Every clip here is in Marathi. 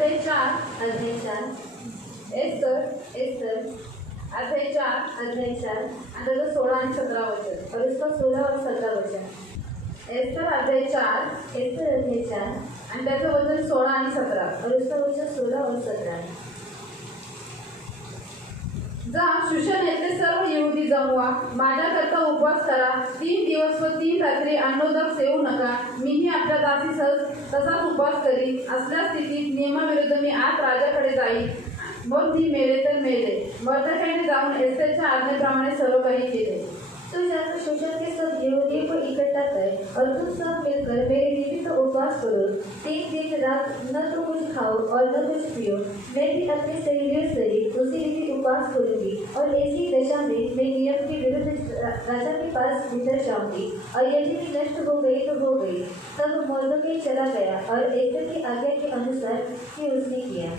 अध्याय 4 एस्तर अध्याय 4 आणि त्याचं 16 आणि 17 वचन और उसका 16 और 17 वचन। एस्तर अध्याय 4 आणि त्याचं वचन 16 आणि 17 और उसका वचन 16 और 17। जा शूशन येथे सर्व यहुदी जमवा, माझ्याकरता उपवास करा, 3 दिवस व 3 रात्री अन्नोदक सेवू नका, मीही आपल्या दासीसह तसाच उपवास करीन। असल्या स्थितीत नियमाविरुद्ध मी आत राजाकडे जाईन, मग मी मेले तर मेले। मर्दकाईने जाऊन एस्तेरच्या आज्ञेप्रमाणे सर्व काही केले। तो जाकर शूशन के सब यहूदियों को इकट्ठा कर और तुम सब मिलकर मेरे निमित्त उपवास करो। 3 दिन रात न तो कुछ खाओ और न कुछ पियो। मैं भी अपने सहेलियों सहित उसी रीति उपवास करूंगी और ऐसी दशा में मैं नियम के विरुद्ध राजा के पास भीतर जाऊंगी। और यदि मैं नष्ट हो गई तो हो गई। तब मर्दोके चला गया और एस्तर की आज्ञा के अनुसार ही उसने किया।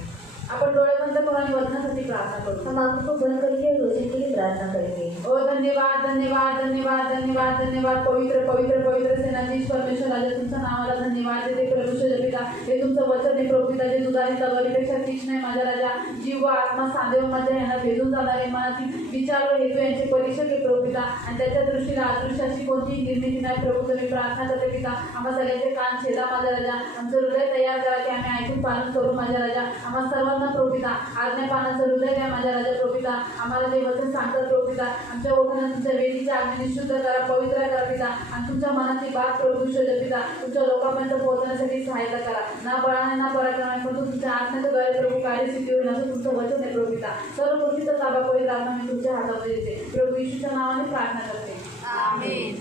आपण डोळे बंद करू आणि वचनासाठी प्रार्थना करू। हम आंखों को बंद करके और रोजे के लिए प्रार्थना करेंगे। ओ धन्यवाद धन्यवाद धन्यवाद धन्यवाद धन्यवाद पवित्र पवित्र पवित्र सेनाधीश परमेश्वर राजा, तुमच्या नावाला धन्यवाद देते प्रभू पिता। हे तुमचं वचन आहे प्रभू पिता, जे दुधारी तलवारीपेक्षा तीक्ष्ण आहे माझा राजा। जीव आत्मा सांदेव मध्ये यांना भेदून जाणारे मनातील विचार व हेतू यांचे परीक्षक आहे प्रभू पिता, आणि त्याच्या दृष्टीला अदृश्याची कोणतीही निर्मिती नाही प्रभू। तुम्ही प्रार्थना करते पिता, आम्हा सगळ्यांचे कान छेदा माझा राजा, आमचं हृदय तयार करा की आम्ही ऐकून पालन करू माझ्या राजा। आम्हा सर्वांना प्रभू पिता आज्ञापानाचं हृदय द्या माझ्या राजा प्रभू पिता। आम्हाला जे वचन सांगतात प्रभू पिता, आमच्या ओठांना तुमच्या वेदीच्या आज्ञेने शुद्ध करा, पवित्र करा पिता, आणि तुमच्या मनाची बात प्रभू पिता तुमच्या लोकांपर्यंत पोहोचण्यासाठी सहायता करा। ना बळाने ना पराक्रमाने, पण तुमच्या आत्म्याद्वारे प्रभू कार्यसिद्धी होईल असं तुमचं वचन आहे प्रभू पिता। सर्व गोष्टीचा ताबा पवित्र आत्मा मी तुमच्या हातामध्ये देते प्रभू येशूच्या नावाने प्रार्थना करते, आमेन।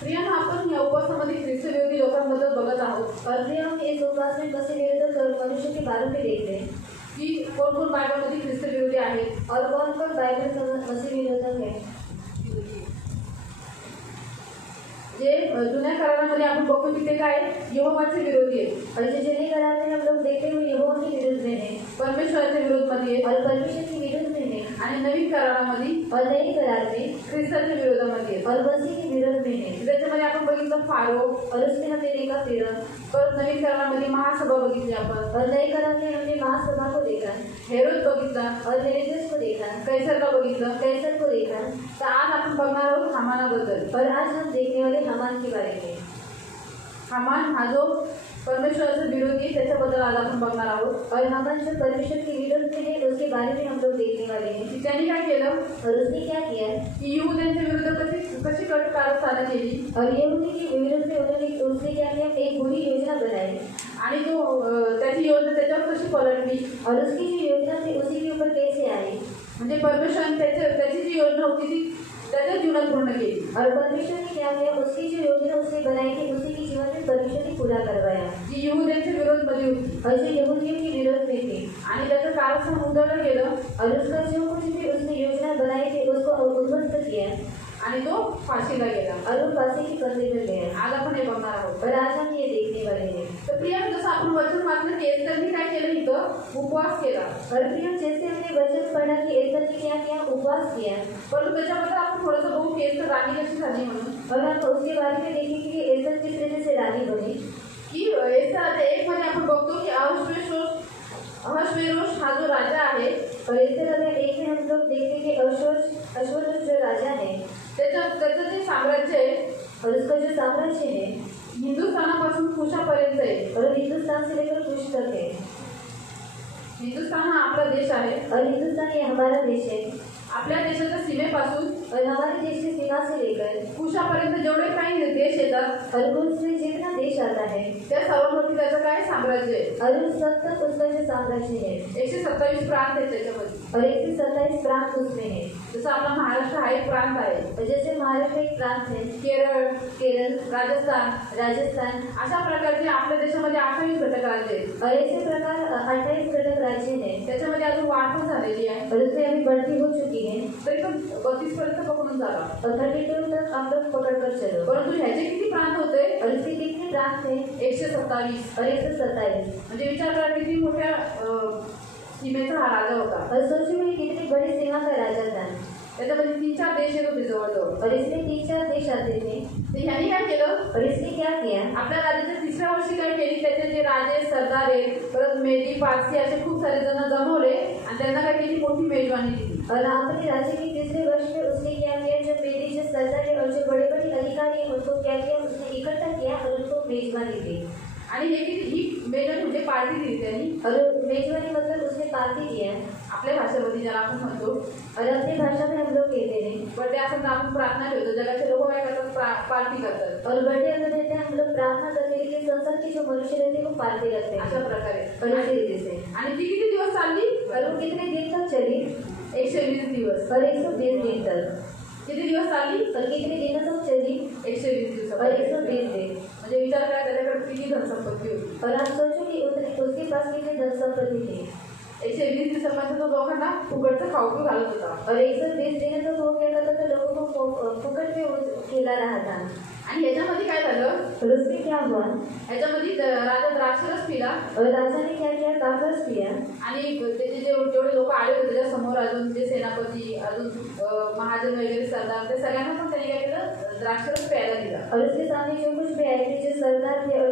प्रियांनो, आपण या उपवासामध्ये ख्रिस्त विरोधी लोकांबद्दल बघत आहोत। और प्रियांनो, इस उपवास में मसीह विरोधी मनुष्य के बारे में देखते हैं की कोण कोण बायबलमध्ये ख्रिस्त विरोधी आहेत और कौन कौन बाइबल मसीह विरोधक है। जे जुन्या करारामध्ये आपण बघतो की ते काय यहोवाचे विरोधी आहेत, और जो जुने करार में हम लोग देखते हुए यहोवा के विरुद्ध में है, परमेश्वराच्या विरोधामध्ये आहे, और परमेश्वर के विरुद्ध में है, आणि नवीन करारामध्ये और नए करार में ख्रिस्ताच्या विरोधामध्ये आहे, और मसीह के विरुद्ध में है। त्याच्यामध्ये आपण बघितलं फारो, और उसमें हमने देखा फिरौन, परत नवीन करारामध्ये महासभा बघितली आपण, और नए करार में हमने महासभा को देखा, हेरोद बघितला, और हेरोदेस को देखा, कैसरला बघितलं, कैसर को देखा। तर आज आपण बघणार आहोत हामानाबद्दल। और आज हम देखने वाले हामान के बारे में। हामान हा जो परमेश्वराचा विरोधी आहे त्याच्याबद्दल आज आपण बघणार आहोत। और हामान जो परमेश्वर के विरुद्ध में है उसके बारे में हम लोग देखने वाले हैं। की त्यांनी काय केलं, और उसने क्या किया की यहूद्यांच्या विरुद्ध कशी कट कारस्थानं केली, और यहूदी के विरुद्ध में उसने क्या किया, एक बुरी योजना बनाई, आणि त्याची योजना त्याच्यावर कशी पलटली, और उसकी जो योजना थी उसी के ऊपर कैसे आई। म्हणजे परमेश्वराने त्याची जी योजना होती ती त्याच्या जीवनात पूर्ण केली। और परमेश्वर ने क्या किया, उसकी जो योजना उसने बनाई थी उसी के जीवन में परमेश्वर ने पूरा करवाया। जी यहूद्यांच्या विरोधमध्ये होती, और जो यहूदियों के विरोध में थे, आणि त्याचं कारस्थान उधळलं गेलं, और उसका जो कुछ भी उसने योजना बनाई थी उसको उद्ध्वस्त किया, आणि तो फाशीला गेला, और वो फांसी की फंदे में गया। आज आपण हे बघणार आहोत। और आज हम ये देखने वाले हैं। तर प्रिया, जसं आपण वचन वाचलं की एस्तरने काय केलं, इथं उपवास केला। और प्रिया, जैसे हमने वचन पढ़ा कि एस्तर ने क्या किया, उपवास किया, परंतु त्याच्याबद्दल आपण थोडंसं बघू की एस्तर राणी कशी झाली म्हणून। और हम उसके बारे में देखेंगे कि एस्तर किस तरह से रानी बनी। की एस्तर आता 1 मध्ये आपण बघतो की अहश्वेरोश हा जो राजा आहे, और एस्तर अध्याय 1 में हम लोग देखते हैं कि अश्वेरोश जो राजा है, त्याचं जे साम्राज्य आहे, और उसका जो साम्राज्य है हिंदुस्थानापासून कुशापर्यंत आहे, और हिंदुस्तान से लेकर कुश तक है। हिंदुस्थान हा आपला देश आहे, और हिंदुस्तान ये हमारा देश है, आपल्या देशाच्या सीमेपासून और हमारे देश की सीमा से लेकर कुशापर्यंत जेवढे काही देश येतात, और कुश में जितना देश आता है, त्या सर्वांमध्ये त्याचं काय साम्राज्य आहे, और उस सब तक उसका जो साम्राज्य है, 127 प्रांत आहेत त्याच्यामध्ये, और 127 प्रांत उसमें है। जसं आपला महाराष्ट्र हा एक प्रांत आहे, और जैसे महाराष्ट्र एक प्रांत है, केरळ, राजस्थान अशा प्रकारचे आपल्या देशामध्ये 28 घटक राज्य आहेत, और ऐसे प्रकार 28 घटक राज्य हैं। त्याच्यामध्ये अजून वाढ पण झालेली आहे, और उसमें अभी बढ़ती हो चुकी है, तरी पण 32 पर्यंत पकडून झाला, और 32 तक हम लोग पकड़ कर चलो। परंतु ह्याचे किती प्रांत होते, और इसके कितने प्रांत थे, 127, और 127। म्हणजे विचार करा किती मोठ्या सीमेचा हा राजा होता। और सोचो ये कितनी बड़ी सीमा का राजा था। त्याच्यामध्ये 3-4 देश येत होते जवळजवळ. और इसमें 3-4 देश आते थे। तर ह्यांनी काय केलं, और इसने क्या किया, आपल्या राज्याच्या 3ऱ्या वर्षी काय केली, त्याचे जे राजे सरदार आहेत, परत मेदी पारसी असे खूप सारे जण जमवले आणि त्यांना काय केली, मोठी मेजवानी दिली. और अपने राज्य के 3रे वर्ष में उसने क्या किया, जो मेरे जो सरदार है और जो बड़े बड़े अधिकारी हैं उनको क्या किया, उसने इकट्ठा किया और उनको मेजबानी दी। आणि हे किती, ही मेजवानी म्हणजे पार्टी दिली त्यांनी. और मेजबानी मतलब उसने पार्टी किया आपल्या भाषेमध्ये ज्याला आपण म्हणतो, और अपनी भाषा में हम लोग कहते हैं। बर्थडे असं आपण प्रार्थना ठेवतो, जगाचे लोक काय करतात, पार्टी करतात. और बर्थडे अगर रहते हैं हम लोग प्रार्थना करने के लिए संसार के जो मनुष्य रहते हैं वो पार्टी रखते हैं अशा प्रकारे. और इसी रीति से। आणि ती किती दिवस चालली, और वो कितने दिन तक चली, 120 दिवस. और 120 दिन तक। किती दिवस चालली, और कितने दिनों तक चली, 120 दिवस. और 120 दिन। म्हणजे विचार करा त्याच्याकडे किती धनसंपत्ती होती. और आप सोचो कि उसके पास कितनी धन संपत्ति थी। 120 दिवसामध्ये तो लोकांना फुकटचं खाऊ पिऊ घालत होता. और 120 दिन तक वो क्या करता था, लोगों को फुकट में खिला रहा था। आणि ह्याच्यामध्ये काय झालं, और उसमें क्या हुआ, ह्याच्यामध्ये राजा द्राक्षरस पिला और राजा ने क्या किया, द्राक्षरस पिया। आणि त्याचे जेवढे लोक आले होते त्याच्या समोर, अजून जे सेनापती, अजून महाजन वगैरे सरदार, ते सगळ्यांना पण त्यांनी काय केलं, द्राक्षरस प्यायला दिला. और उसके सामने जो कुछ भी आए थे, जो सरदार थे और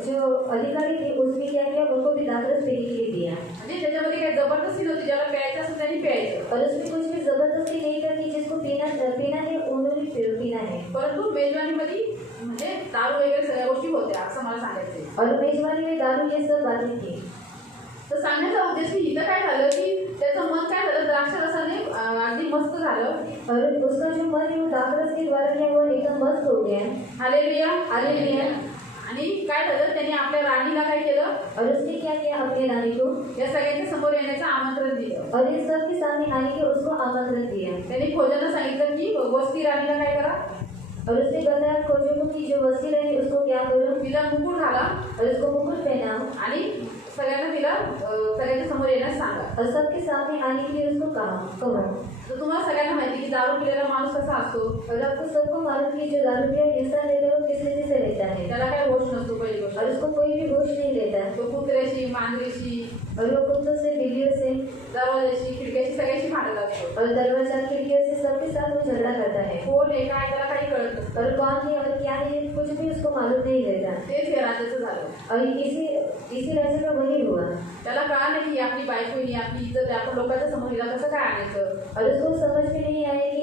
जो अधिकारी थे, उसने क्या किया, उनको भी द्राक्षरस पीने के लिए दिया। म्हणजे त्याच्यामध्ये काही जबरदस्ती नव्हती, ज्याला प्यायचं असेल त्यांनी प्यायचं. और उसमें कुछ भी जबरदस्ती नहीं करनी, जिसको पीना है उन्होंने पीना है। परंतु मेजवानीमध्ये म्हणजे दारू वगैरे सगळ्या गोष्टी होत्या असं मला सांगायचं. और मेजबानी में दारू ये सब बातें थी। तर सांगण्याचा उद्देश की इथं काय झालं की त्याचं मन काय झालं, द्राक्षरसाने अगदी मस्त झालं. और उसका जो मन है वो द्राक्षरस के द्वारा क्या हुआ, एकदम मस्त हो गया। Hallelujah, hallelujah. आणि काय झालं, त्यांनी आपल्या राणीला काय केलं, और उसने क्या किया, अपने रानी को या सगळ्यांच्या समोर येण्याचं आमंत्रण दिलं. और इन सब के सामने आने के उसको आमंत्रण दिया। त्यांनी खोजांना सांगितलं की वस्ती राणीला काय करा, और उसने बताया खोजों को कि जो वस्ती रही उसको क्या करो, तिला मुकुट घाला और उसको मुकुट पहनाओ आणि सगळ्यांना तिला सगळ्यांच्या समोर येण्यास सांगा. और सबके सामने आने के लिए उसको कहो। तर तुम्हाला सगळ्यांना माहिती की दारू पिलेला माणूस कसा असतो, और आपको सबको मालूम कि जो दारू पिया इंसान रहता है वो किस रीति से रहता है, त्याला काय होश नसतो पहिली गोष्ट. और उसको कोई भी होश नहीं रहता। तो कुत्र्याशी, मांजरीशी, और वो कुत्तों से, बिल्लियों से, दरवाजाशी, खिडक्याशी सगळ्याशी भांडत असतो. और दरवाजा खिड़कियों से सबके साथ वो झगड़ा करता है। कोण आहे काय त्याला काही कळत नसतं. और कौन है और क्या है कुछ भी उसको मालूम नहीं रहता। तेच हे राजाचं झालं. और इसी राज्य में वही हुआ। त्याला कळालं की आपली बायको ही आपली इज्जत आहे, आपण लोकांच्या समोर हिला कसं काय आणायचं. और उसको समझ में नहीं आया कि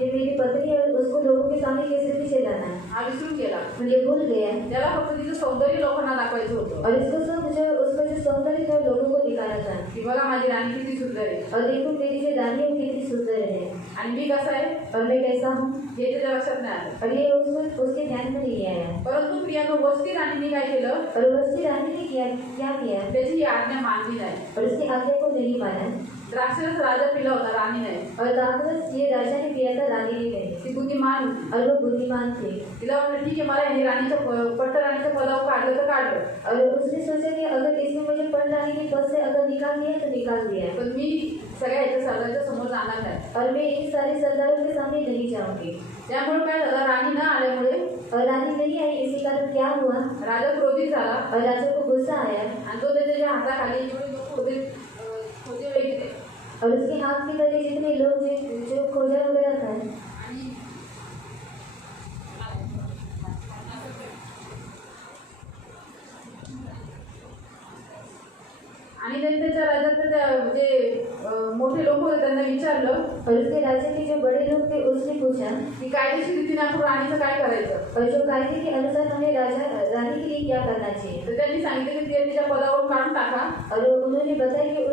ये मेरी पत्नी है, उसको लोगों के सामने किस रीति से लाना है। हा विसरून गेला. ये भूल गया। त्याला फक्त तिचं सौंदर्य लोकांना दाखवायचं होतं. और इसको सब जो उसका जो सौंदर्य था लोगों को दिखाना था। की बघा माझी राणी किती सुंदर आहे और देखो मेरी जो रानी है वो कितनी सुंदर है आणि मी कसा आहे और मैं कैसा हूँ, हे त्याच्या लक्षात नाही आलं. और ये उसके ध्यान में नहीं आया। परंतु प्रियानं वस्ती राणीने काय केलं, और वस्ती रानी ने क्या किया, त्याची ही आज्ञा मानली नाही. और उसकी आज्ञा को नहीं माना। द्राक्षरस राजा पिला होता, राणी नाही. और द्राक्षरस ये राजा ने पिया था, रानी ने नहीं। ती बुद्धिमान होती. और वो बुद्धिमान थे। तिला वाटलं ठीक आहे, मला यांनी राणीच्या पट्ट राणीच्या पदावर काढलं तर काढलं, और उसने सोचा कि अगर इसने मुझे पट रानी के पद से अगर निकाल दिया तो निकाल दिया, पण मी सगळ्या ह्याच्या सरदारच्या समोर जाणार नाही. और मैं इन सारे सरदारों के सामने नहीं जाऊंगी। त्यामुळे काय झालं, राणी न आल्यामुळे और रानी नहीं आई, इसी कारण क्या हुआ, राजा क्रोधित झाला और राजा को गुस्सा आया। आणि तो त्याच्या हाताखाली जेवढे लोक होते खोजे वगैरे और उसके हाथ के तले जितने लोग जो खोजा वगैरह था, आणि त्यांनी त्याच्या राज्यात जे मोठे लोक होते त्यांना विचारलं, और उसके राज्य के जो बड़े लोग थे उसने पूछा की कायदेशीर रीतीने आपण राणीचं काय करायचं. और जो कायदे के अनुसार हमें रानी के लिए क्या करना चाहिए। तर त्यांनी सांगितलं की ते तिच्या पदावरून काढून टाका, और उन्होंने बताया कि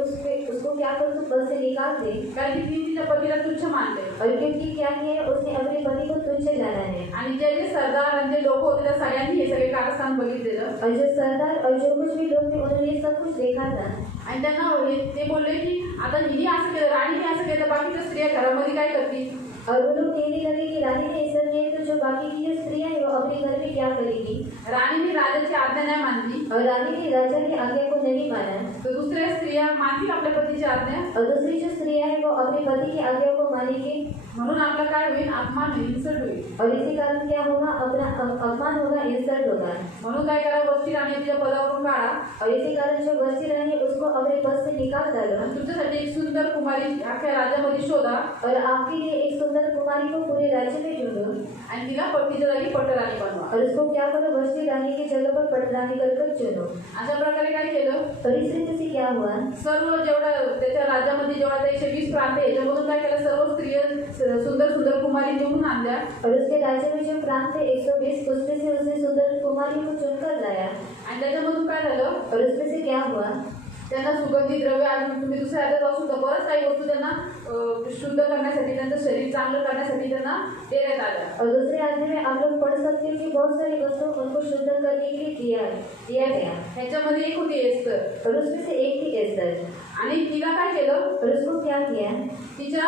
उसको क्या कर तू पद से निकाल दे, कारण की ती तिच्या पतीला तुच्छ मानते. और क्योंकि क्या किया उसने अपने पति को तुच्छ जाना है। आणि जे जे सरदार आणि जे लोक होते त्या सगळ्यांनी हे सगळे कारस्थान बघितलेलं. और जो सरदार और जो कुछ भी लोग थे उन्होंने सब कुछ देखा था। आणि त्यांना ते बोलले की आता हिने असं केलं, राणीने असं केलं, बाकीच्या स्त्रिया घरामध्ये काय करतील. और वो लोग कहने लगे कि रानी ने ऐसा किया तो जो बाकी की जो स्त्रियां हैं वो अपने घर में क्या करेगी। राणीने राजाची आज्ञा नाही मानली और रानी ने राजा की आज्ञा को नहीं माना तर दुसऱ्या स्त्रिया मानतील आपल्या पतीची आज्ञा, और दूसरी जो स्त्रियां हैं वो अपने पति की आज्ञा को मानेंगी म्हणून आपला काय होईल, अपमान होईल, इन्सल्ट होईल. और इसी कारण क्या होगा, अपना अपमान होगा, इंसल्ट होगा। म्हणून काय करा, वस्ती राणी तिच्या पदावरून काढा और इसी कारण जो वस्ती रानी उसको अपने पद से निकाल डालो आणि तुमच्यासाठी एक सुंदर कुमारी अख्ख्या राज्यामध्ये शोधा और आपके लिए एक सुंदर कुमारी को पूरे राज्य में ढूंढो आणि तिला तिच्या जागी पटराणी बनवा. और उसको क्या करो, वस्ती रानी की जगह पर पटरानी कर चुनो। अशा प्रकारे काय केलं, और इस रीति से क्या हुआ, सर्व जेवढं त्याच्या राज्यामध्ये जेव्हा 120 प्रांत आहे याच्यामधून काय केलं, सर्व स्त्रिया सुंदर सुंदर कुमारी निवडून आणल्या और उसके राज्य में जो प्रांत थे 120 उसमें से उसने सुंदर कुमारी को चुनकर लाया। आणि त्याच्यामधून काय झालं, और उसमें से क्या हुआ, त्यांना सुगंधी द्रव्य आणि तुम्ही दुसऱ्या हातात जाऊ शकता, बरंच काही वस्तू त्यांना शुद्ध करण्यासाठी, त्यांचं शरीर चांगलं करण्यासाठी त्यांना देण्यात आल्या. और दूसरे आदमी में आप लोग पढ़ सकते हैं कि बहुत सारी वस्तु उनको शुद्ध करने के लिए दिया गया। ह्याच्यामध्ये एक होती एस्तर और उसमें से एक थी एस्तर। आणि तिला काय केलं, और उसको क्या किया, तिच्या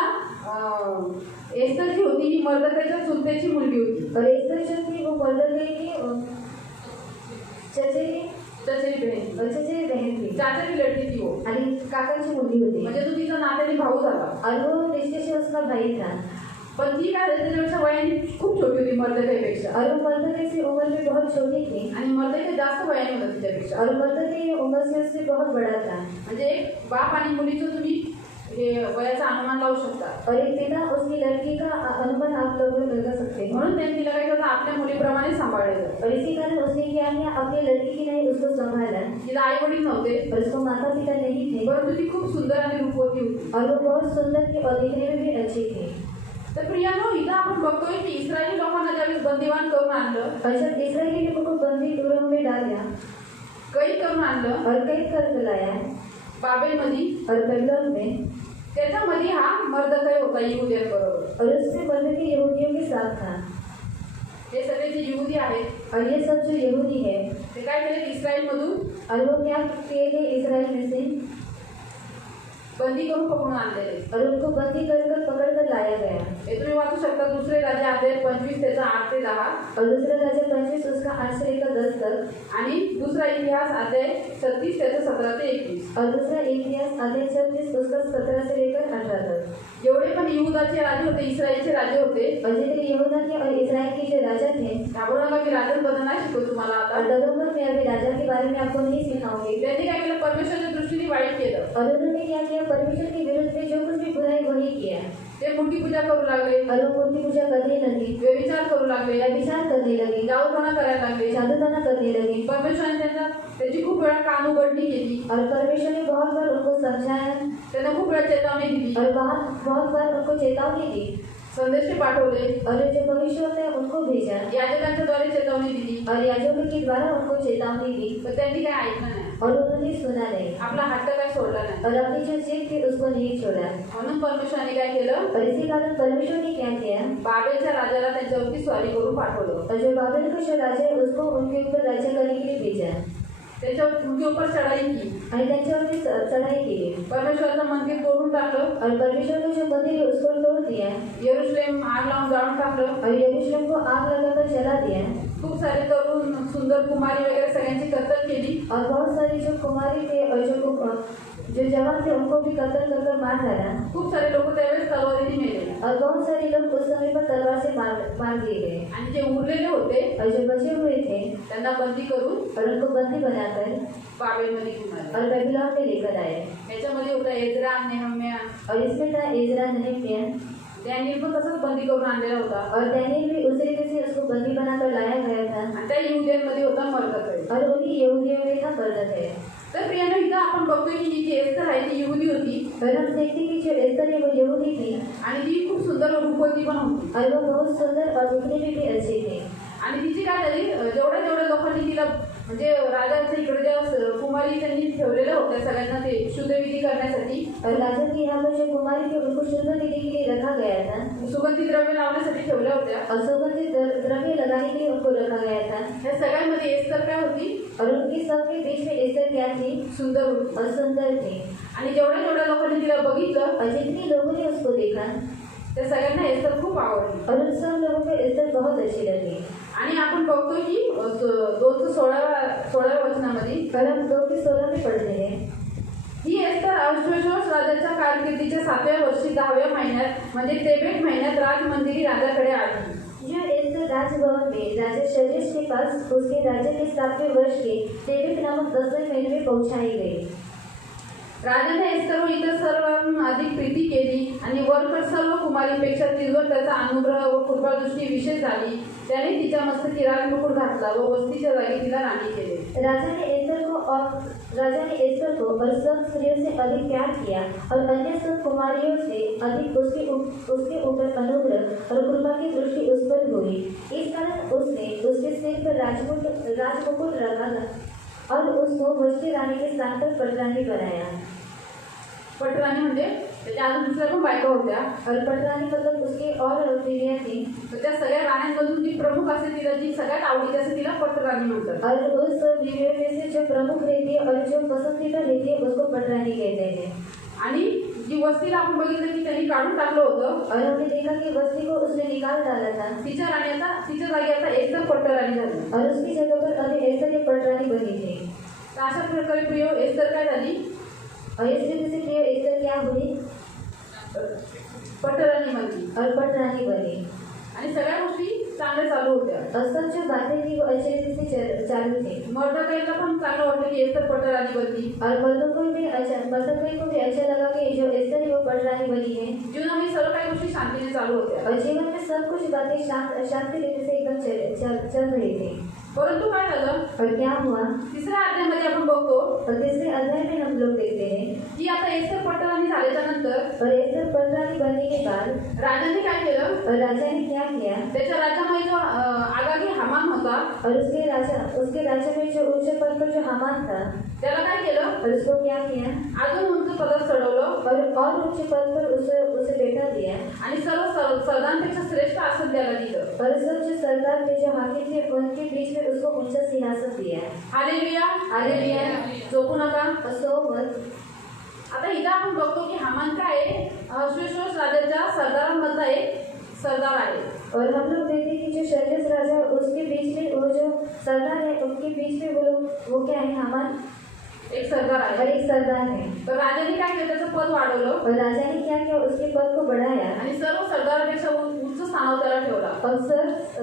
एस्तर जी होती ही मर्दकाच्या चुलत्याची मुलगी होती. और एस्तर जो थी वो मर्दकी की चचेरी बहीण, चचेरी बहन थी, चाचाची लडकी थी वो, आणि काकाची मुलगी होती, म्हणजे तो तिचा नात्याने भाऊ झाला. और वो रिश्ते से उसका भाई था। पण ती काय त्याच्यापेक्षा वयाने खूप छोटी होती मर्दकाईपेक्षा, और वो मर्दकी से उम्र में बहुत छोटी थी आणि मर्दकाई जास्त वयाने होता तिच्यापेक्षा. और मर्दकी उम्र से उससे बहुत बड़ा था। म्हणजे एक बाप आणि मुलीचं तुम्ही हे वयाचा अनुमान लावू शकता. और एक पिता उसकी लड़की का अनुमान आप लोग लगा सकते हैं। म्हणून त्यांनी तिला काय केलं, आपल्या मुलीप्रमाणे सांभाळलं. और इसी कारण उसने क्या किया, अपनी लड़की की नहीं उसको संभाला। तिला आई वडील नव्हते, और उसको माता पिता नहीं थे, परंतु ती खूप सुंदर आणि रूपवती होती. और वो बहुत सुंदर थी और दिखने में भी अच्छी थी। तर प्रियानो, इथं आपण बघतोय की इस्रायली लोकांना ज्यावेळेस बंदिवान करून आणलं, और जब इस्राएली लोगों को बंदी गृह में डाला कैद करून आणलं और कैद कर लाया बाबेलमध्ये, और बेबीलोन में, त्याच्यामध्ये हा मर्दकाई होता यहूद्यांबरोबर. और उससे मर्दकी यहूदियों के साथ था। हे सगळे जे यहूदी आहेत और ये सब जो यहूदी है, ते काय केले, इस्रायलमधून और वो क्या किए थे, इसराइल में से बंदी करून पकडून आणलेले. और उनको बंदी कर पकड़ कर लाया गया। हे तुम्ही वाचू शकता, दुसरे राजा अध्याय 25 त्याचा 8 ते 10 और दूसरा राज्य 25 उसका 8 से लेकर 10 तक, आणि दुसरा इतिहास अध्याय 36 त्याचा 17 ते 21. और दूसरा इतिहास अध्याय 26 उसका 17 से लेकर 18 तक। जेवढे पण यहूदाचे राजे होते, इस्रायलचे राजे होते, और जितने यहूदा के और इस्राएल के जो राजा थे, घाबरू नका, मी राजांबद्दल नाही शिकवतो तुम्हाला आता. और डरोगा मैं अभी राजा के बारे में आपको नहीं सिखाऊंगी। त्यांनी काय केलं, परमेश्वराच्या दृष्टीने वाईट केलं. और उन्होंने क्या किया, परमेश्वर के विरुद्ध में जो कुछ भी बुराई वही किया। ते मूर्ती पूजा करू लागले, और वो मूर्ति पूजा करने लगे, व्यभिचार करू लागले, व्यभिचार करने लगे, जाऊपणा करायला लागले. जादूटोना करने लगे। परमेश्वराने त्याची खूप वेळा कान उघडणी केली, और परमेश्वर ने बहुत बार उनको समझाया, त्यांना खूप वेळा चेतावणी दिली, और बहुत बार उनको चेतावनी दी, संदेश पाठवले, और जो भविष्य होते हैं उनको भेजा, याजकांच्या द्वारे चेतावणी दिली, और याजकों के द्वारा उनको चेतावनी दी, पण त्यांनी काय ऐकलं नाही. और उन्होंने सुना नहीं, आपला हट्ट काय सोडला नाही. और अपनी जो जिद थी उसको नहीं छोड़ा। म्हणून परमेश्वराने काय केलं, और इसी कारण परमेश्वर ने क्या किया, बाबेलच्या राजाला त्यांच्यावरती स्वारी करून पाठवलं. और जो बाबेल का जो राजा है उसको उनके ऊपर राज्य करने के लिए भेजा, उनके ऊपर चढ़ाई की, आणि त्यांच्यावरती चढाई केली, परमेश्वराचं मंदिर तोडून टाकलं, और परमेश्वर का जो मंदिर है उसको तोड़ दिया, यरूशलेम आग लावून जाळून टाकलं, और यरूशलेम को आग लगाकर जला दिया, खूप सारे तरुण सुंदर कुमारी वगैरे सगळ्यांची कत्तल केली, और बहुत सारी जो कुमारी थे और जो जवान थे उनको भी कत्ल कर मार डाला। खूप सारे लोक त्यावेळेस तलवारीने मेले, और बहुत सारे लोग उस समय पर तलवार से मार दिए गए, आणि जे उरलेले होते और जो बचे हुए थे त्यांना बंदी करून और उनको बंदी बनाकर बाबेलमध्ये घेऊन आले. और बेबीलोन में लेकर आए। याच्यामध्ये होता एज्रा, नेहम्या, और इसमें था एजरा, नहम्याह, त्यांनी पण तसंच बंदी करून आणलेला होता, और डैनियल भी उसी रीति से उसको बंदी बनाकर लाया गया था, आणि त्या यहूद्यांमध्ये होता मर्दकाई. और उन्हीं यहूदियों में था मर्दकाई। तर प्रियानो, इथं आपण बघतोय की जी एस्तर आहे ती यहूदी होती, और हम देखते हैं कि जो एस्तर है वो यहूदी थी, आणि ती खूप सुंदर रूपवती पण होती, और वो बहुत सुंदर और दिखने में भी अच्छी थी। आणि तिची काय झाली, जेवढ्या लोकांनी तिला म्हणजे राजाच्या इकडे ज्या कुमारी त्यांनी ठेवलेल्या होत्या सगळ्यांना ते शुद्धविधी करण्यासाठी, और राजा के यहाँ पर जो कुमारी थे उनको शुद्ध विधि के लिए रखा गया था, सुगंधी द्रव्य लावण्यासाठी ठेवल्या होत्या, और सुगंधित द्रव्य लगाने के लिए उनको रखा गया था। या सगळ्यामध्ये एस्तर काय होती, और उनकी सबके बीच में एस्तर क्या थी, सुंदर होती. और सुंदर थी। आणि जेवढ्या लोकांनी तिला बघितलं, और जितने लोगों ने उसको देखा, त्या सगळ्यांना एस्तर खूप आवडली और उन सब लोगों को एस्तर बहुत अच्छी लगी। आणि आपण बघतो की 2:16 वचनामध्ये और हम 2:16 में पढ़ते हैं, ही एस्तर अहश्वेरोश राजाच्या कारकिर्दीच्या 7व्या वर्षी 10व्या महिन्यात म्हणजे तेबेत महिन्यात राजमंदिरी राजाकडे आली। जो एस्तर राजभवन में राजा शर्रेश के पास उसके राज्य के 7वें वर्ष के तेबेत नामक 10वें महीने में पहुंचाई गई। राजाने एस्तरवर इतर सर्वांना अधिक प्रीती केली आणि वरकड सर्व कुमारीपेक्षा तिच्यावर त्याचा अनुग्रह व कृपादृष्टी विशेष झाली। त्याने तिच्या मस्तकी राजमुकुट घातला व वस्तीच्या जागी तिला राणी केले। राजा ने एस्तर को और सब स्त्रियों से अधिक प्यार किया और अन्य सब कुमारियों से अधिक उसके ऊपर अनुग्रह और कृपा की दृष्टि उस पर हुई। इस कारण उसने उसके सिर पर राजमुकुट रखा और उसको वस्ती रानी के स्थान पर पटरानी बनाया। पटराणी म्हणजे त्याच्या अजून दुसऱ्या पण बायका होत्या और पटरानी मतलब उसकी और स्त्रियां थी। तर त्या सगळ्या राण्यांमधून ती प्रमुख असे तिला जी सगळ्यात आवडीची असे तिला पटराणी म्हणतात। और उस स्त्रियों में से जो प्रमुख रहती है और जो पसंदीदा रहती है उसको पटरानी कहते हैं। आणि जी वस्तीला आपण बघितलं की त्यांनी काढून टाकलं होतं और हमने देखा कि वस्ती को उसने निकाल डाला था, तिच्या जागी आता एस्तर पटराणी झाली और उसकी जगह पर अभी एस्तर की पटरानी बनी थी। तर अशा प्रकारे प्रिय एस्तर काय झाली और इस रीति से प्रिय एस्तर क्या हुई, पटराणी बनली और पटरानी बनी। आणि सगळ्या गोष्टी चांगल्या चालू होत्या। और सब जो बातें थी वो अच्छी रीति से चालू थी। मर्दकाईला पण चांगलं वाटलं की एस्तर पटराणी बनली और मर्दकाई को भी अच्छा लगा कि जो एस्तर है वो पटरानी बनी है। जीवनामध्ये सर्व काही गोष्टी शांतीने चालू होत्या। और जीवन में सब कुछ बातें शांति रीति से एकदम चल रही थी। परंतु काय झालं और क्या हुआ, तिसऱ्या अध्यायामध्ये आपण बघतो और तीसरे अध्याय में हम लोग देखते हैं की आता एस्तर पटराणी झाल्याच्या नंतर और एस्तर पटरानी बनने के बाद राजाने काय केलं, और राजा ने क्या किया, त्याच्या राज्यामध्ये जो आगागी हामान होता और उसके राज्य में जो उच्च पद पर जो हामान था त्याला काय केलं, और उसको क्या किया, अजून उंच पदात चढवलं और उच्च पद पर उसे बैठा दिया आणि सर्व सरदारांपेक्षा श्रेष्ठ आसन द्यायला दिलं। और सब जो सरदार थे जो हाकिम थे उनके बीच में उसको ऊंचा सिंहासन दिया। Hallelujah hallelujah. झोपू नका। सो मत। आता इथं आपण बघतो की हामान काय आहे, अहश्वेरोश राजाच्या सरदारांमधला एक सरदार आहे। और हम लोग देखते हैं कि जो शर्रेश राजा उसके बीच में वो जो सरदार है उनके बीच में वो क्या है, हामान एक सरदार आहे और एक सरदार है। तर राजाने काय केलं, त्याचं पद वाढवलं और राजा ने क्या किया, उसके पद को बढ़ाया आणि सर्व सरदारांपेक्षा उंच स्थानावर त्याला ठेवला और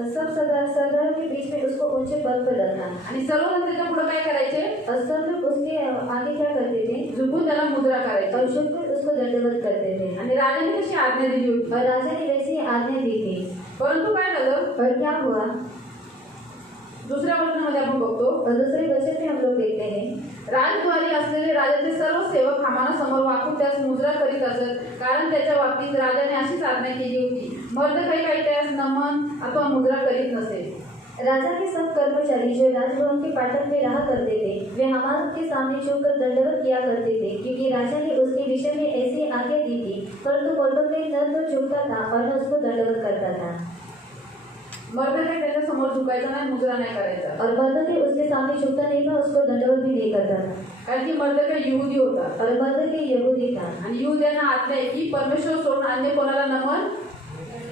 सब सरदारों के बीच में उसको ऊंचे पद पर रखा। आणि सर्वजण त्याच्या पुढे काय करायचे, और सब लोग उसके आगे क्या करते थे, झुकून त्याला मुद्रा करायची और झुककर उसको दंडवत करते थे। आणि राजाने तशी आज्ञा दिली होती। और राजा ने वैसी आज्ञा दी थी। परंतु काय झालं, और क्या हुआ, दुसऱ्या वचनामध्ये आपण बघतो, और दूसरे वचन में हम लोग देखते हैं राजद्वारी असलेले राजाचे सर्व सेवक हामानासमोर वाकून त्यास मुद्रा करीत असत, कारण त्याच्या बाबतीत राजाने अशीच आज्ञा केली होती, मर्दकाई काही त्यास नमन अथवा मुद्रा करीत नसे। राजा के सब कर्मचारी जो राजभवन के फाटक में रहा करते थे वे हामान के सामने झुककर दंडवत किया करते थे, क्योंकि राजा ने उसके विषय में ऐसी आज्ञा दी थी। परंतु मर्दकाई न तो झुकता था और न उसको दंडवत करता था। मर्दकाई त्याच्या समोर झुकायचा नाही, मुद्रा नाही करायचा। और मर्दकाई उसके सामने झुकता नहीं था, उसको दंडवत भी नहीं करता था, कारण की मर्दकाई यहूदी होता और मर्दकाई यहूदी था। आणि यहूद्यांना आज्ञा आहे की परमेश्वर सोडून अन्य कोणाला नमन,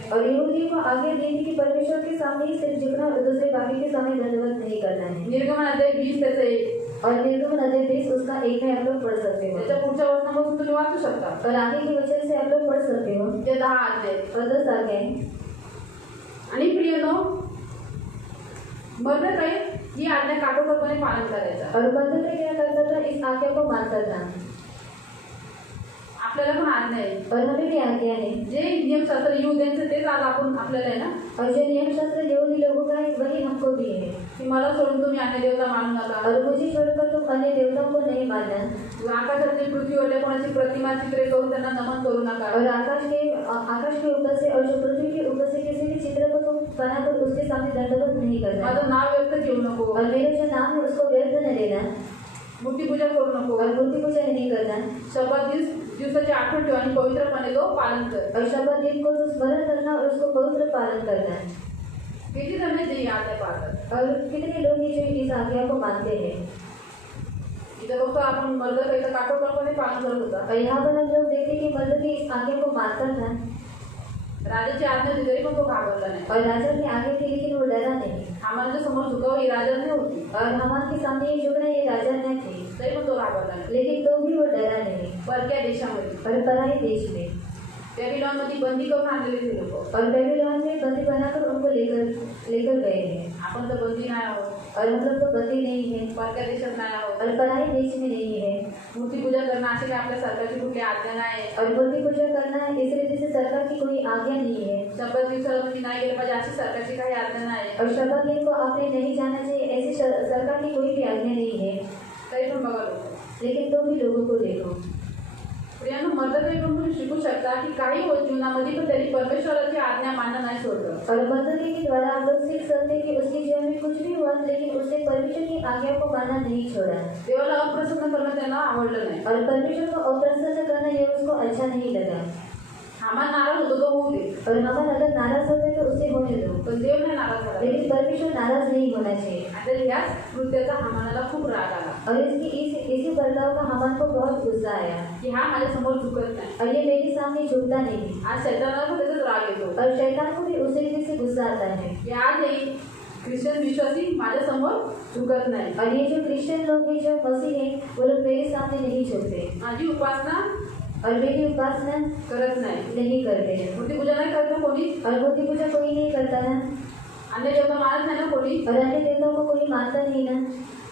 और यहूदी को आगे देने की परमेश्वर के सामने ही सिर्फ झुकना और दूसरे बाकी के सामने दंडवत नहीं करना है। निर्गमन अध्याय 20 त्याचं 1 और निर्गमन अध्याय 20 उसका 1 है, आप लोग पढ़ सकते हो। त्याच्या पुढच्या वचनापासून तुम्ही वाचू शकता। और आगे के वचन से आप लोग पढ़ सकते हो। जे 10 अध्याय और 10 आज्ञाएं। आणि प्रियनो, मर्दकाई ही आज्ञा काटेकोरपणे पालन करायचा। और मर्दकाई क्या करता था, इस आज्ञा को मानता था। आपल्याला पण आज्ञा आहे, और हमें भी आज्ञा है। जे नियमशास्त्र यहूद्यांचं तेच आज आपण आपल्याला आहे ना, और जो नियमशास्त्र यहूदी लोगों का है वही हमको भी है। की मला सोडून तुम्ही अन्य देवता मानू नका, और मुझे छोड़कर तुम अन्य देवताओं को नहीं मानना, आकाशातली पृथ्वीवरल्या कोणाची प्रतिमा चित्रे करून त्यांना नमन करू नका, और आकाश के ऊपर से और जो पृथ्वी के ऊपर से किसी भी चित्र को तुम बनाकर उसके सामने दंडवत नहीं करना, माझं नाव व्यक्त घेऊ नको, और मेरा जो नाम है उसको व्यर्थ न लेना, मूर्ती पूजा करू नको, और मूर्ति पूजा नहीं करना, शब्द दिवसाची आठवण ठेव आणि पवित्रपणे तो पालन कर। और शब्द दिन को तो स्मरण करना और उसको पवित्र पालन करना। किती जण जे आज्ञा पाळतात, और कितने लोग हैं जो इस आज्ञा को मानते हैं। इथं फक्त आपण मर्दकाईचं काटेकोरपणे पालन करत होता, और यहाँ पर हम लोग देखते हैं कि मर्द भी इस आज्ञा को मानता था। राजाची आज्ञा होती तरी पण तो घाबरला नाही. और राजा ने आगे थी लेकिन वो डरा नहीं. हामानच्या समोर झुकाव ही राजाने होती और हामान के सामने ये झुकना ये राजा ने थी. तरी पण तो घाबरला नाही. लेकिन तो भी वो डरा नहीं. परक्या देशामध्ये और पराये देश में बॅबिलॉनमध्ये बंदी करून आणलेले ते लोक. और बेबीलोन में बंदी बनाकर उनको लेकर गए हैं. आपण तर बंदी नाही आहोत. और हम लोग तो बंदी नहीं है. परक्या देशात नाही आहोत. और पराये देश में नहीं है. मूर्ती पूजा करणं अशी काही आपल्या सरकारची कुठली आज्ञा नाही. और मूर्ति पूजा करना इस रीति से सरकार की कोई आज्ञा नहीं है. शपथ दिवसाला तुम्ही नाही गेलं पाहिजे अशी सरकारची काही आज्ञा नाही. और शपथ दिन को आपने नहीं जाना चाहिए ऐसी सरकार की कोई भी आज्ञा नहीं है. तरी पण बघा लोक. लेकिन तो भी लोगों को देखो. प्रियांनो, मर्दकाईकडून तुम्ही शिकू शकता की काही जीवनामध्ये पण त्यांनी परमेश्वराची आज्ञा मानणं नाही सोडलं. और मर्दकी के द्वारा आप लोग सीख सकते हैं कि उसके जीवन में कुछ भी हुआ लेकिन उसने परमेश्वर की आज्ञा को मानना नहीं छोड़ा. देवाला अप्रसन्न करणं त्यांना आवडलं नाही. और परमेश्वर को अप्रसन्न करना ये उसको अच्छा नहीं लगा. हामान नाराज होतो तो होऊ दे. और हामान अगर नाराज होते तो उसे होने दो. पण देव नाही नाराज झाला. लेकिन परमेश्वर नाराज नहीं होना चाहिए. आता ह्याच कृत्याचा हामानाला खूप राग आला और इसी बर्ताव का हामान को बहुत गुस्सा आया की हा माझ्या समोर झुकत नाही. और ये मेरे सामने झुकता नहीं. आज शैतानाला पण त्याचाच राग येतो. और शैतान को भी उसी रीति से गुस्सा आता है. की आजही ख्रिश्चन विश्वासी माझ्या समोर झुकत नाही. और ये जो क्रिश्चियन लोग हैं जो मसीह हैं वो लोग मेरे सामने नहीं झुकते. माझी उपासना और मेरी उपासना करत नाही. नहीं करते हैं. मूर्ती पूजा नाही करतो कोणी. और मूर्ति पूजा कोई नहीं करता ना. अन्य देवता मानत नाही ना कोणी. और अन्य देवताओं को कोई मानता नहीं ना.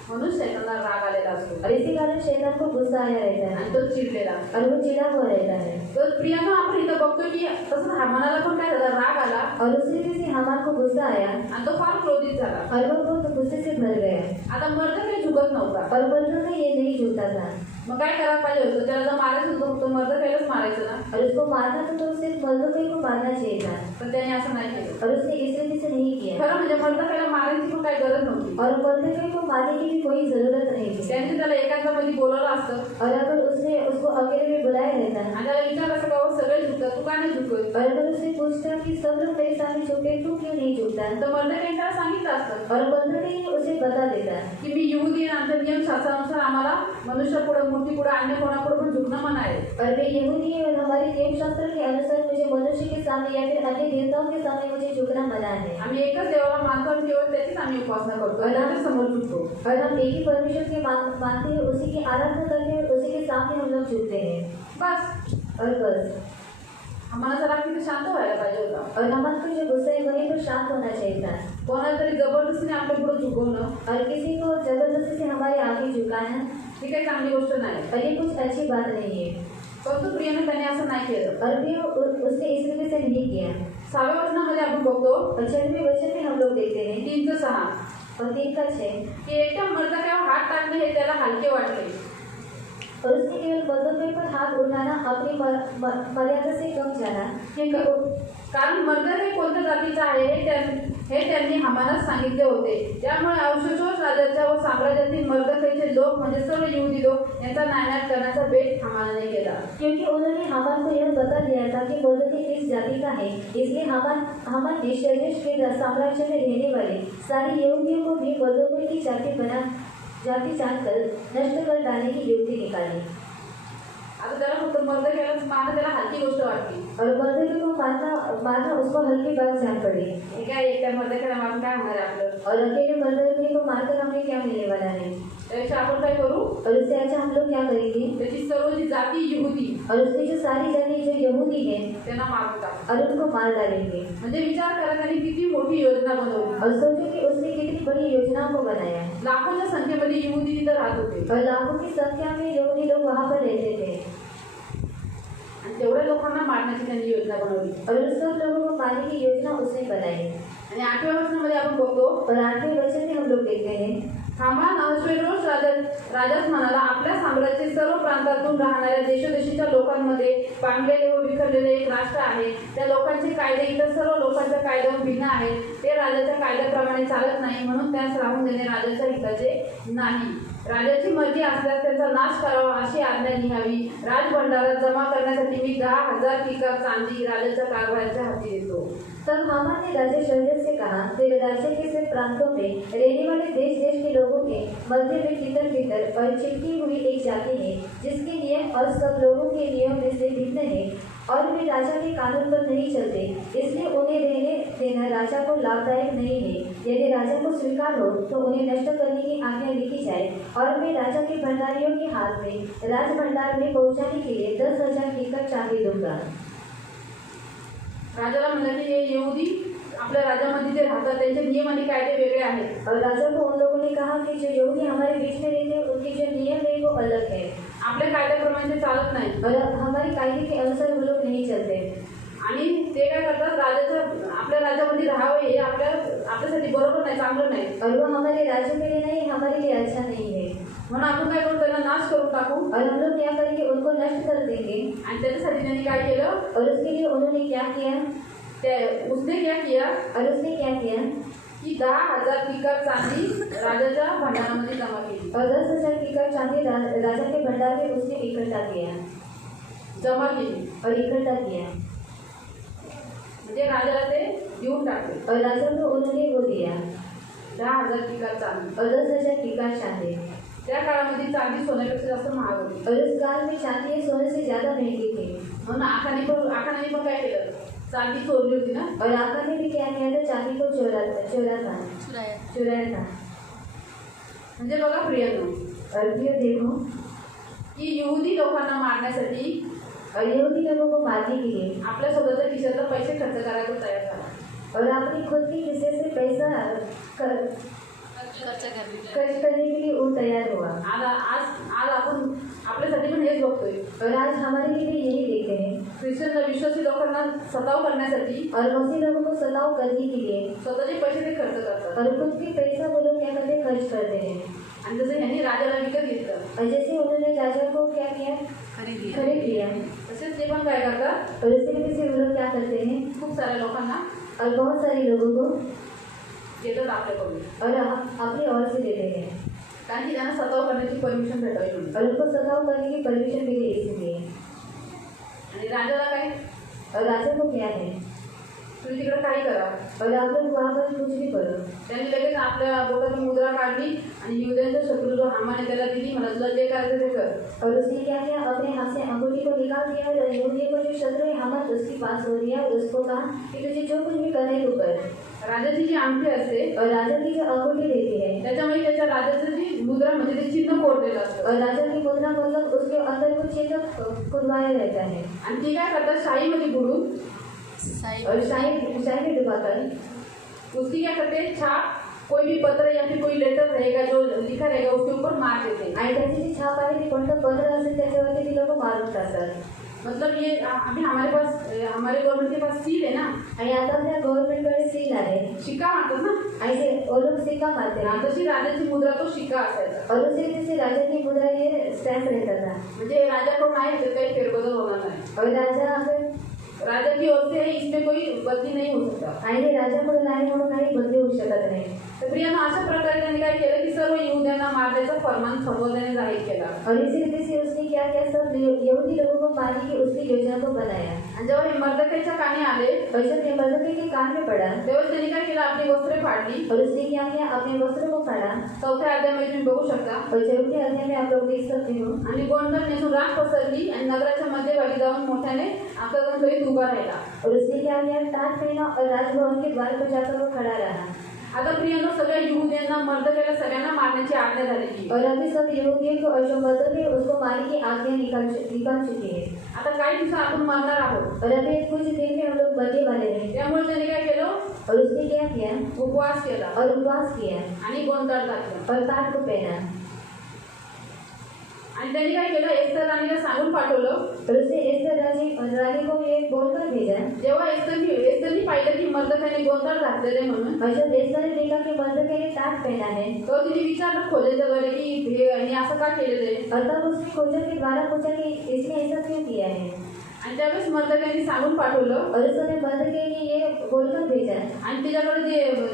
म्हणून शैतानाला राग आलेला असतो. और इसी कारण शैतान को गुस्सा आया रहता है. आणि तो चिडलेला. और वो चिड़ा हुआ रहता है. तर प्रियांनो, आपण इथं बघतो की तसं हामानाला पण काय झालं, राग आला और उसी रीति से हामान को गुस्सा आया. आणि तो फार क्रोधित झाला. और वो बहुत गुस्से से भर गया. आता मर्दकाई झुकत नव्हता. और मर्दकाई ये नहीं झुकता था. मग काय करायला पाहिजे होतं, त्याला जर मारायचं होतं तो मर्दकाईलाच मारायचं ना. और उसको मारना तो सिर्फ मर्दकाई को मारना चाहिए था. पण त्याने असं नाही केलं. और उसने इस रीति से नहीं किया. खरं म्हणजे मर्दकाईला मारायची पण काही गरज नव्हती. और मर्दकाई को मारने की भी कोई जरूरत नहीं थी. त्यांनी त्याला एकांतामध्ये बोलवलं असतं और अगर उसने उसको अकेले में बुलाया रहता आणि त्याला विचार असं का सगळे झुकतात, तू का नाही झुकत. और अगर उसने पूछता कि सब लोग मेरे सामने झुके तू क्यों नहीं झुकता. तर मर्दकाईने त्याला सांगितलं असतं और मर्दकाई ने उसे बता देता की मी यहूदी आहे, आमच्या नियम शास्त्रानुसार आम्हाला मनुष्य पुढे मूर्ती पुढे अन्य कोणापुढे पण झुकणं मना आहे. और मैं यहूदी हूँ और हमारे नियम शास्त्र के अनुसार मुझे मनुष्य के सामने या फिर अन्य देवताओं के सामने मुझे झुकना मना है. आम्ही एकच देवाला मानतो आणि केवळ त्याचीच आम्ही उपासना करतो आणि आम्ही समोर झुकतो. और हम एक ही परमेश्वर के मानते हैं, उसी की आराधना करते हैं और उसी के सामने हम लोग झुकते हैं. बस. और बस. आम्हाला जरा किती शांत व्हायला पाहिजे होता. और हमारा जो गुस्सा है वहीं पर शांत होना चाहिए था. कोणाला तरी जबरदस्तीने आपल्या पुढे झुकवणं और किसी को जबरदस्ती से हमारे आगे झुकाना ही काही चांगली गोष्ट नाही. और ये कुछ अच्छी बात नहीं है. परंतु प्रियाने त्याने असं नाही केलं. और फिर उसने इस रीति से नहीं किया. 6व्या वचनामध्ये आपण बघतो और 6वें वचन में हम लोग देखते हैं 3:6 और 3:6 की एकट्या मर्दकावर हात टाकणे हे त्याला हलके वाटले. और उसने केवल मर्दकाई पर हाथ उठाना अपनी मर्यादा से कम जाना. कारण मर्दकाई कोणत्या जातीचा आहे हे त्यांनी हामानास सांगितले होते. त्यामुळे अवशेषोष राजाच्या व साम्राज्यातील मर्दकाईचे लोक म्हणजे सर्व यहूदी लोक यांचा नायनाट करण्याचा बेत हामानाने केला. क्योंकि उन्होंने हामान को यह बता दिया था कि मर्दकाई किस जाति का है. इसलिए हामान ने शर्देश के साम्राज्य में रहने वाले सारे यहूदियों को भी मर्दकाई की जाति जानकर नष्ट कर डालने की युक्ति निकाली. आता त्याला फक्त मर्दकाईला मारणं त्याला हलकी गोष्ट वाटली. और मर्दकाई को मारना उसको हल्की बात जान पड़ी. हे काय एकट्या मर्दकाईला मारून काय होणार आहे आपलं. और अकेले मर्दकाई को मारकर हमें क्या मिलने वाला है. त्यापेक्षा आपण काय करू, और उससे अच्छा हम लोग क्या करेंगे. त्याची सर्व जी जाती यहूदी और उसकी जो सारी जाति जो यहूदी है त्यांना मारून टाक. और उनको मार डालेंगे. म्हणजे विचार करा त्यांनी किती मोठी योजना बनवली. और सोचो कि उसने कितनी बड़ी योजनाओं को बनाया. लाखोंच्या संख्येमध्ये यहूदी तिथं राहत होते. और लाखों की संख्या में यहूदी लोग वहाँ पर रहते थे. आणि तेवढ्या लोकांना मारण्याची त्यांनी योजना बनवली. और उन सब लोगों को मारने की योजना उसने बनाई. आणि 8व्या वचनामध्ये आपण बघतो और 8वें वचन में हम लोग देखते हैं हामान अश्वेरोष राजाच म्हणाला, आपल्या साम्राज्यातील सर्व प्रांतातून राहणाऱ्या देशोदेशीच्या लोकांमध्ये पांगलेले व विखरलेले एक राष्ट्र आहे. त्या लोकांचे कायदे इतर सर्व लोकांच्या कायद्याहून भिन्न आहेत. ते राजाच्या कायद्याप्रमाणे चालत नाही, म्हणून त्यास राहून देणे राजाच्या हिताचे नाही. राजाची मर्जी असल्यास त्यांचा नाश करावा अशी आज्ञा निघावी. राजभंडारात जमा करण्यासाठी मी 10,000 किकार चांदी राजाच्या कारभाराच्या हाती देतो. तब हामान ने राजा शर्देश से कहा, तेरे राज्य के सब प्रांतों में रहने वाले देश देश के लोगों के मध्य में तितर और चिपकी हुई एक जाति है जिसके नियम और सब लोगों के नियम में से भिन्न है. और वे राजा के कानून पर नहीं चलते, इसलिए उन्हें रहने देना राजा को लाभदायक नहीं है। यदि राजा को स्वीकार हो तो उन्हें नष्ट करने की आज्ञा लिखी जाए और मैं राजा के भंडारियों के हाथ में राज भंडार में पहुंचाने के लिए 10,000 किकर चांदी दूंगा। राजाला म्हणाले की हे यहुदी आपल्या राज्यामध्ये जे राहतात त्यांचे नियम आणि कायदे वेगळे आहेत। और राजा को उन लोगों ने कहा कि जो यहूदी हमारे बीच में रहते हैं उनके जो नियम है वो अलग है, आपल्या कायद्याप्रमाणे ते चालत नाही और हमारे कायदे के अनुसार वो लोग नहीं चलते। आणि ते काय करतात, राजाच्या आपल्या राज्यामध्ये राहावे हे आपल्यासाठी बरोबर नाही, चांगलं नाही। और वो हमारे राज्य के लिए नहीं, हमारे लिए अच्छा नहीं है। म्हणून आपण काय करू, त्यांना नाश करून टाकू और हम लोग क्या करेंगे, उनको नष्ट कर देंगे। आणि त्याच्यासाठी त्यांनी काय केलं, और उसके लिए उन्होंने क्या किया, उसने क्या किया और उसने क्या किया की 10,000 किकर चांदी राजाच्या भंडारामध्ये जमा केली। और 10,000 किकर चांदी राजा के भंडार में उसने इकट्ठा किया, जमा केली और इकट्ठा किया, म्हणजे राजाला ते देऊन टाकले। और राजा को उन्होंने वो दिया 10,000 किकर चांदी। और 10,000 किकर चांदी। त्या काळामध्ये चांदी सोन्यापेक्षा जास्त महाग होती, और उस काल में चांदी सोने से ज्यादा महंगी थी। म्हणून आखाने पण काय केलं, चांदी चोरली होती ना, और आका ने भी क्या किया था, चांदी को चुराया था। म्हणजे बघा प्रियांनो, और फिर देखो की यहुदी लोकांना मारण्यासाठी और यहूदी लोगों को मारने के लिए आपल्या स्वतःच्या खिशातले पैसे खर्च करायला तयार झाला, और अपनी खुद की हिस्से से पैसा खर्च करने के लिए वो तैयार हुआ। आज आपण आपल्यासाठी पण हेच बघतोय। और आज हमारे लिए भी यही देखते हैं, ख्रिश्चन विश्वासी लोकांना सताव करण्यासाठी और मसीह लोगों को सताव करने के लिए स्वतःचे पैसे ते खर्च करतात। और खुद की पैसा वो लोग क्या करते हैं, खर्च करते हैं। आणि जसं यांनी राजाला विकत घेतलं, और जैसे उन्होंने राजा को क्या किया, खरीद लिया, तसेच ते पण काय करतात, और उसके लिए से वो लोग क्या करते हैं, खूप साऱ्या लोकांना और बहुत सारे लोगों को देतात आपल्याकडून, और अपनी ओर से देते हैं, कारण की त्यांना सताव करण्याची परमिशन भेटावी म्हणून। और उनको सताव करने की परमिशन मिली इसलिए। आणि राजाला काय, और राजा को क्या है, तुम्ही तिकडे काही करा, और आप लोग वहाँ पर कुछ भी करो। त्यांनी लगेच आपल्या बोटाची मुद्रा काढली आणि युद्धांचा शत्रू जो हामाने त्याला दिली, म्हणा तुला जे करायचं ते कर। और उसने क्या किया, अपने हाथ से अंगूठी को निकाल दिया, और यहूदी को जो शत्रु है हामान उसके पास हो दिया, और उसको कहा कि तुझे जो कुछ भी करना है तो कर। राजाची जी अंगठी असते, और राजा की जो अंगूठी रहती है, त्याच्यामध्ये त्याच्या राजाचं जी मुद्रा म्हणजे ते चिन्ह कोरलेलं असतं, और राजा की मुद्रा मतलब उसके अंदर कुछ चिन्ह खुदवाया रहता है। आणि ती काय करतात, शाहीमध्ये बुडून और शाही में डुबाकर उसकी क्या करते हैं, छाप कोई भी पत्र या फिर कोई लेटर रहेगा जो लिखा रहेगा उसके ऊपर मार देते हैं। आणि त्याची जी छाप आहे ती कोणतं पत्र असेल त्याच्यावरती ती लोक मारून टाकतात। मतलब ये अभी हमारे गवर्नमेंट के पास सील है ना, आणि आता त्या गव्हर्नमेंटकडे सील आहे, शिक्का मारतात ना, आणि ते वो लोग सिक्का मारते हैं, तशी राजाची मुद्रा तो शिक्का असायचा। और उसी जैसे राजा की मुद्रा ये स्टैम्प रहता था, म्हणजे राजाकडून आहे तर काही फेरबदल होणार नाही। और राजा अगर राजा की ओर से है, इसमें कोई बदली नहीं हो सकता। आणि ते राजाकडून आहे म्हणून काही बदली होऊ शकत नाही। तर प्रियांनो, अशा प्रकारे त्यांनी काय केलं की सर्व यहुद्यांना मारण्याचा फरमान संबोधनाने जाहीर केला। और इसी रीति से उसने क्या किया, सब यहूदी लोगों को मारने की उसकी योजना को बनाया। आणि जेव्हा हे मर्दकाईच्या कानी आले, और जब ये मर्दकी के कान में पड़ा, तेव्हा त्यांनी काय केलं, आपली वस्त्रे फाडली। और उसने क्या किया, अपने वस्त्र को फाड़ा, 4थ्या अध्यायामध्ये तुम्ही बघू शकता, और 4थे अध्याय में आप लोग देख सकते हो, आणि गोंधळ नेसून राख पसरली आणि नगराच्या मध्यभागी जाऊन मोठ्याने आक्रमण करीत उभा राहिला। और उसने क्या किया, टाट पहना और राजभवन के द्वार पर जाकर वो खड़ा रहा। आता प्रियांनो, सगळ्या यहुद्यांना मर्दकाईला सगळ्यांना मारण्याची आज्ञा झालेली। और अभी सब यहूदियों को और जो मर्द थे उसको मारने की आज्ञा निकाल चुकी है। आता काही दिवसात आपण मरणार आहोत, और अभी कुछ दिन में हम लोग मरने वाले हैं। त्यामुळे त्यांनी काय केलं, और उसने क्या किया, उपवास केला और उपवास किया, आणि गोंधळ घातला। और टाट को पहना, आणि त्यांनी काय केलं, एस्तर राणीला सांगून पाठवलं। और उसने एस्तर रानी को ये बोलकर भेजा। जेव्हा एस्तरनी पाहिलं की मर्दकाईने गोंधळ घातलेले म्हणून, और जब एस्तर ने देखा कि मर्दकी ने टाट पहना है, तो तिने विचारलं खोजेच्या घरी की हे यांनी असं का केलेलं आहे। और तब उसने खोजा के द्वारा पूछा कि इसने ऐसा क्यों किया है। आणि त्यावेळेस मर्दकाईने सांगून पाठवलं, और उसने मर्दकी ने ये बोलकर भेजा, आणि तिच्याकडे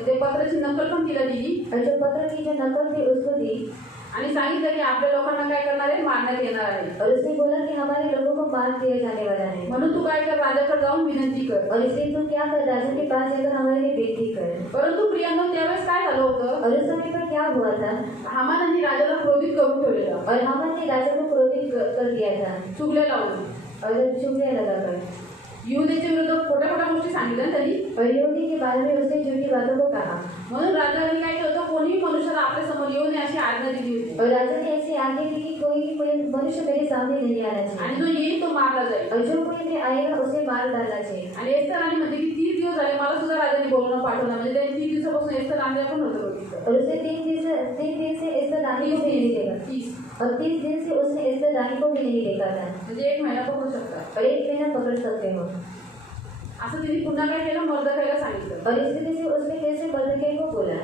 ते पत्राची नकल पण तिला दिली, और जो पत्र की जो नकल थी उसको दी, आणि सांगितलं की आपल्या लोकांना काय करणार आहे, मारण्यात येणार आहे। और उसने बोला कि हमारे लोगों को मार दिया जाने वाला है। म्हणून तू काय कर, राजाकडे जाऊन विनंती कर। और इसलिए तू क्या कर, राजा के पास जाकर हमारे लिए बेनती कर। परंतु प्रियांनो, त्यावेळेस काय झालं होतं, और उस समय पर क्या हुआ था, हामानाने राजाला क्रोधित करून ठेवलेलं, और हामान ने राजा को क्रोधित कर दिया था, चुगल्या लावून। और चुगलियाँ लगाकर। यहूदीच्या विरुद्ध खोट्या खोट्या गोष्टी सांगितल्या ना त्यांनी. और यहूदी के बारे में उसने झूठी बातों को कहा। म्हणून राजाने काय केलं होतं, कोणीही मनुष्याला आपल्या समोर येऊ नये अशी आज्ञा दिली होती. और राजा ने ऐसी आज्ञा दी कि कोई मनुष्य मेरे सामने नहीं आना आणि चाहिए, जो येईल तो मारला जाईल. और जो कोई भी आएगा उसे मार डालना चाहिए। आणि एस्तर राणी म्हणते की 30 दिवस झाले मला सुद्धा राजाने बोलवणं पाठवलं. म्हणजे त्यांनी 30 दिवसापासून एस्तर राणीला पण होतं बघितलं. और उसने 3 दिन से एस्तर रानी को भी नहीं देखा, 30 और 30 दिन से उसने एस्तर रानी को भी नहीं देखा था। म्हणजे 1 महिना पकडू शकता. और 1 महीना पकड़ सकते हो। असं तिने पुन्हा काय केलं, मर्दकाईला सांगितलं. और इस विधि से उसने कैसे मर्दकी को बोला,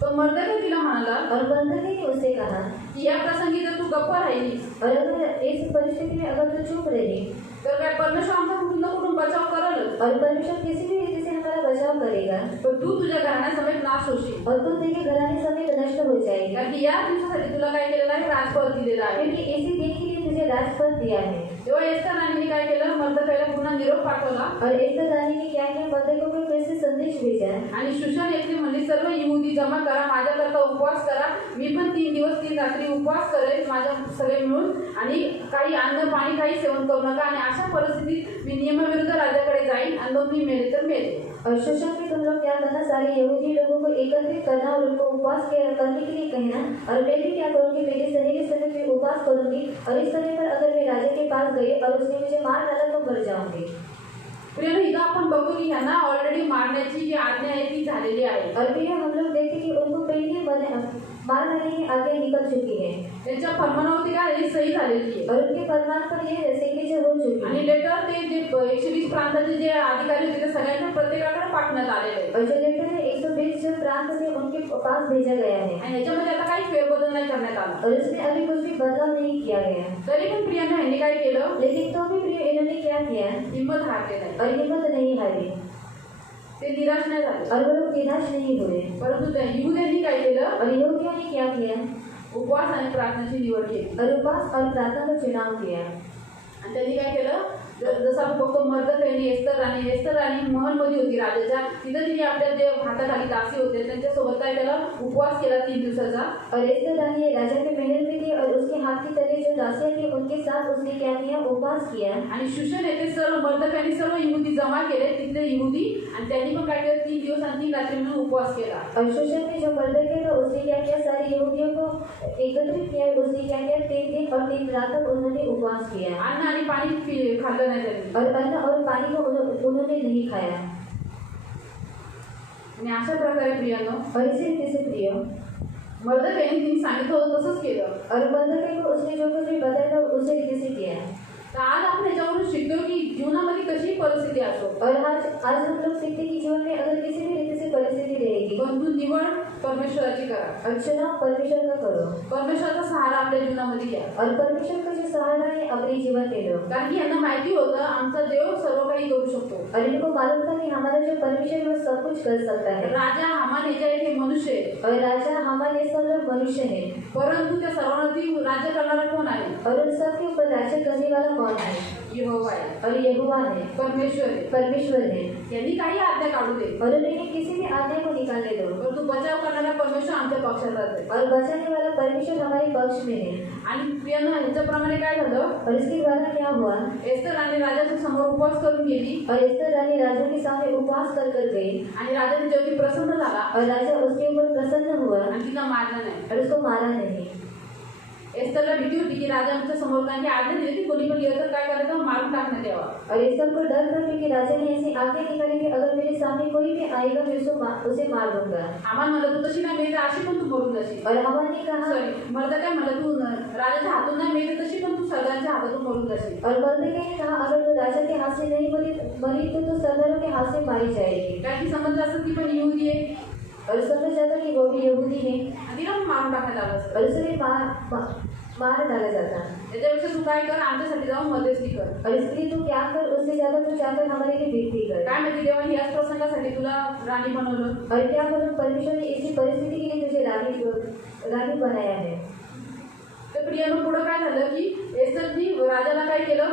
तो मर्दकाई तिला म्हणाला और मर्दकी ने उसे कहा की या प्रसंगी जर तू गप्प राहिलीस और अगर इस परिस्थिति में अगर तू चुप रही तर काय परमेश्वर आमचा कुठून ना कुठून बचाव करल. और परमेश्वर किसी भी रीति से हमारा बचाव करेगा, तो तू तुझ्या घराण्यासमेत नाश होशील. और तू तेरे घराने समेत नष्ट हो जाएगा, कारण की या दिवसासाठी तुला काय केलेलं आहे, राजपद दिलेला आहे. क्योंकि इसी दिन के लिए तुझे राजपद दिया है। तेव्हा एस्तर राणीने काय केलं, मर्दकाईला पुन्हा निरोप पाठवला. और एस्तर रानी ने क्या किया, मर्दकी को कैसे संदेश भेजा, आणि शुशान येथे म्हणली सर्व यहूदी जमा करा, माझ्याकरता उपवास करा. मी पण 3 दिवस 3 रात्री उपवास करेल माझ्या सगळे मिळून. आणि काही अन्न पाणी काही सेवन करू नका. आणि अशा परिस्थितीत मी नियमाविरुद्ध राजाकडे जाईन आणि मग मी मेले तर मेले. और शूशान में तुम लोग क्या करना, सारे यहूदी लोगों को एकत्रित करना और उनको उपवास करने के लिए कहना। और मैं भी क्या करूँगी, मेरी सहेली समेत मैं उपवास करूँगी, और इस समय पर अगर मैं राजा के पास गई और उसने मुझे मार डाला तो मर जाऊंगी। प्रिय इथं आपण बघतो की ह्यांना ऑलरेडी मारण्याची जी आज्ञा आहे ती झालेली आहे. और फिर हम लोग देखते कि उनको पहले मार डालने की आज्ञा निकल चुकी है, त्यांच्या फरमानावरती काय ही सही झालेली आहे. और उनके फरमान पर ये सिग्नेचर हो चुकी आणि है। लेटर ते जे 120 प्रांताचे जे अधिकारी होते ते सगळ्यांना प्रत्येकाकडे पाठवण्यात आलेले आहे. और जो लेटर है 120 जो प्रांत में उनके पास भेजा गया है, आणि याच्यामध्ये आता काही फेरबदल नाही करण्यात आला. और इसमें अभी कुछ भी बदलाव नहीं किया गया। तरी पण प्रियाने ह्यांनी काय केलं, लेकिन तो भी प्रिय इन्होंने क्या किया, हिंमत हारले नाही. और हिम्मत नहीं हारी, ते निराश नाही झाले. और वो लोग निराश नहीं हुए। परंतु त्या यहूद्यांनी काय केलं, और यहूदियों ने क्या किया, उपवास आणि प्रार्थनेची निवड केली. और उपवास और प्रार्थना का चुनाव किया। आणि त्यांनी काय केलं, जसं आपण बघतो मर्दकाईने एस्तर राणी महलमध्ये होती राजाच्या. तिथं तिने आपल्या जे हाताखाली दासी होते त्यांच्यासोबत काय केलं, उपवास केला 3 दिवसाचा. और एस्तर रानी राजा के महल में थी, और उसके हाथ की तले जो दासियां थी उनके साथ उसने क्या किया, उपवास किया। आणि शुशन येथे सर्व मर्दकाईने सर्व यहूदी जमा केले, तिथले यहूदी. आणि त्यांनी पण काय केलं, 3 दिवस आणि 3 रात्री म्हणून उपवास केला. और शूशन में जो मर्दकी था उसने क्या किया, सारे यहूदियों को एकत्रित किया, उसने क्या किया, 3 दिन और 3 रात तक उन्होंने उपवास किया। अन्न आणि पाणी खाल्लं नाही त्यांनी. और अन्न और पानी को उन्होंने नहीं खाया। आणि अशा प्रकारे प्रियानो, और इसी रीति से प्रिय, मर्दकाईने तिने सांगितलं होतं तसंच केलं. और मर्दकी को उसने जो कुछ भी बताया था उसी रीति से किया। तर आज आपण याच्यावरून शिकतो की जीवनामध्ये कशी परिस्थिती असो, और आज हम लोग सीखते हैं कि जीवन में अगर किसी भी रीति से परिस्थिति रहेगी, पण तू निवड परमेश्वराची करा. और चुनाव परमेश्वर का करो, परमेश्वराचा सहारा आपल्या जीवनामध्ये घ्या. और परमेश्वर का जो सहारा है अपने जीवन में लो। कारण की यांना माहिती होतं आमचा देव सर्व काही करू शकतो. और इनको मालूम था कि हमारा जो परमेश्वर है वो सब कुछ कर सकता है। राजा हामान याच्या इथे मनुष्य आहे, और राजा हमारे सब लोग मनुष्य है, परंतु त्या सर्वांवरती राज्य करणारा कोण आहे, और उन सबके ऊपर राज्य करने वाला कौन है, यहोवा आहे, और यहोवा है, परमेश्वर आहे. परमेश्वर है। यांनी काही आज्ञा काढू दे, और उन्हें किसी भी आज्ञा को निकालने दो, परंतु बचाव करणारा परमेश्वर आमच्या पक्षात आहे. और बचाने वाला परमेश्वर हमारे पक्ष में है। आणि प्रियानं ह्याच्याप्रमाणे काय झालं, और इसके द्वारा क्या हुआ, एस्तर राणी राजाच्या समोर उपवास करून गेली. और एस्तर रानी राजा के सामने उपवास कर गई, आणि राजा तिच्यावरती प्रसन्न झाला और राजा उसके ऊपर प्रसन्न हुआ, आणि तिला मारलं नाही. और उसको मारा नहीं। एस्तरला भीती होती की राजा आमच्या समोर कारण की आज्ञा दिली की कोणी पण गेलं तर काय करायचं, मारून टाकण्यात यावा. और एस्तर को डर था क्योंकि राजा ने ऐसी आज्ञा निकाली कि अगर मेरे सामने कोई भी आएगा मैं उसे मार दूंगा। आम्हाला म्हणलं तू तशी नाही मेली तर अशी पण तू मरून जाशील. और हमान ने कहा, सॉरी मर्द काय म्हणलं, तू राजाच्या हातून नाही मेली तशी पण तू सर्वांच्या हातातून मरून जाशील. और मर्दकी ने कहा, अगर तो राजा के हाथ से नहीं मरी तो सरदारों के हाथ से मारी जाएगी। कारण की समजलं असं ती पण यहूदी आहे और समझ जाता कि वो भी यहूदी है, आणि तिला पण मारून टाकण्यात आलं असतं. और उसे मार डाला जाता। त्याच्यापेक्षा तू काय कर, आमच्यासाठी जाऊन मध्यस्थी कर. और इसलिए तू क्या कर, उससे ज्यादा तू जाकर हमारे लिए विनती कर। काय माहिती देवाने याच प्रसंगासाठी तुला राणी बनवलं. और क्या करूँ, परमेश्वर ने इसी परिस्थिति के लिए तुझे रानी बनाया है। तर प्रियानं पुढं काय झालं की एस्तरनी राजाला काय केलं,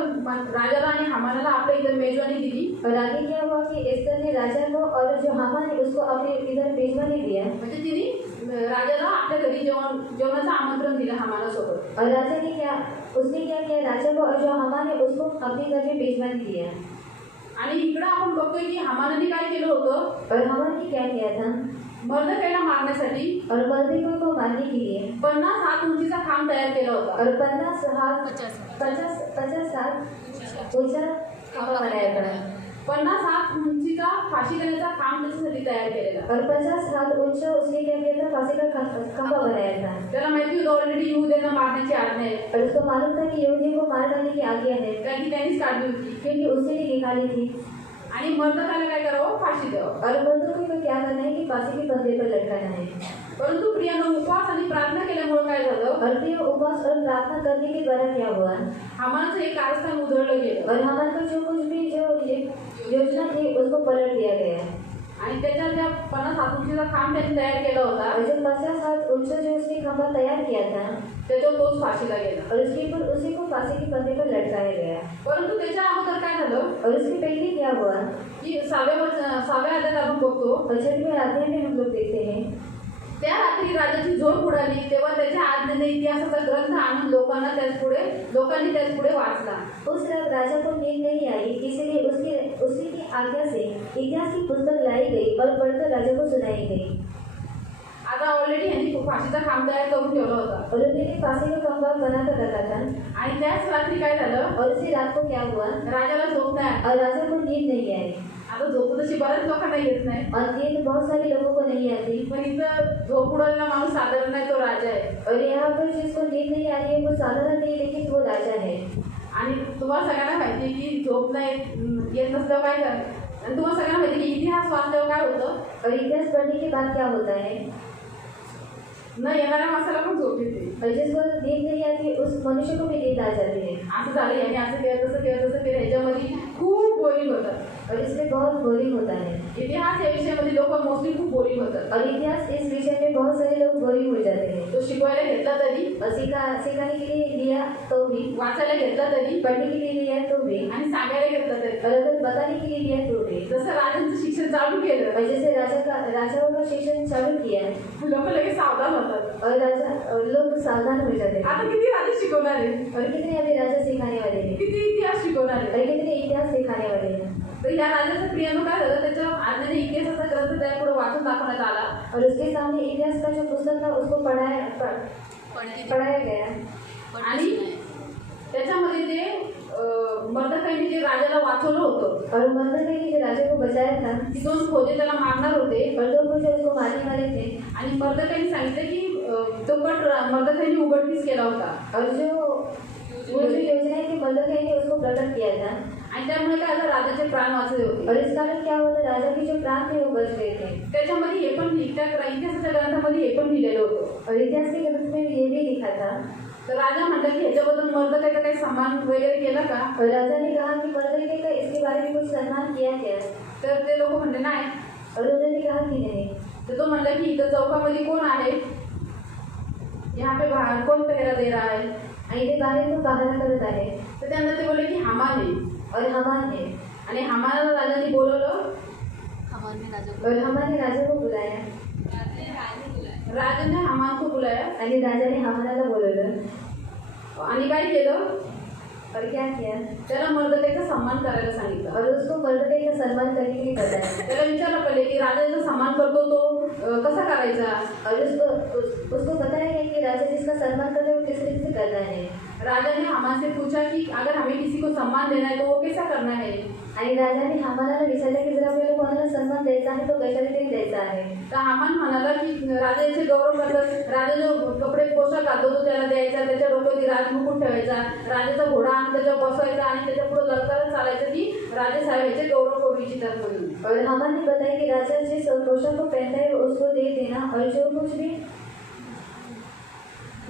राजाला आणि हामानाला आपल्या इथं मेजवानी दिली. और आगे क्या हुआ कि एस्तर ने राजा को और जो हामान है उसको अपने इधर मेजबानी दिया। म्हणजे तिने राजाला आपल्या घरी जेवणाचं आमंत्रण दिलं हामानासोबत. और राजा ने क्या, उसने क्या किया राजा को और जो हामान ने उसको अपने घर में मेजबान किया। आणि इकडं आपण बघतोय की हामानाने काय केलं होतं, और हामान ने क्या किया था, मर्दकाईला मारण्यासाठी और मर्दकी को मारने के लिए 50 हात उंचीचा खांब तयार केला होता। और 50 हाथ ऊंचा खंबा बनाया था 50 हात उंचीचा फाशी देण्याचा खांब त्याच्यासाठी तयार केलेला। और 50 हाथ ऊंचा उसने क्या किया था, फांसी का खंबा बनाया था। त्याला माहिती होतं ऑलरेडी यहूद्यांना मारण्याची आज्ञा आहे, और उसको मालूम था कि यहूदियों को मार डालने की आज्ञा है, कारण की त्यांनीच काढली होती। क्योंकि उसने ही निकाली थी। आणि मर्दकाला काय करावं, फाशी द्यावं। और मर्दों को क्या करना है कि फांसी के फंदे पर लटकाना है। परंतु प्रियानं उपवास आणि प्रार्थना केल्यामुळे काय झालं, और फिर उपवास और प्रार्थना करने के द्वारा क्या हुआ, हामानाचं एक कारस्थान उधळलं गेलं और हामान को जो कुछ भी जो योजना थी उसको पलट दिया गया। आणि त्याच्या ज्या 50 हात उंचीचा खांब त्यांनी तयार केला होता, और जो 50 हाथ ऊंचा जो उसने खंबा तैयार किया था, त्याच्यावर तोच फाशीला गेला। और उसके ऊपर उसी को फांसी के फंदे पर लटकाया गया। परंतु त्याच्या अगोदर काय झालं और उसके पहले क्या हुआ, की 6व्या अध्यायात आपण बघतो, और 6वें अध्याय में हम लोग देखते हैं, त्या रात्री राजाची झोप उडाली तेव्हा त्याच्या आज्ञेने इतिहासाचा ग्रंथ आणून लोकांनी त्याच पुढे वाचला। उस रात राजा को नींद नहीं आई, इसलिए उसी की आज्ञा से इतिहास की पुस्तक लाई गई और पढ़कर राजा को सुनाई गई। आता ऑलरेडी यांनी फाशीचा खांब तयार करून ठेवला होता, और उन्होंने फांसी का खंबा बना कर रखा था। आणि त्याच रात्री काय झालं, और उसी रात को क्या हुआ, राजाला झोप नाही आली। और राजा को नींद नहीं आई। आता झोप तशी बऱ्याच लोकांना येत नाही, और नींद बहुत सारे लोगों को नहीं आती, पण इथं झोप उडालेला माणूस साधारण नाही, तो राजा आहे। और यहाँ पर जिसको नींद नहीं आ रही है वो साधारण नहीं, लेकिन वो राजा है। आणि तुम्हाला सगळ्यांना माहिती आहे की झोप नाही येत नसल्यावर काय कर, आणि तुम्हाला सगळ्यांना माहिती आहे की इतिहास वाचल्यावर काय होतं, और इतिहास पढ़ने के बाद क्या होता है, न येणाऱ्या माणसाला पण झोप येते। और जिसको नींद नहीं आती उस मनुष्य को भी नींद आ जाती है। असं झालं, याने असं केलं तसं केलं तसं केलं, ह्याच्यामध्ये खूप बोरिंग होतं। और इसमें बहुत बोरिंग होता है। इतिहास या विषयामध्ये लोक मोस्टली खूप बोरिंग होतात। और इतिहास इस विषय में बहुत सारे लोग बोरिंग हो जाते हैं। तो शिकवायला घेतला तरी, और सिखाने के लिए लिया तो भी, वाचायला घेतला तरी, पढ़ने के लिए लिया तो भी, आणि सांगायला घेतला तरी, और अगर बताने के लिए लिया तो भी। जसं राजांचं शिक्षण चालू केलं, और जैसे राजाओं का शिक्षण चालू किया लोक लगेच सावधान होतात। और लोग सावधान हो जाते हैं। आता किती राजा शिकवणार आहे, और कितने अभी राजा सिखाने वाले हैं, किती इतिहास शिकवणार आहे। और कितने इतिहास सिखाने वाले हैं। तर या राजाचं प्रियानं काय झालं, त्याच्या आज्ञेने इतिहासाचा ग्रंथ त्या पुढे वाचून दाखवण्यात आला, और उसके सामने इतिहास का जो पुस्तक था उसको पढ़ाया गया। आणि त्याच्यामध्ये ते मर्दकाईने जे राजाला वाचवलं होतं, और मर्दकाई ने जो राजा को बचाया था, की 2 खोजे त्याला मारणार होते, और 2 खोजे उसको मारने वाले थे, आणि मर्दकाईने सांगितलं की तो कट मर्दकाईने उघडकीस केला होता, और वो जो योजनाएं थी मर्दकाई ने उसको प्रकट किया था। आणि त्यामुळे काय झालं, राजाचे प्राण वाचले होते। और इस कारण क्या हुआ था, राजा के जो प्राण थे वो बच गए थे। त्याच्यामध्ये हे पण इतिहासाच्या ग्रंथामध्ये हे पण लिहिलेलं होतं। और इतिहास के ग्रंथ में ये भी लिखा था। तर राजा म्हणतात की ह्याच्याबद्दल मर्दकाईचा काही सन्मान वगैरे केला का, और राजा ने कहा कि मर्दकाई का इसके बारे में कुछ सम्मान किया क्या, तर ते लोक म्हणले नाही। और उन्होंने कहा कि नहीं। तर तो म्हणला की इथं चौकामध्ये कोण आहे, यहाँ पे बाहर कौन पहरा दे रहा है, आणि ते बाहेर तो पहारा करत आहे। तर त्यांना ते बोलले की हामान आहे, और हमान है, आणि हामानाला राजाने बोलवलं, और हमान ने राजा को बुलाया, राजाने हामान को बुलाया, आणि राजाने हमानाला बोलवलं, आणि काय केलं, और क्या किया, त्याला मर्दकाईचा सन्मान करायला सांगितलं। और उसको मर्दकाई का सम्मान करने के लिए बताया। त्याला विचारलं पहिले की राजाचा सन्मान करतो तो कसा करायचा, और उसको बताया गया कि राजा जिसका सम्मान करता है वो किस तरीके से करना है। राजा ने हामान से पूछा कि अगर हमें किसी को सम्मान देना है तो वो कैसा करना है, आणि राजाने हामानाला विचारलं की जर आपल्याला कोणाला सन्मान द्यायचा आहे तो कशा रीतीने द्यायचा आहे। तर हामान म्हणाला की राजा याचे गौरव करतात, राजा जो कपडे पोशाख घालतो तो त्याला द्यायचा, त्याच्या डोक्यावरती राजमुकुट ठेवायचा, राजाचा घोडा आणून त्याच्यावर बसवायचा आणि त्याच्या पुढे ललकारत चालायचं की राजे साहेब याचे गौरव करू इच्छितात म्हणून। और हमान ने बताया कि राजा जिस पोशाक को पहनता है उसको दे देना, और जो कुछ भी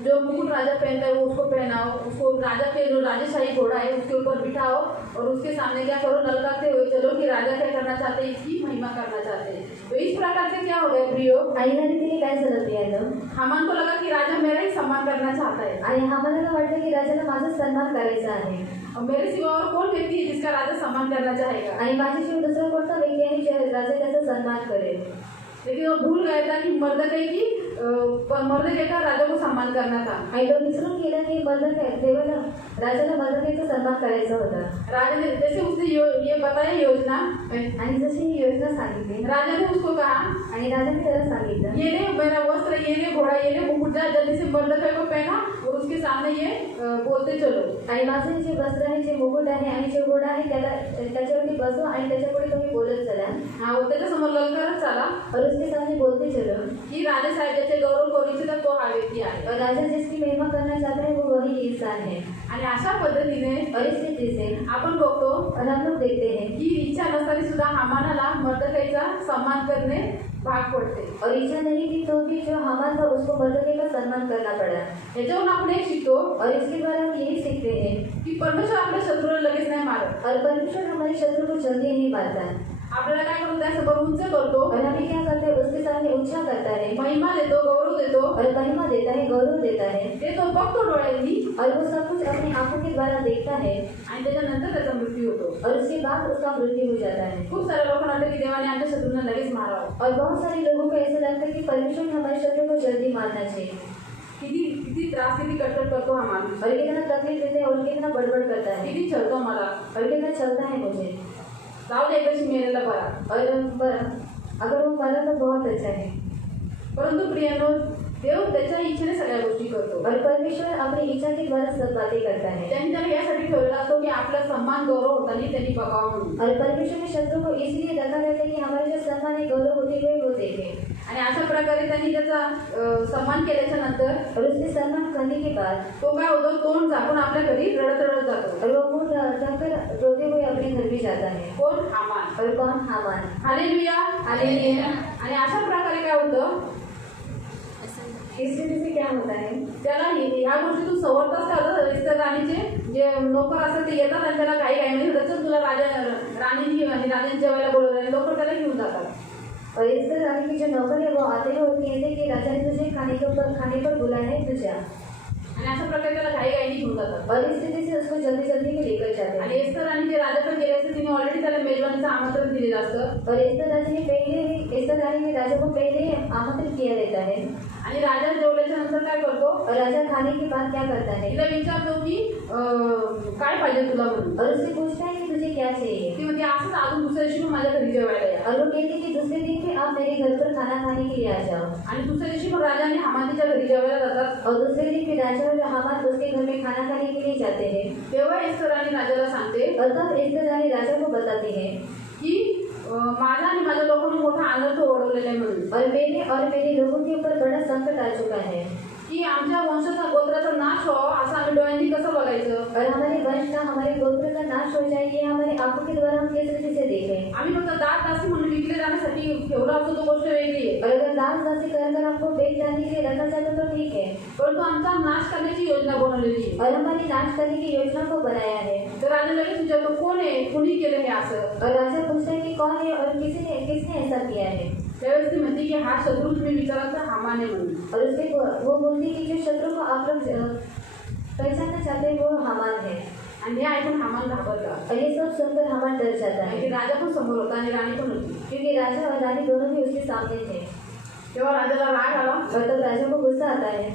जो मुकुट राजा पहनता है वो उसको पहनाओ, उसको राजा के जो राजशाही घोड़ा है उसके ऊपर बिठाओ, और उसके सामने क्या करो, ललकारते हुए चलो कि राजा क्या करना चाहते हैं, इसकी महिमा करना चाहते हैं। तो इस प्रकार से क्या हो गया प्रियो, आणि या रीतीने काय झालं प्रियानो, हामान को लगा कि राजा मेरा ही सम्मान करना चाहता है, आणि हमानाला वाटलं की राजाला माझा सन्मान करायचा आहे, और मेरे सिवा और कौन व्यक्ति है जिसका राजा सम्मान करना चाहेगा, आणि माझ्याशिवाय दुसरा कोणता व्यक्ती आहे जो राजा त्याचा सन्मान करेल। लेकिन वो भूल गया था कि मर्दकाई का राजा को सम्मान करना था। आणि तो विसरून गेला की देवाला राजाला मर्दकीचा सन्मान करायचा होता राजा ने जैसे उसने ये बताया योजना, आणि जशी ही योजना सांगितली राजा ने उसको कहा आणि राजाने त्याला सांगितलं ये ले मेरा वस्त्र, ये ले घोड़ा, ये ले मुकुट, जा जल्दी से मर्दकाई को पहना और उसके सामने ये बोलते चलो। आणि माझे जे वस्त्र आहे, जे मुकुट आहे आणि जे घोडा आहे त्याला त्याच्यावरती बसवा आणि त्याच्यापुढे तुम्ही बोलत चला हाँ, वो त्याच्या समोर ललकारत चला और उसके सामने बोलते चलो की राजा साहेब ज्याचे गौरव करू इच्छितात तो हा व्यक्ती आहे। और राजा जिसकी महिमा करना चाहता है वो वही इंसान है। आणि अशा पद्धतीने और इस रीति से आपण बघतो और हम लोग देखते हैं की इच्छा नसताना सुद्धा हामानाला मर्दकाईचा सन्मान करणे भाग पडते। और इच्छा नहीं थी तो भी जो हामान था उसको मर्दकी का सम्मान करना पड़ा। याच्यावरून आपण एक शिकतो और इसके द्वारा हम यही सीखते हैं की परमेश्वर आपल्या शत्रूला लगेच नाही मारत। और परमेश्वर हमारे शत्रु को जल्दी नहीं मारता है आपल्याला काय करतो, त्यासमोर उंच करतो और हमें क्या करता है, उसके सामने ऊंचा करता है महिमा देतो, गौरव देतो और महिमा देता है, गौरव देता है ते तो बघतो डोळ्यांनी और वो सब कुछ अपनी आंखों के द्वारा देखता है आणि त्याच्यानंतर त्याचा मृत्यू होतो। और उसके बाद उसका मृत्यु हो जाता है। खूप साऱ्या लोकांना वाटतं की देवाने आमच्या शत्रूंना लगेच मारावं। और बहुत सारे लोगों को ऐसा लगता है कि परमेश्वर ने हमारे शत्रु को जल्दी मारना चाहिए किती किती त्रास, किती कटकट करतो हा माणूस, और कितना तकलीफ देते हैं और कितना बड़बड़ करता है किती छळतो मला, और कितना चलता है मुझे जाऊ दे एकदाची मेलेला बरा। और अगर वो मरा तो बहुत अच्छा है। परंतु प्रियानो, देव त्याच्या इच्छेने सगळ्या गोष्टी करतो और परमेश्वर अपनी इच्छा के द्वारा सब बातें करता है। त्यांनी त्याला यासाठी ठेवलेला असतो की आपला सन्मान गौरव होताना त्यांनी बघावं म्हणून। और परमेश्वर ने शत्रु को इसलिए रखा रहता है कि हमारे जो सम्मान है गौरव होते हुए वो देखे आणि अशा प्रकारे त्यांनी त्याचा सन्मान केल्याच्या नंतर और उसके सम्मान करने के बाद तो काय होतो, तोंड झाकून आपल्या घरी रडत रडत जातो। और वो मुंह ढककर रोते हुए अपने घर में जाता है। कोण? हामान। और कौन? हामान। Hallelujah, hallelujah. आणि अशा प्रकारे काय होतं, इस रीति से क्या होता है, त्याला ह्या गोष्टीतून संवर्तच करतात। रिश्ते राणीचे जे नोकर असतात ते येतात आणि त्याला काही काही म्हणजे रचत तुला राणीने राजाने जेवायला बोलवलं आणि लोक त्याला घेऊन जातात। और इस तरह रानी की जो नौकर है वो आते हैं और कहते हैं कि राजा ने तुझे खाने पर बुलाया है, तू जा। आणि अशा प्रकारे त्याला घाई घाईने घेऊन जातात और इस रीति से उसको जल्दी जल्दी में लेकर जाते आणि हैं। एस्तर राणी जे राजाकडे गेले असते तिने ऑलरेडी त्याला मेजवानीचं आमंत्रण दिलेलं असतं और एस्तर रानी ने राजा को पहले ही आमंत्रित किया रहता है। आणि राजा जेवल्याच्या नंतर काय करतो, और राजा खाने के बाद क्या करता है, तिला विचारतो की काय पाहिजे तुला म्हणून। और उससे पूछता है कि तुझे क्या चाहिए। ती म्हणजे असंच अजून दुसऱ्या दिवशी पण माझ्या घरी जेवायला या। और वो कहते कि दूसरे दिन पे आप मेरे घर पर खाना खाने के लिए आ जाओ। आणि दुसऱ्या दिवशी पण राजाने हामातीच्या घरी जेवायला जातात। और दूसरे दिन पे राजा और हामान उसके घर में खाना खाने के लिए जाते हैं। तेव्हा एस्तर राणी राजाला सांगते और तब एस्तर रानी राजा को बताती है की माझा आणि माझ्या लोकांना मोठा आनंद ओढवलेला आहे म्हणून, और मेरे लोगों के ऊपर बड़ा संकट आ चुका है की आमच्या वंशाचा गोत्राचा नाश हो असं आम्ही डोळ्यांनी कसं बघायचं। और हमारे वंश का, हमारे गोत्र का नाश हो जाए, ये हमारे आंखों के द्वारा हम किस रीति से देखें। आम्ही फक्त दास दासी म्हणून विकले जाण्यासाठी ठेवला असतो तो गोष्ट वेगळी आहे, और अगर दास दासी कर आपको बेच जाने के लिए रखा जाता तो ठीक है, परंतु आमचा नाश करण्याची योजना बनवलेली आहे। और हमारी नाश करने की योजना को बनाया है। तर राजा लगेच विचारतो कोण आहे, कुणी केलं हे असं। और राजा पूछता है कि कौन है और किसने ऐसा किया है। त्यावेळेस ती म्हणते की हा शत्रू तुम्ही विचाराल तर हामाने म्हणून। और उससे वो बोलती है कि जो शत्रु को आप लोग पहचानना चाहते हैं वो हामान है। आणि हे ऐकून हामान घाबरला और ये सब सुनकर हामान डर जाता आणि है राजा पण समोर होता आणि राणी पण होती। क्योंकि राजा और रानी दोनों भी उसके सामने थे। तेव्हा राजाला राग आला। और तब राजा को गुस्सा आता है।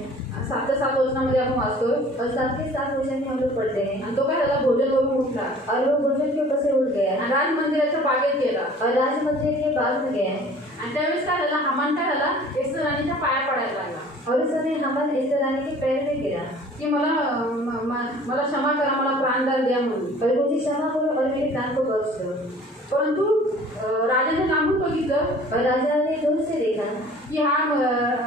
7:7 वचनामध्ये आपण वाचतोय और 7 के 7 वचन में हम लोग पढ़ते हैं। आणि तो काय झाला, भोजन करून उठला और वो भोजन के ऊपर से उठ गया आणि राज मंदिराच्या बागेत गेला। और राज मंदिर के बाग में गया है। आणि त्यावेळेस काय झाला, हामान काय झाला, एस्तर राणीच्या पाया पडायला लागला और उस समय हामान एस्तर रानी के पैर में गिरा की मला क्षमा करा, मला प्राणदान द्या म्हणून। और मुझे क्षमा करो और मेरे प्राण को बख्श दो। परंतु राजाने लांबून बघितलं और राजा ने दूर से देखा की हा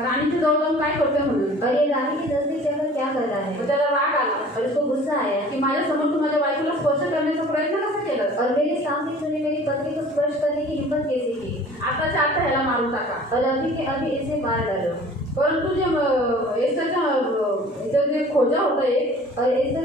राणीच्या जवळ जाऊन काय करतोय म्हणून। और ये रानी के नजदीक जाकर क्या कर रहा है। तर त्याला राग आला और उसको गुस्सा आया की माझ्या समोर तू माझ्या बायकोला स्पर्श करण्याचा प्रयत्न कसा केलास, और मेरे सामने तूने मेरी पत्नी को स्पर्श करने की हिम्मत कैसे की। आताच्या आता ह्याला मारून टाका। और अभी के अभी इसे मार डालो। परंतु जे एस्टरचा जे खोजा होता एक, और एस्तर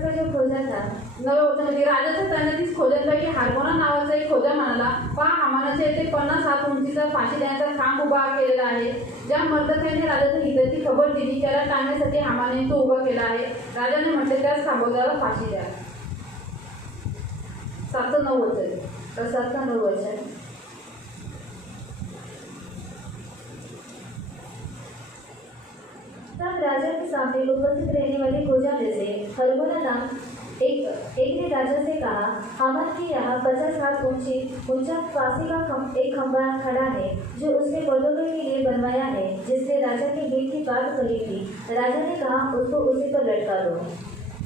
का जो खोजा था, म्हणजे राजाच्या तैनातीच खोजांपैकी हार्मोना नावाचा एक खोजा म्हणाला, पहा हामानाच्या येथे 50 हात उंचीचा फाशी देण्याचा खांब उभा केलेला आहे। ज्या मर्दकाने राजाच्या हिताची खबर दिली त्याला टाळण्यासाठी हामाने तो उभा केला आहे। राजाने म्हटले त्यास थांबवल्याला फाशी द्या। 7-9 वचन। और 7-9 वचन। तब राजा के सामने उपस्थित रहने वाले हरमोना नाम एक ने राजा से कहा, हामान के यहाँ 50 हाथ ऊंचा फांसी का एक खंभा खड़ा है जो उसने मर्दों के लिए बनवाया है, जिसने राजा के हित की बात कही थी। राजा ने कहा, उसको उसी पर लटका दो।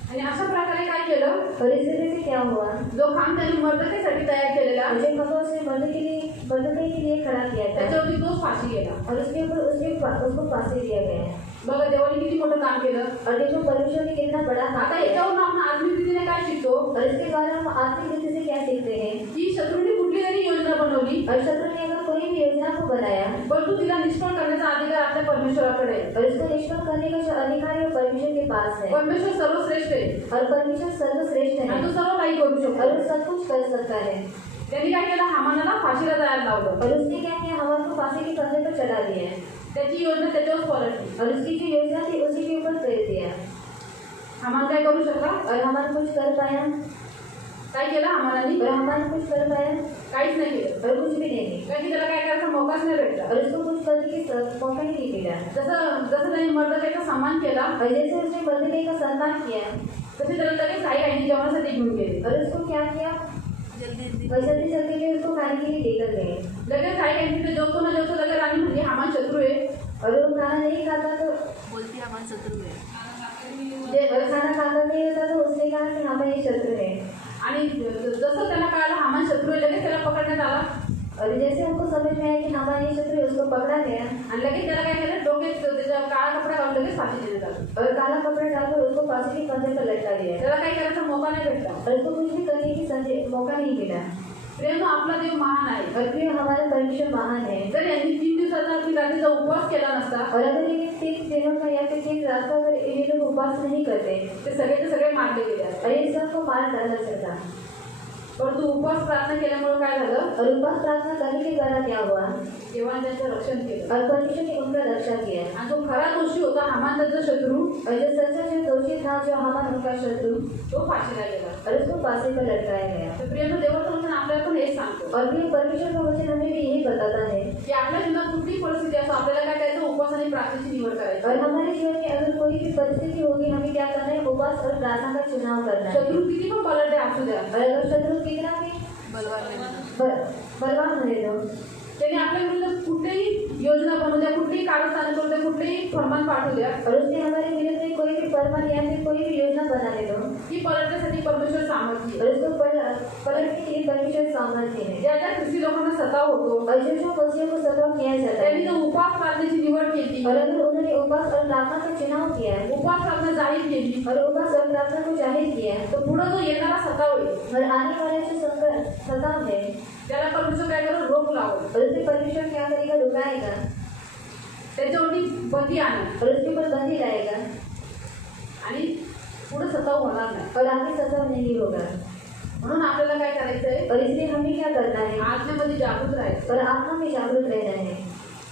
आणि अशा प्रकारे काय केलं, और इस तरह से क्या हुआ, जो खांब त्यांनी मर्दकेसाठी तयार केलेला जो खंभा उसने मर्दके के लिए खड़ा किया था त्याच्यावरती तोच फाशी गेला. और उसके ऊपर उसको फांसी दिया गया। बघा देवाने किती मोठं काम केलं. और देखो परमेश्वर ने कितना बड़ा काम आता किया। याच्यावरून आपण आत्मिक रीतीने काय शिकतो, और इसके बारे में हम आत्मिक रीति से क्या सीखते हैं की शत्रूने कुठली तरी योजना बनवली, और शत्रु ने अगर कोई भी योजना को बनाया परंतु तिला निष्फळ करण्याचा अधिकार आपल्या परमेश्वराकडे आहे. और इसको निष्फल करने का जो अधिकार है वो परमेश्वर के पास है। परमेश्वर सर्वश्रेष्ठ आहे और परमेश्वर सर्वश्रेष्ठ आणि है तो सर्व काही करू और शकतो. वो सब कुछ कर सकता है। त्यांनी काय केलं, हामानाला फाशीला जायला लावलं. और उसने क्या किया, हवा को फांसी के कंधे पर चढ़ा दिया त्याची योजना त्याच्यावर पलटली. और उसकी जो योजना थी उसी के ऊपर फेर दिया। हामान काय करू शकला, और हमारा कुछ कर पाया काय केलं हामानाने, और हमारा कुछ कर पाया काहीच नाही केलं. और कुछ भी नहीं। कारण की त्याला काय करायचा मौकाच नाही भेटला. और उसको कुछ करने की मौका ही नहीं मिला। जसं त्यांनी मर्दकेचा सन्मान केला, और जैसे उसने मर्दके का सम्मान किया तसे त्याला लगेच काही काही जेवणासाठी घेऊन गेले. और उसको क्या किया, और जल्दी जल्दी में उसको खाने के लिए लेकर गए। लगेच काही काही तिथे जेवतो ना जेवतो लगेच राणी म्हणजे हामान शत्रू आहे. और वो खाना नहीं खाता तो बोलती हमारा शत्रु है. और खाना खाता नहीं होता तो उसने कहा कि हमारे शत्रु है। आणि जसं त्याला कळालं हामान शत्रू आहे, लगेच त्याला पकडण्यात आला. और जैसे हमको समझ में आया कि हमारे शत्रु है, उसको पकड़ा गया आणि लगेच त्याला काय केलं, डोक्यात त्याचा काळा कपडा घालून लगेच फाशी देण्यात आलं. और काला कपड़ा डालकर उसको फांसी के कंधे पर लटका दिया। त्याला काही करायचा मौका नाही भेटला. और उसको कुछ भी करने की मौका नहीं मिला। प्रेम आपला देव महान आहे. और फिर हमारा परमेश्वर महान है। जर यांनी 3 दिवसाचा की रात्रीचा उपवास केला नसता, और अगर ये 3 दिनों का या फिर 3 रात का अगर ये लोग उपवास नहीं करते ते सगळेचे सगळे मारले गेले असते. और ये सबको मार डाला सकता। परंतु उपवास प्रार्थना केल्यामुळे काय झालं, और उपवास प्रार्थना करने के द्वारा क्या हुआ, देवाने त्यांचं रक्षण केलं. और परमेश्वर ने उनका रक्षा किया। आणि जो खरा दोषी होता हामान त्याचा शत्रू, और जो सच्चा जो दोषी था, जो हमारा उनका शत्रु, तो फाशीला गेला. और उसको फांसी पर लटकाया गया। तर प्रिय देवाचं वचन आपल्याला पण हेच सांगतो और फिर परमेश्वर का वचन हमें भी यही बताता है की आपल्या जीवनात कुठलीही परिस्थिती असो, आपल्याला काय करायचं, उपवास आणि प्रार्थनेची निवड करायची. और हमारे जीवन में अगर कोई भी परिस्थिति होगी, हमें क्या करना है, उपवास और प्रार्थना का चुनाव करना है। शत्रू किती पण पलटे असू द्या, और अगर शत्रु कितना भी बलवान नहीं. बलवान होने दो, त्याने आपल्या विरुद्ध कुठलीही योजना बनवू द्या, कुठलीही कारस्थाने करू द्या, कुठलीही फरमान पाठवू द्या, और उसने हमारे विरुद्ध में कोई भी फरमान या फिर कोई भी योजना बनाने दो, ती पलटण्यासाठी परमेश्वर सामर्थ्य और आहे. उसको पलटने के लिए परमेश्वर सामर्थ्य है। ज्या ज्या ख्रिस्ती लोकांना सताव होतो, और जो जो मसीह को सताव किया जाता त्यांनी है, जो उपवास प्रार्थनेची निवड केली, और अगर उन्होंने उपवास और प्रार्थना का चुनाव किया है, उपवास प्रार्थना जाहीर केली, और उपवास और प्रार्थना को जाहिर किया है, तर पुढे जो येणारा सताव आहे और आने वाला जो सताव है, त्याला परमेश्वर काय करेल, रोख लावल. और उससे परमेश्वर क्या करेगा, रुकाएगा त्याच्यावरती बंदी आणेल और उसके ऊपर बंदी लाएगा आणि पुढे सताव होणार नाही. और आगे सताव नहीं होगा। म्हणून आपल्याला काय करायचंय, और इसलिए हमें क्या करना है, आज्ञेमध्ये जागृत राहायचं. और आत्मा में जागरूक रहना है।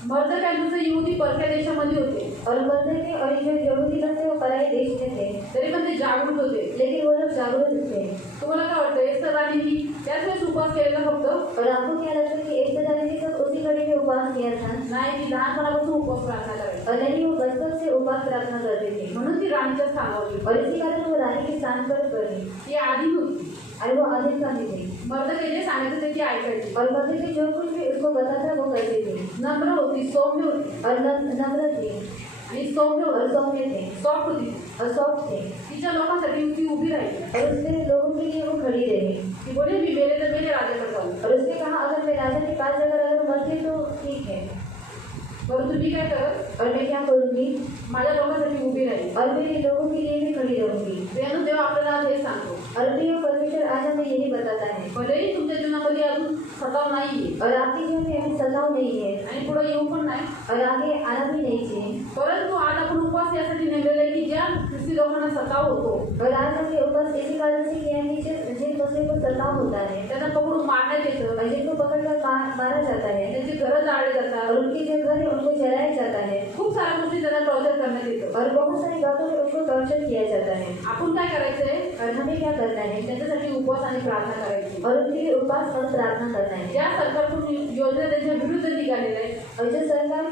मर्दकाय दुसरे यहुदी परक्या देशामध्ये होते, और मर्दके और जो यहूदी लोग थे वो पराये देश में थे, तरी पण ते जागृत होते. लेकिन वो लोग जागरूक थे। तुम्हाला काय वाटतं, एस्तर राणीनी त्याच वेळेस उपवास केलेला फक्त और आपको क्या लगता है कि एक तरह से सब उसी घड़ी में उपवास किया था, नाही, ती लहानपणापासून उपवास प्रार्थना करायची. और नहीं वो बचपन से उपवास प्रार्थना करते थे, म्हणून ती राणीच्या स्थानावर और इसी कारण वो रानी के स्थान पर बनी, ती आधी होती. और वो अधिक खाती थी। मर्दकाय जे सांगितलं ते ती ऐकायची. और मर्दके जो कुछ भी उसको बताता वो करती थी, नम्र होती, सौम्य होती और नम्र थी आणि सौम्य और होती, सौम्य थे सॉफ्ट होती. और सॉफ्ट थे, तिच्या लोकांसाठी ती उभी राहिली. और उसने लोगों के लिए वो खड़ी रही। ती बोले मी मेरे तर मेरे राजाकडे जाऊ, और उसने कहा अगर मैं राजा के पास अगर मर गई तो ठीक है, परंतु मी काय करत, और मैं क्या करूँगी, माझ्या लोकांसाठी उभी राहिली. और मेरे लोगों के लिए भी खड़ी रहूंगी। प्रियानो, देव आपल्याला आज हे सांगतो, और प्रिय परमेश्वर आज हमें यही बताता है, भलेही तुमच्या जीवनामध्ये अजून सताव नाहीये और आपके जीवन में अभी सताव नहीं है आणि पुढे येऊ पण नाही, और आगे आना भी नहीं चाहिए, परंतु आज आपण उपवास यासाठी नेमलेला आहे की ज्या ख्रिस्ती लोकांना सताव होतो, और आज हमने उपवास इसी कारण से किया है कि जिन मसीह को सताव होता है, त्यांना पकडून मारण्यात येतं, और जिनको पकड़कर मारा जाता है, त्यांची घरं जाळले जातात, और उनके जो घर है उनको जलाया जाता है, खूप साऱ्या गोष्टी त्यांना टॉर्चर करण्यात येतं. और बहुत सारी बातों में उनको टॉर्चर किया जाता है। आपण काय करायचंय, और हमें क्या करना है त्यांच्यासाठी उपवास आणि प्रार्थना करायची. और उनके लिए उपवास और प्रार्थना करना है। ज्या सरकारकडून योजना त्यांच्या विरुद्ध निघालेल्या आहेत और जो सरकार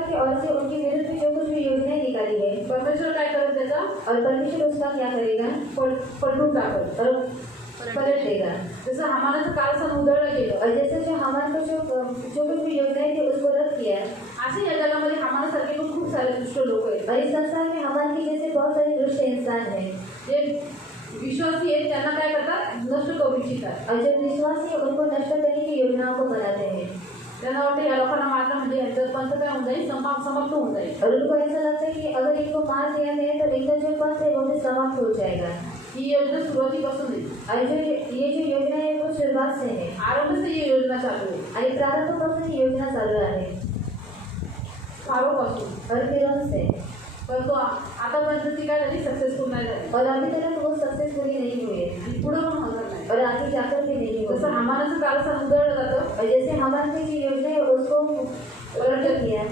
की ओर से उनके विरुद्ध जो कुछ भी योजनाएं निकाली है परमेश्वर काय करत त्याचा और परमेश्वर उसका क्या करेगा पलटून टाकत. और पलट देगा। जसं हमानाचं कारस्थान उधळलं गेलं और जैसे जो हमारे को जो कुछ भी योजनाएं थी उसको रद्द किया। असे या जगामध्ये हमानासारखे पण खूप सारे दुष्ट लोक आहेत. और इस संसार में हमारे के जैसे बहुत सारे दुष्ट इंसान हैं जे विश्वासी आहेत त्यांना काय करतात नष्ट करू इच्छितात. और जो विश्वासी है उनको नष्ट करने की योजनाओं को बनाते हैं। त्यांना वाटतं या लोकांना मारणं म्हणजे यांचं पंथ काय होऊन जाईल समाप्त होऊन जाईल. और उनको ऐसा लगता है कि अगर इनको मार दिया गया तो इनका जो पंथ है वो भी समाप्त हो जाएगा। ही योजना सुरुवातीपासून आहे. और जो ये जो योजना है वो शुरुआत से है आरंभ से ही योजना चालू आहे. आणि प्रारंभापासून ही योजना चालू आहे फारोपासून और फिर से। परंतु आतापर्यंत ती काय झाली सक्सेसफुल नाही झाली और अभी तक वो सक्सेसफुली नहीं हुए आणि पुढे पण होणार नाही. और आगे जाकर भी नहीं हुए। जसं हमानाचं कारस्थान उधळलं जातं और जैसे हमारे की योजना है उसको पलट किया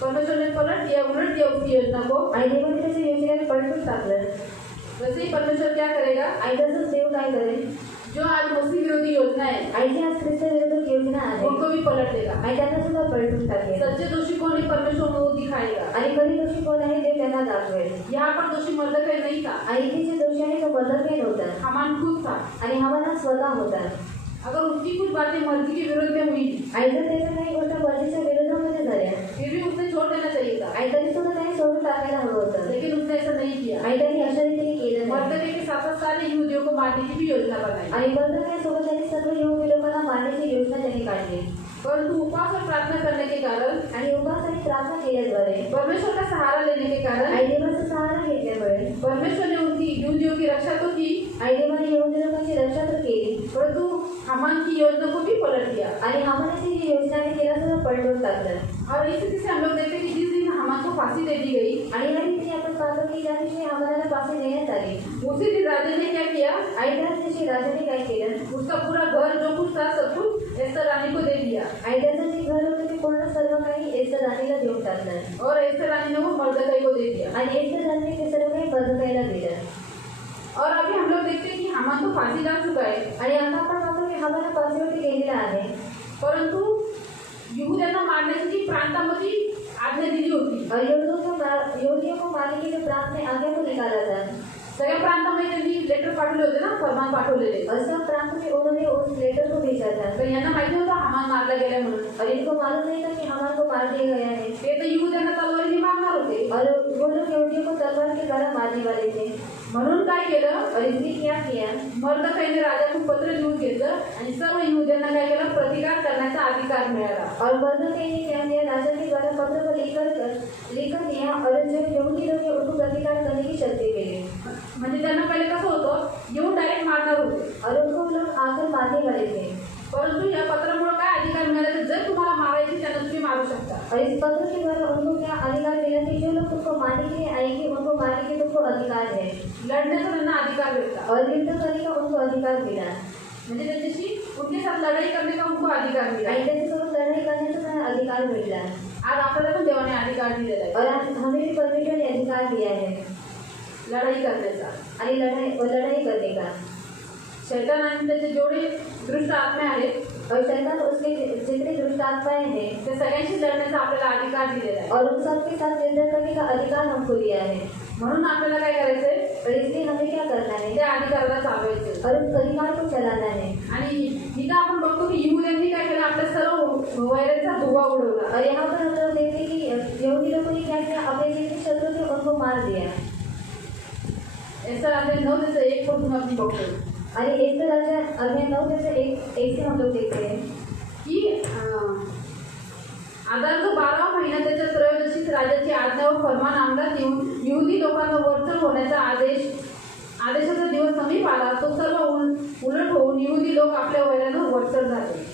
परमेश्वरने पलट दिया उलट दिया उसकी योजना को. आणि देवाने त्याच्या योजनेला पलटून टाकलं। वैसे ही परमेश्वर क्या करेगा आणि तसंच देव काय करेल जो आज मसीह विरोधी योजना है आणि जी आज ख्रिस्त विरोधी योजना आहे उनको भी पलट देगा. आणि त्यांना सुद्धा पलटून टाकेल। सच्चे दोषी कोण है परमेश्वर को दिखाएगा. आणि खरी दोषी कोण आहे ते त्यांना दाखवेल। यहाँ पर दोषी मर्दकय नहीं था आणि इथे जे दोषी आहे तो मर्दकय नव्हता हमान खुद था. आणि हमारा स्वतः होता। अगर उसकी कुछ बातें मर्जी के विरोध में हुई आणि जर त्याच्या काही गोष्टी मर्जीच्या विरोधामध्ये झाल्या फिर भी उसने छोड़ देना चाहिए था. आणि तरी सुद्धा काही सोडून टाकायला हवं होतं लेकिन उसने ऐसा नहीं किया. आणि त्यांनी अशा रीतीने केलं नाही। मर्दकय के साथ साथ सारे यहूदियों को मारने की भी योजना बनाई. आणि मर्दकयासोबत त्यांनी सर्व यहूदी लोकांना मारण्याची योजना त्यांनी काढली। परंतु उपवास और प्रार्थना करने के कारण आणि उपवास आणि प्रार्थना केल्याद्वारे परमेश्वर का सहारा लेने के कारण आणि देवाचा सहारा घेतल्यामुळे परमेश्वर ने उनकी यहूदियों की रक्षा तो की आणि देवाने यहूदी लोकांची रक्षा तर केली परंतु हामान की योजना को भी पलट दिया. आणि हमानाची जी योजना आहे तिला सुद्धा पलटून टाकलं। और इस स्थिति से हम लोग देखते हैं कि जिस दिन हामान को फांसी दे दी गई आणि या रीतीने आपण पाहतो की ज्या दिवशी हमानाला फाशी देण्यात आली उसी दिन राजा ने क्या किया आणि त्याच दिवशी राजाने काय केलं उसका पूरा घर जो कुछ था सब कुछ एस्तर रानी को दे दिया. आणि त्याचं जे घर होतं ते पूर्ण सर्व काही एस्तर राणीला देऊन टाकलं और एस्तर रानी ने वो मर्दकय को दे दिया. आणि एस्तर राणीने ते सर्व काही मर्दकयाला दिलं। और अभी हम लोग देखते हैं कि हामान तो फांसी जा चुका है आणि आता आपण पाहतो की हमाना फाशीवरती गेलेला आहे परंतु यहूद्यांना मारण्याची जी प्रांतामध्ये आज्ञा दिली होती और यहूदियों को मारने की जो प्रांत ने आगे को निकाला था सगळ्या प्रांतामध्ये त्यांनी लेटर पाठवले होते ना फरमान पाठवलेले. और सब प्रांत में उन्होंने उस लेटर को भेजा था। तर यांना माहिती होतं हामान मारला गेला म्हणून. और इनको मालूम नहीं था कि हमारे को मार दिया गया है। ते तर यहूद्यांना तलवारीने मारणार होते. और वो लोग यहूदियों को तलवार के द्वारा मारने वाले थे। म्हणून काय केलं और इसने क्या किया मर्दकयाने राजाकडून पत्र लिहून घेतलं आणि सर्व यहूद्यांना काय केलं प्रतिकार करण्याचा अधिकार मिळाला. और मर्दकय ने क्या किया राजा के द्वारा पत्र को लिखकर दिया और जो यहूदी लोग हैं उनको प्रतिकार करने की शक्ति मिली। म्हणजे त्यांना पहिले कसं होतं येऊन डायरेक्ट मारणार होते और उनको लोग आकर मारने वाले थे परंतु या पत्रामुळे काय अधिकार मिळाला तर जर तुम्हाला मारायची त्यांना तुम्ही मारू शकता. और इस पत्र के द्वारा उनको क्या अधिकार मिला कि जो लोग तुमको मारने के लिए आएंगे उनको मारने के तुमको अधिकार है। लढण्याचा त्यांना अधिकार भेटला और युद्ध करने का उनको अधिकार मिला म्हणजे त्यांच्याशी उनके साथ लढाई करने का उनको अधिकार मिला. आणि त्यांच्यासोबत लढाई करण्याचा त्यांना अधिकार मिळाला। आज आपल्याला पण देवाने अधिकार दिलेला आहे और आज हमें भी परमेश्वर ने अधिकार दिया है लढाई करण्याचा. आणि लढाई करने का। शैतान आणि त्याचे जेवढे दुष्ट आत्मे आहेत और शैतान उसके जितने दुष्ट आत्माएं हैं त्या सगळ्यांशी लढण्याचा आपल्याला अधिकार दिलेला आहे. और उन सबके साथ युद्ध करने का अधिकार हमको दिया है। म्हणून आपल्याला काय करायचंय और इसलिए हमें क्या करना है त्या अधिकाराला चालवायचं. और उस अधिकार को चलाना है। आणि इथं आपण बघतो की यहूद्यांनी काय केलं आपल्या सर्व वैराचा धुवा उडवला. और यहाँ पर हम लोग देखते हैं कि यहूदी लोगों ने क्या किया अपने जितने शत्रु थे उनको मार दिया। एस्तर अध्याय 9:1 पासून आपण बघतो आणि एस्तर अध्याय 9:1 से हम लोग देखते हैं की आदारचा 12वा महिना त्याच्या त्रयोदशीत राजाची आज्ञा व फरमान अंमलात येऊन यहूदी लोकांना वरचढ होण्याचा आदेशाचा दिवस समीप आला तो सर्व उलट होऊन यहूदी लोक आपल्या वैरानं वरचढ झाले.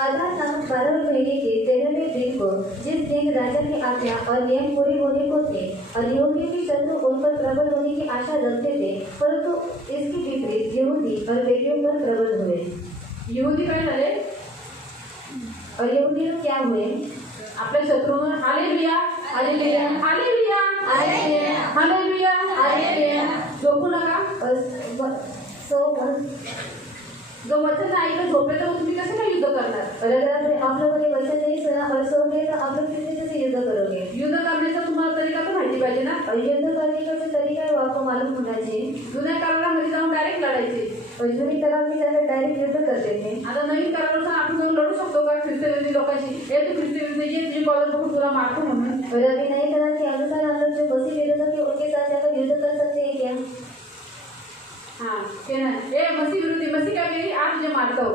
आधार नामक 12वें महीने के 13वें दिन को जिस दिन राजा की आज्ञा और नियम पूरे होने को थे और यहूदियों के शत्रु उन पर प्रबल होने की आशा रखते थे परंतु इसके विपरीत यहूदी और बेटियों पर प्रबल हुए। यहूदी काय झाले और यहूदी लोग क्या हुए आपल्या शत्रूंवर hallelujah hallelujah hallelujah hallelujah hallelujah hallelujah झोपू नका. जो वचन ऐकलं झोपेत तर तुम्ही कसं काय युद्ध करणार? और अगर आपने आप लोगों ने वचन नहीं सुना और सो गए तो आप लोग कैसे युद्ध करोगे? युद्ध करण्याचा तुम्हाला तरीका तर माहिती पाहिजे ना. और युद्ध करने का जो तरीका है वो आपको मालूम होना चाहिए. जुन्या करारामध्ये जाऊन डायरेक्ट लढायचे. और जुनी करार में जाकर डायरेक्ट युद्ध करते थे. आता नवीन करारानुसार आपण जाऊन लढू शकतो का ख्रिस्ती लोकांशी? हे तू ख्रिस्ती ये तुझी कॉलर बघून तुला मारतो म्हणून. और अभी नए करार के अनुसार हम लोग जो मसीह विरोधों के उनके साथ जाकर युद्ध कर सकते हैं क्या? हाँ कहना ए मसीह विरोधी मसीह क्या कहेगी आप मुझे मारता हो,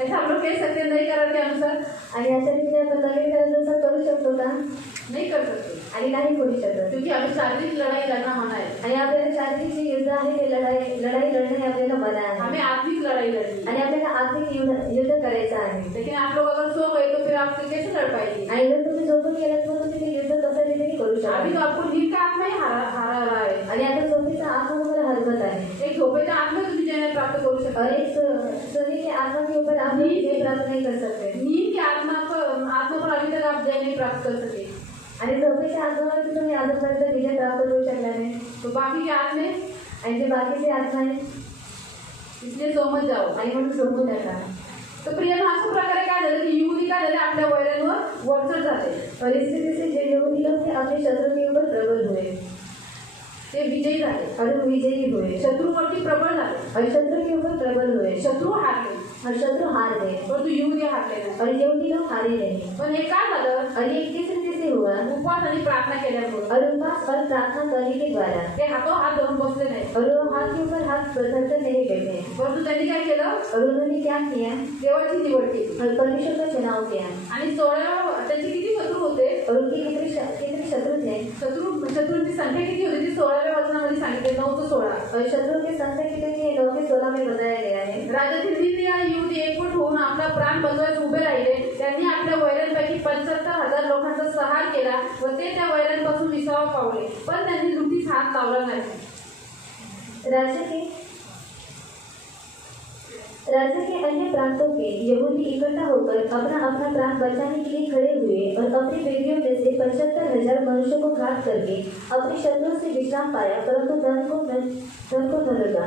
ऐसा हम लोग कह सकते हैं नई करार के अनुसार? आणि अशा रीतीने आपण नवीन करारानुसार करू शकतो का? नहीं कर सकते, आणि नाही करू शकत. क्योंकि अभी शारीरिक लड़ाई लड़ना मना है. आणि आपल्याला शारीरिक जी युद्ध आहे ते लढाई लढणे आपल्याला मना आहे. हमें आत्मिक लड़ाई लड़नी है. आणि आपल्याला आत्मिक युद्ध करायचं आहे. लेकिन आप लोग अगर सो गए तो फिर आप कैसे लड़ पाएंगे? आणि जर तुम्ही झोपून गेलात तर तुम्ही ते युद्ध कसं रीतीने करू अभी शकता? तो आपको नींद का आत्मा ही हारा रहा है. आणि आता झोपेचा आत्मा तुम्हाला हरवत आहे. एक झोपेच्या आत्मा तुम्ही जय प्राप्त करू शकता. और एक सोने के आत्मा के ऊपर आप लोग विजय प्राप्त नहीं कर सकते. नींद की आत्मा पर अभी तक आप जय नहीं प्राप्त कर सके. आणि झोपेच्या आत्म्यावर तुम्ही आजपर्यंत विजय प्राप्त करू शकला नाही. तो बाकी के आत्मे आणि जे बाकीचे आत्मा आहे इसलिए सोमत जाओ. आणि म्हणून झोपू नका. तर प्रियानं अशा प्रकारे काय झालं की युवती काय झाले आपल्या वैऱ्यांवर वरचढ झाले. और इस स्थिति से जो यहूदी लोग थे अपने शत्रु के ऊपर प्रबल हुए ते विजयी झाले. और विजयी हुए. शत्रूवरती प्रबळ झाले. और शत्रु के ऊपर प्रबल हुए. शत्रू हारले और शत्रु हार गए. परंतु युवती हारले नाही. और यहूदी लोग हारे नहीं. पण हे काय झालं? और ये किस रीति से हुआ? उपवास आणि प्रार्थना केल्यामुळे. और उपवास और प्रार्थना करने के द्वारा. ते हातों हात धरून बसले नाही. और वो हाथ के ऊपर हाथ धरकर नहीं बैठे. परंतु त्यांनी काय केलं? और उन्होंने क्या किया? देवाची निवड केली. और परमेश्वर का चुनाव किया. आणि 16 त्यांचे किती शत्रू होते? और उनके कितने शत्रु थे? शत्रूंची संख्या किती होती? ती 16व्या वचनामध्ये सांगितले 9 ते 16. और शत्रु की संख्या कितनी है? 9 के 16 में बताया गया है. राजातील निंदी आणि युवती एकवट होऊन आपला प्राण बचवायला उभे राहिले. त्यांनी आपल्या वैऱ्यांपैकी 75,000 लोकांचा संहार केला व ते त्या वैऱ्यांपासून विसावा पावले, पण त्यांनी लुटीस हात लावला नाही. राज्य के अन्य प्रांतों के यहूदी इकट्ठा होकर अपना अपना प्राण बचाने के लिए खड़े हुए और अपनी बेटियों में से 75,000 मनुष्यों को घात करके अपने शत्रुओं से विश्राम पाया, परंतु धन को न लगा.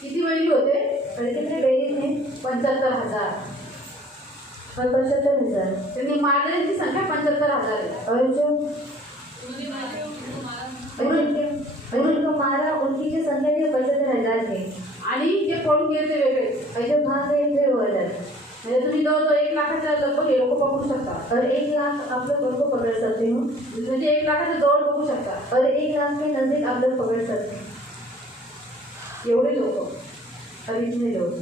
किती वैरी होते? और कितने बैरी थे? 75,000. और 75,000. त्यांनी मारलेल्यांची संख्या 75,000 आहे. और उनको मारा उनकी जो संख्या थी 75,000 थे. आणि जे पळून गेले ते वेगळे. और जो भाग गए थे वो अलग. म्हणजे तुम्ही जवळजवळ 1 लाखाच्या लगभग हे लोक पकडू शकता. और 1 लाख आप लोग उनको पकड़ सकते हो. म्हणजे 1 लाखाच्या जवळ बघू शकता. और 1 लाख के नजदीक आप लोग पकड़ सकते हैं. एवढे लोक. और इतने लोग.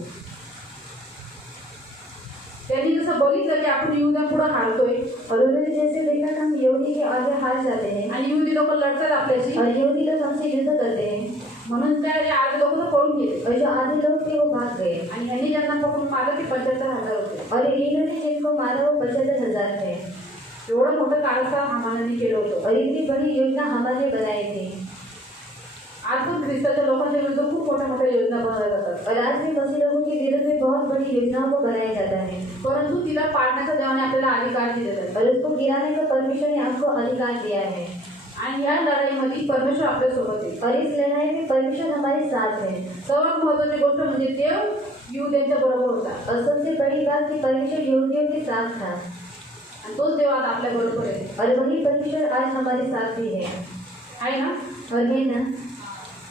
त्यांनी जसं बघितलं की आपण युद्धा पुढे हारतोय और उन्होंने जैसे देखा कि हम यहूदी के आगे हार जाते हैं आणि युद्धी लोक लढतात आपल्याशी. और यहूदी लोग हमसे युद्ध करते हैं. म्हणून त्या आधी लोक तर पळून गेले. और जो आधे लोग थे वो भाग गए. आणि यांनी ज्यांना पकडून मारलं ते 75,000 होते. और इन्होंने जिनको मारा वो 75,000 थे. एवढं मोठं कारस्थान हामानाने केलं होतं. और इतनी बड़ी योजना हमारे बनाई थी. आज पण ख्रिस्ताच्या लोकांच्या विरुद्ध खूप मोठ्या मोठ्या योजना बनवल्या जातात. और आज भी मसीह लोगों के विरुद्ध में बहुत बड़ी योजनाओं को बनाया जाता है. परंतु तिला पाडण्याचा देवाने आपल्याला अधिकार दिलेला आहे. और उसको गिराने का परमेश्वर ने आपको अधिकार दिया है. आणि या लढाईमध्ये परमेश्वर आपल्यासोबत आहे. और इस लड़ाई में परमेश्वर हमारे साथ है. सर्वात महत्त्वाची गोष्ट म्हणजे देव युद्धांच्या बरोबर होता. और सबसे बड़ी बात कि परमेश्वर यहूदियों के साथ था. आणि तोच देव आज आपल्या बरोबर आहे. और वही परमेश्वर आज हमारे साथ भी है. आहे ना? और है ना?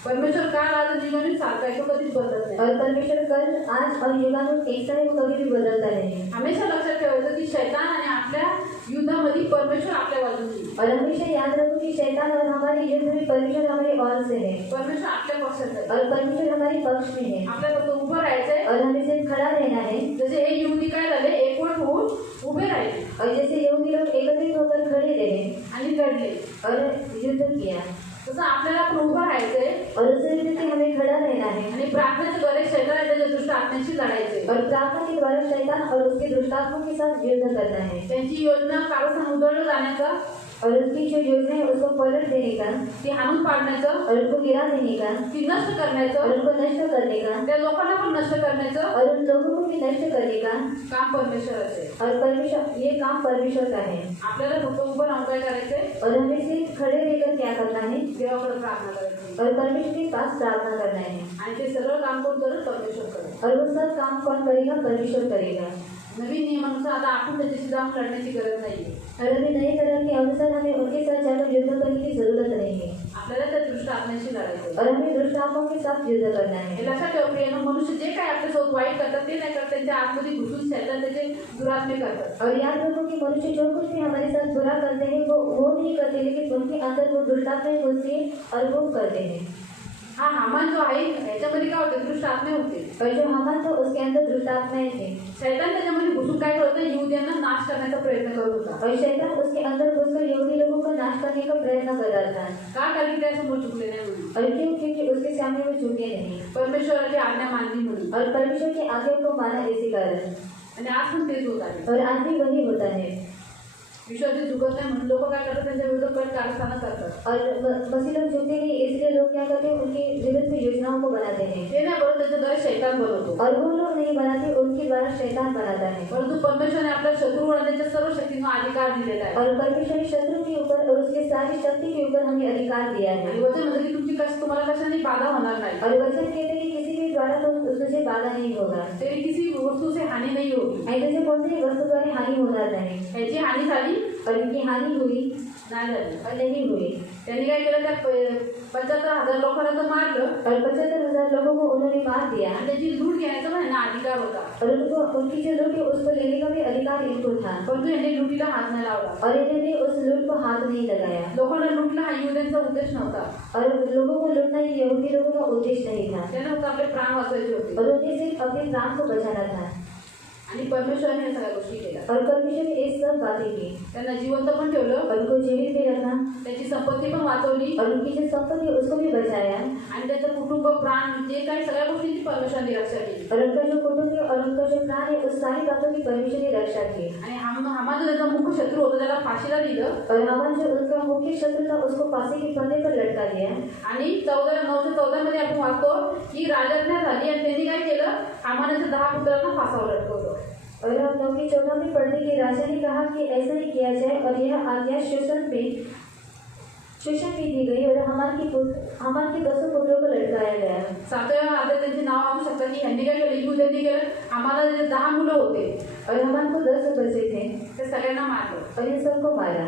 परमेश्वर काल आज जीवन सारखा आहे, तो कधीच बदलत नाही. और परमेश्वर कल आज और युगानुग एक सा है, वो कभी भी बदलता नहीं. हमेशा लक्षात ठेवायचं की शैतान आणि आपल्या युद्धामध्ये परमेश्वर आपल्या बाजूने आहे. और हमेशा याद रखो कि शैतान और हमारे युद्ध में परमेश्वर हमारे ओर से है. परमेश्वर आपल्या पक्षात आहे. और परमेश्वर हमारे पक्ष में है. आपल्याला फक्त उभं राहायचंय. और हमें सिर्फ खड़ा रहना है. जसे हे युवती काय झाले एकवट होऊन उभे राहिले और जैसे यहूदी लोग एकत्रित होकर खड़े रहे आणि लढले. और युद्ध किया, तसं आपल्याला पण उभं राहायचंय और उस रीति से हमें खड़ा रहना है. आणि प्रार्थनेच्या द्वारे शैतानाच्या दुष्ट आत्म्यांशी लढायचंय. और प्रार्थना के द्वारा शैतान और उसके दुष्टात्मों के साथ युद्ध करना है. त्यांची योजना कारस्थान उधळलं जाण्याचा और उसकी जो योजना है उसको पलट देने का ती हाणून पाडण्याचं, और उनको गिरा देने का ती नष्ट और करण्याचं, उनको नष्ट करने का त्या लोकांना पण नष्ट करण्याचं और उन लोगों को भी नष्ट करने का काम परमेश्वराचं आहे. और परमेश्वर ये काम परमेश्वर का है आपल्याला फक्त उभं राहून काय करायचंय? और हमें सिर्फ खड़े रहकर क्या करना है देवाकडे प्रार्थना करायची और परमेश्वर के पास प्रार्थना करना है आणि ते सगळं काम कोण करेल? परमेश्वर करेल. और वो सब काम कौन करेगा परमेश्वर करेगा नवीन नियमानुसार आता आपण त्याच्याशी जाऊन लढण्याची गरज नाहीये. और अभी नए धर्म के अनुसार हमें उनके साथ जाकर युद्ध करने की जरूरत नहीं है आपल्याला त्या दुष्ट आत्म्याशी लढायचं. और हमें दुष्ट आत्माओं के साथ युद्ध करना हे है लक्षात ठेवा प्रियनो, मनुष्य जे काय आपल्यासोबत वाईट करतात ते नाही करत, त्यांच्या आतमध्ये घुसून शैतान त्याचे दुरात्मे करतात. और याद रखो कि मनुष्य जो कुछ भी हमारे साथ बुरा करते हैं वो नहीं करते लेकिन उनके अंदर वो दुष्टात्माएं घुसती हैं और वो करते हैं हा हामान जो आहे याच्यामध्ये काय होते? दुष्ट आत्मे होते. और जो हामान था उसके अंदर दुष्टात्माएं थे शैतान त्याच्यामध्ये घुसून काय करत होता? यहूद्यांना नाश करण्याचा प्रयत्न करत होता. और शैतान उसके अंदर घुसकर यहूदी लोगों को नाश करने का प्रयत्न कर रहा था का? कारण की त्यासमोर झुकले नाही म्हणून, और क्यों क्योंकि उसके सामने वो झुके नहीं परमेश्वराची आज्ञा मानली म्हणून. और परमेश्वर की आज्ञा को माना इसी कारण आणि आज पण तेच होत आहे. और आज भी वही होता है विश्वासी झुकत नाही म्हणून लोक काय करतात? त्यांच्या विरुद्ध कट कारस्थाना करतात. और मसीह लोग झुकते नहीं इसलिए लोग क्या करते हैं उनके विरुद्ध में योजनाओं को बनाते हैं ते नाही बरोबर, त्याच्याद्वारे शैतान बनवतो. और वो लोग नहीं बनाते उनके द्वारा शैतान बनाता है परंतु परमेश्वराने आपल्या शत्रूवर त्यांच्या सर्व शक्तींना अधिकार दिलेला आहे. और परमेश्वर ने शत्रु के ऊपर और उसके सारी शक्ति के ऊपर हमें अधिकार दिया है आणि वचन म्हणजे की तुमची कशी तुम्हाला कशाने बाधा होणार नाही. और वचन कहते हैं कि किसी के द्वारा तो तुझे बाधा नहीं होगा तरी किसी वस्तू से हानी नहीं होगी. आणि तुझे कोणत्याही वस्तूद्वारे हानी होणार नाही याची हानी झाली और इनकी हानि हुई नाही झाली. और नहीं हुई त्यांनी काय केलं? त्या 75,000 लोकांना तर मारलं और 75,000 लोगों को उन्होंने मार दिया आणि त्याची लूट घ्यायचा पण ना अधिकार होता. और उनको उनकी जो लूट है उसको लेने का भी अधिकार इनको था परंतु यांनी लुटीला हात नाही लावला. और इन्होंने उस लूट को हाथ नहीं लगाया लोकांना लुटणं हा युद्धांचा उद्देश नव्हता. और लोगों को लूटना ये यहूदी लोगों का उद्देश्य नहीं था त्यांना फक्त आपले प्राण वाचवायचे होते. और उन्हें सिर्फ अपने प्राण को बचाना था आणि परमेश्वराने या सगळ्या गोष्टी केल्या. और परमेश्वर ने ये सब बातें की त्यांना जिवंत पण ठेवलं, और उनको जीवित भी रखा त्याची संपत्ती पण वाचवली और उनकी जो संपत्ति है उसको भी बचाया आणि त्याचं कुटुंब प्राण जे काही सगळ्या गोष्टींची परमेश्वराने रक्षा केली. और उनका जो कुटुंब है और उनका जो प्राण है उस सारी बातों की परमेश्वर ने रक्षा की आणि हामा जो त्याचा मुख्य शत्रू होता त्याला फाशीला दिलं और हामान जो उनका मुख्य शत्रु था उसको फांसी के फंदे पर लटका दिया आणि 9:14 मध्ये आपण वाचतो की राजाज्ञा झाली आणि त्यांनी काय केलं? हामानाच्या 10 पुत्रांना फासावर लटकवलं. और हम 9:14 में पढ़ते कि राजा ने कहा कि ऐसा ही किया जाए और यह आज्ञा शोषण भी दी गई और हामान के 10 पुत्रों को लटकाया गया 7व्या अध्यायात त्यांची नाव आणू शकता की ह्यांनी काय केलं? यहूद्यांनी केलं, आम्हाला जे 10 मुलं होते और हामान को 10 बच्चे थे ते सगळ्यांना मारलं. और इन सबको मारा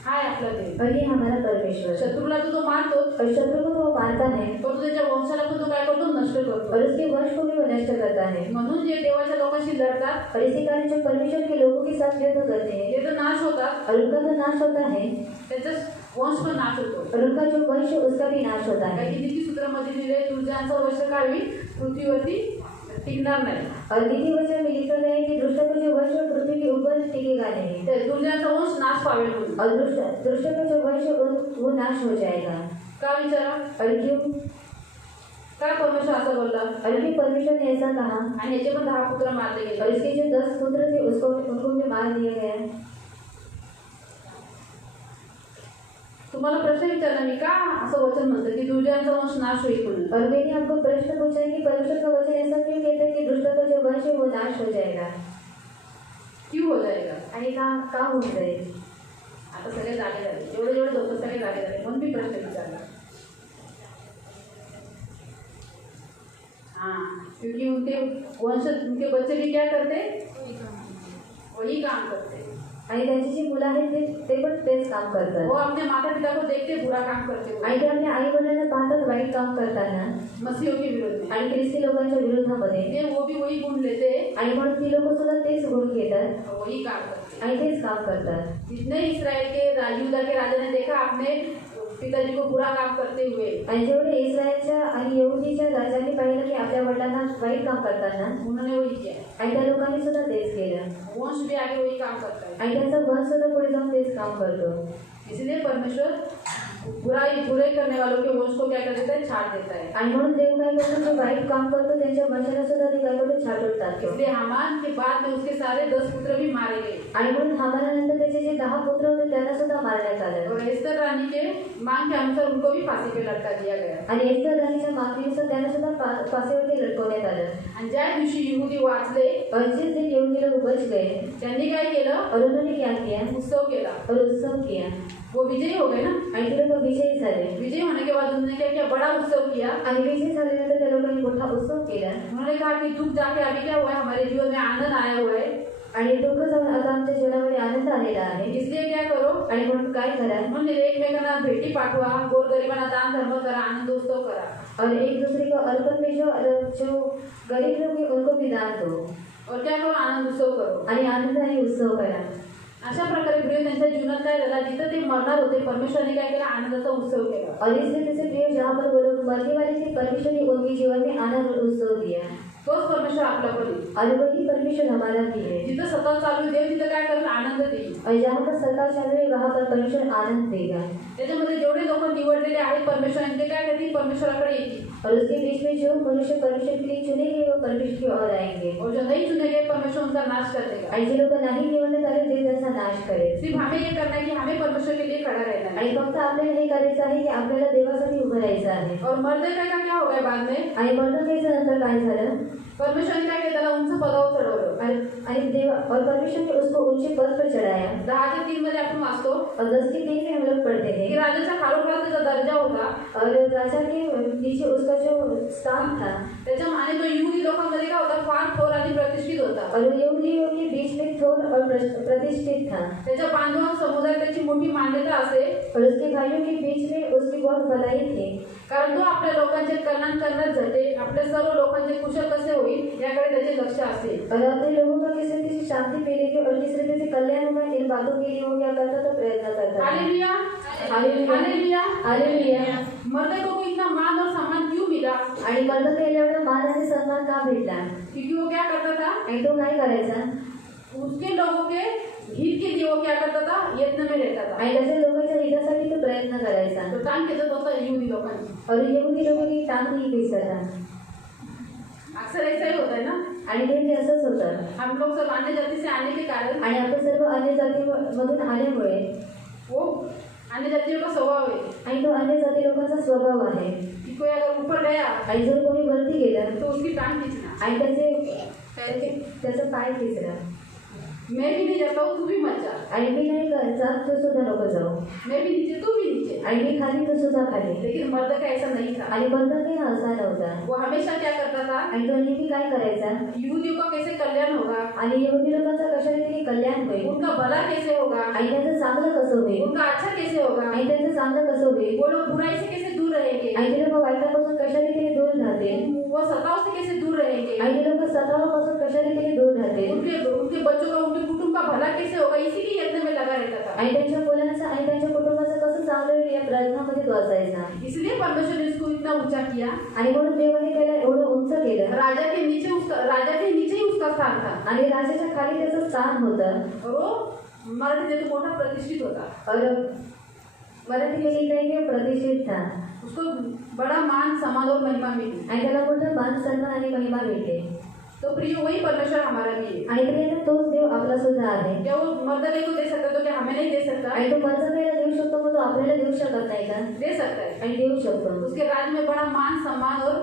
हाय आपलं ते और ये हमारा परमेश्वर शत्रूला तो मारतो, और शत्रु को तो वो मारता है परंतु त्याच्या वंशाला पण तो काय करतो? नष्ट करतो. और उसके वंश को भी वो नष्ट करता है म्हणून जे देवाच्या लोकांशी लढतात और इसी कारण जो परमेश्वर के लोगों के साथ युद्ध करते हैं ते तर नाश होतात, और उनका तो नाश होता है त्याचा वंश पण नाश होतो. और उनका जो वंश है उसका भी नाश होता है काही नीतिसूत्रामध्ये दिले, दुर्जनाचं वंश काढवी पृथ्वीवरती टिकणार नाही. और नीति वचन में लिखा गया है कि दुष्ट का जो वंश है पृथ्वी के ऊपर टिकेगा नहीं ते दुर्जनाचा वंश नाश पावेल म्हणून. और दुष्ट का जो वंश है वो नाश हो जाएगा का विचारा? और क्यों काय परमेश्वर असं बोलला? और क्यों परमेश्वर ने ऐसा कहा आणि याचे पण 10 पुत्र मारले और गेले. इसके जो 10 पुत्र थे उनको भी मार दिया गया तुम्हाला प्रश्न विचारला मी, का असं वचन म्हणतं की दुर्जनाचा वंश नाश होईल म्हणून? और मैंने आपको प्रश्न पूछा है कि परमेश्वर का वचन ऐसा क्यों कहता है कि दुष्ट का जो वंश है वो नाश हो जाएगा क्यों हो जाएगा? आणि का होऊन जाईल आता सगळे जागे झाले, जेवढे लोक सगळे जागे झाले म्हणून मी प्रश्न विचारला. हाँ, क्योंकि उनके बच्चे भी क्या करते? वही काम करते. आणि त्यांची जी मुलं आहेत ते पण तेच काम वो करतात अपने माता पिता को देखते बुरा काम करते हुए. आणि ते आपल्या आई वडिलांना पाहतात वाईट काम करताना मसीहों के विरोध में. आणि ख्रिस्ती लोकांच्या विरोधामध्ये ते वो भी वही गुण लेते आणि म्हणून ती लोक सुद्धा तेच गुण घेतात और वही काम करते. आणि तेच काम करतात जितने इस्राएल के यहूदा के राजा ने देखा अपने पिताजी को बुरा काम करते हुए, आणि जेवढे इस्रायलच्या आणि यहुदीच्या राजांनी पाहिलं की आपल्या वडिलांना वाईट काम करताना उन्होंने वही किया. आणि त्या लोकांनी सुद्धा तेच केलं वंश भी आगे वही काम करता है. आणि त्यांचा वंश सुद्धा पुढे जाऊन तेच काम करतो इसलिए परमेश्वर बुराई करने वालों के वंश को क्या कर देता है, छाट देता है। आणि म्हणून देव काय करतो, जो वाईट काम करतो त्यांच्या वंशाला सुद्धा ते काय करतो, छाटून टाकतो. इसलिए हामान के बाद में उसके सारे 10 पुत्र भी मारे गए आणि म्हणून हामानानंतर त्याचे जे 10 पुत्र होते त्यांना सुद्धा मारण्यात आलं. और एस्तर रानी के मांग के अनुसार उनको भी फांसी पे लटका दिया गया. आणि एस्तर राणीच्या मागणीनुसार त्यांना सुद्धा फाशीवरती लटकवण्यात आलं. आणि ज्या दिवशी यहुदी वाचले, और जिस दिन यहूदी लोग बच गए, त्यांनी काय केलं, और उन्होंने क्या किया, उत्सव केला. और उत्सव किया. वो विजयी हो गए ना. आणि ते लोक विजयी झाले. विजयी होने के बाद उन्होंने क्या किया, बड़ा उत्सव किया. आणि विजयी झाल्यानंतर त्या लोकांनी मोठा उत्सव केला. उन्होंने कहा कि दुख जाके अभी क्या हुआ है, हमारे जीवन में आनंद आया हुआ है. आणि दुःख जाऊन आता आमच्या जीवनामध्ये आनंद आलेला आहे. इसलिए क्या करो, आणि म्हणून काय करा, म्हणून एकमेकांना भेटी पाठवा, गोरगरिबांना दान धर्म करा, आनंद उत्सव करा. और एक दूसरे को अर्पण में जो गरीब लोग हैं उनको भी दान दो. और क्या करो, आनंद उत्सव करो. आणि आनंदाने उत्सव करा. अशा प्रकारे प्रिय त्यांच्या जीवनात काय झाला, जिथं ते मरणार होते परमेश्वराने काय केला, आनंदाचा उत्सव केला. और इसलिए जैसे प्रिय जहाँ पर वो लोग मरने वाले थे, परमेश्वर ने उनके जीवन में आनंद और उत्सव दिया. तोच परमेश्वर आपला पण आहे. और वही परमेश्वर हमारा भी है. जिथं सतत चालू आहे, देव तिथं काय करेल, आनंद देईल. और जहाँ पर सरकार चालू है वहाँ पर परमेश्वर आनंद देगा. त्याच्यामध्ये जेवढे लोक निवडलेले आहेत परमेश्वराने, ते काय करतील, परमेश्वराकडे येतील. और उसके बीच में जो मनुष्य परमेश्वर के लिए चुने गए वो परमेश्वर की ओर आएंगे. और जो नहीं चुने गए, परमेश्वर उनका नाश कर देगा. आणि जे लोक नाही निवडण्यात आले ते त्यांचा नाश करेल. सिर्फ हमें ये करना है कि हमें परमेश्वर के लिए खड़ा रहना है. आणि फक्त आपल्याला हे करायचं आहे की आपल्याला देवासाठी उभं राहायचं आहे. और मर्दकाय का क्या हो गया बाद में, आणि मर्दकायचं नंतर काय झालं, परमेश्वराने काय केलं, त्याला उंच पदावर चढवलं. आणि देव और परमेश्वर ने उसको ऊंचे पद पर चढ़ाया. 10:3 मध्ये आपण वाचतो और 10:3 में हम लोग पढ़ते की हैं, राजाच्या खालोखाल त्याचा दर्जा होता. और राजा के नीचे उसका जो स्थान था, त्याच्या आणि तो यहुदी लोकांमध्ये काय होता, फार थोर आणि प्रतिष्ठित होता. और यहूदियों के बीच में थोर और प्रतिष्ठित था. त्याच्या बांधवां समुदायात त्याची मोठी मान्यता असे, और उसके भाइयों के बीच में उसकी बहुत भलाई थी. कारण तो आपल्या लोकांचे कल्याण करण्यात जाते, आपल्या सर्व लोकांचे कुशल कसे होईल याकडे त्याचे लक्ष असेल. और अपने लोगों का किसी किसी शांति मिलेगी और किसी किसी कल्याण में इन बातों के लिए वो क्या करता था, प्रयत्न करता था. Hallelujah, hallelujah, hallelujah, hallelujah. मर्दको को इतना मान और सम्मान क्यों मिला, आणि मर्दकाला एवढा मान आणि सन्मान का भेटला, क्योंकि वो क्या करता था, आणि तो काय करायचा, उसके लोगों के हित के लिए वो क्या करता था, यत्न में रहता था. आणि त्याच्या लोकांच्या हितासाठी तो प्रयत्न करायचा. तो टांग खेचत होता यहुदी लोकांची. और यहूदी लोगों की टांग नहीं खींचता था. अक्सर ऐसा ही होता है ना. आणि ते असंच होतं. हम लोग सब अन्य जाति से आने के कारण, आणि आपण सर्व अन्य जातीमधून आल्यामुळे वो अन्य जातियों का स्वभाव है आणि तो अन्य जाती लोकांचा स्वभाव आहे. कि कोई अगर ऊपर गया आणि जर कोणी वरती गेलं तो उसकी टांग खींचना. आणि त्याचं पाय खिचला. मैं भी नहीं जाता हूँ, तू भी मत जा. आणि मी नाही जात तो सुद्धा नको जाऊ. मैं भी नीचे, तू भी नीचे. आणि मी खाली तो सुद्धा खाली. लेकिन मर्द का ऐसा नहीं था. आणि मर्दकाय हा असा नव्हता. वो हमेशा क्या करता था, आणि तो नेहमी काय करायचा, यहूदियों का कैसे कल्याण होगा, आणि यहूदी लोकांचा कशा रीतीने कल्याण होईल, उनका भला कैसे होगा, आणि त्यांचं चांगलं कसं होईल, उनका अच्छा कैसे होगा, आणि त्यांचं चांगलं कसं होईल, वो लोग बुराई से कैसे दूर रहेंगे, आणि ते लोक वाईटापासून कशा रीतीने दूर राहतील, वो सताव से कैसे दूर रहेंगे, आणि ते लोक सतावापासून कशा रीतीने दूर राहतील, उनके बच्चों का, उनके कुटुंब का भला कैसे होगा, इसी के यत्न में लगा रहता था. आणि त्यांच्या मुलांचं आणि त्यांच्या कुटुंबाचं कसं चांगलं होईल या प्रयत्नामध्ये तो असायचा. इसलिए परमेश्वर ने इसको इतना ऊंचा किया. आणि म्हणून देवाने त्याला एवढं उंच केलं. राजा के नीचे ही उसका स्थान था. आणि राजाच्या खाली त्याचं स्थान होतं. और वो मराठी में तो मोटा प्रतिष्ठित होता. और मराठी में लिखा है कि प्रतिष्ठित था. उसको बड़ा मान सम्मान और महिमा मिली. आणि त्याला मोठं मान सन्मान आणि महिमा भेटले. तो प्रिय वही परमेश्वर हमारा भी है. आणि प्रिय तोच देव आपला सुद्धा आहे. क्या वो मर्दने को दे सकता तो क्या हमें नहीं दे सकता? आणि तो मर्दकाला देऊ शकतो मग तो आपल्याला देऊ शकत नाही का? दे सकता है. आणि देऊ शकतो. उसके राज्य में बड़ा मान सम्मान और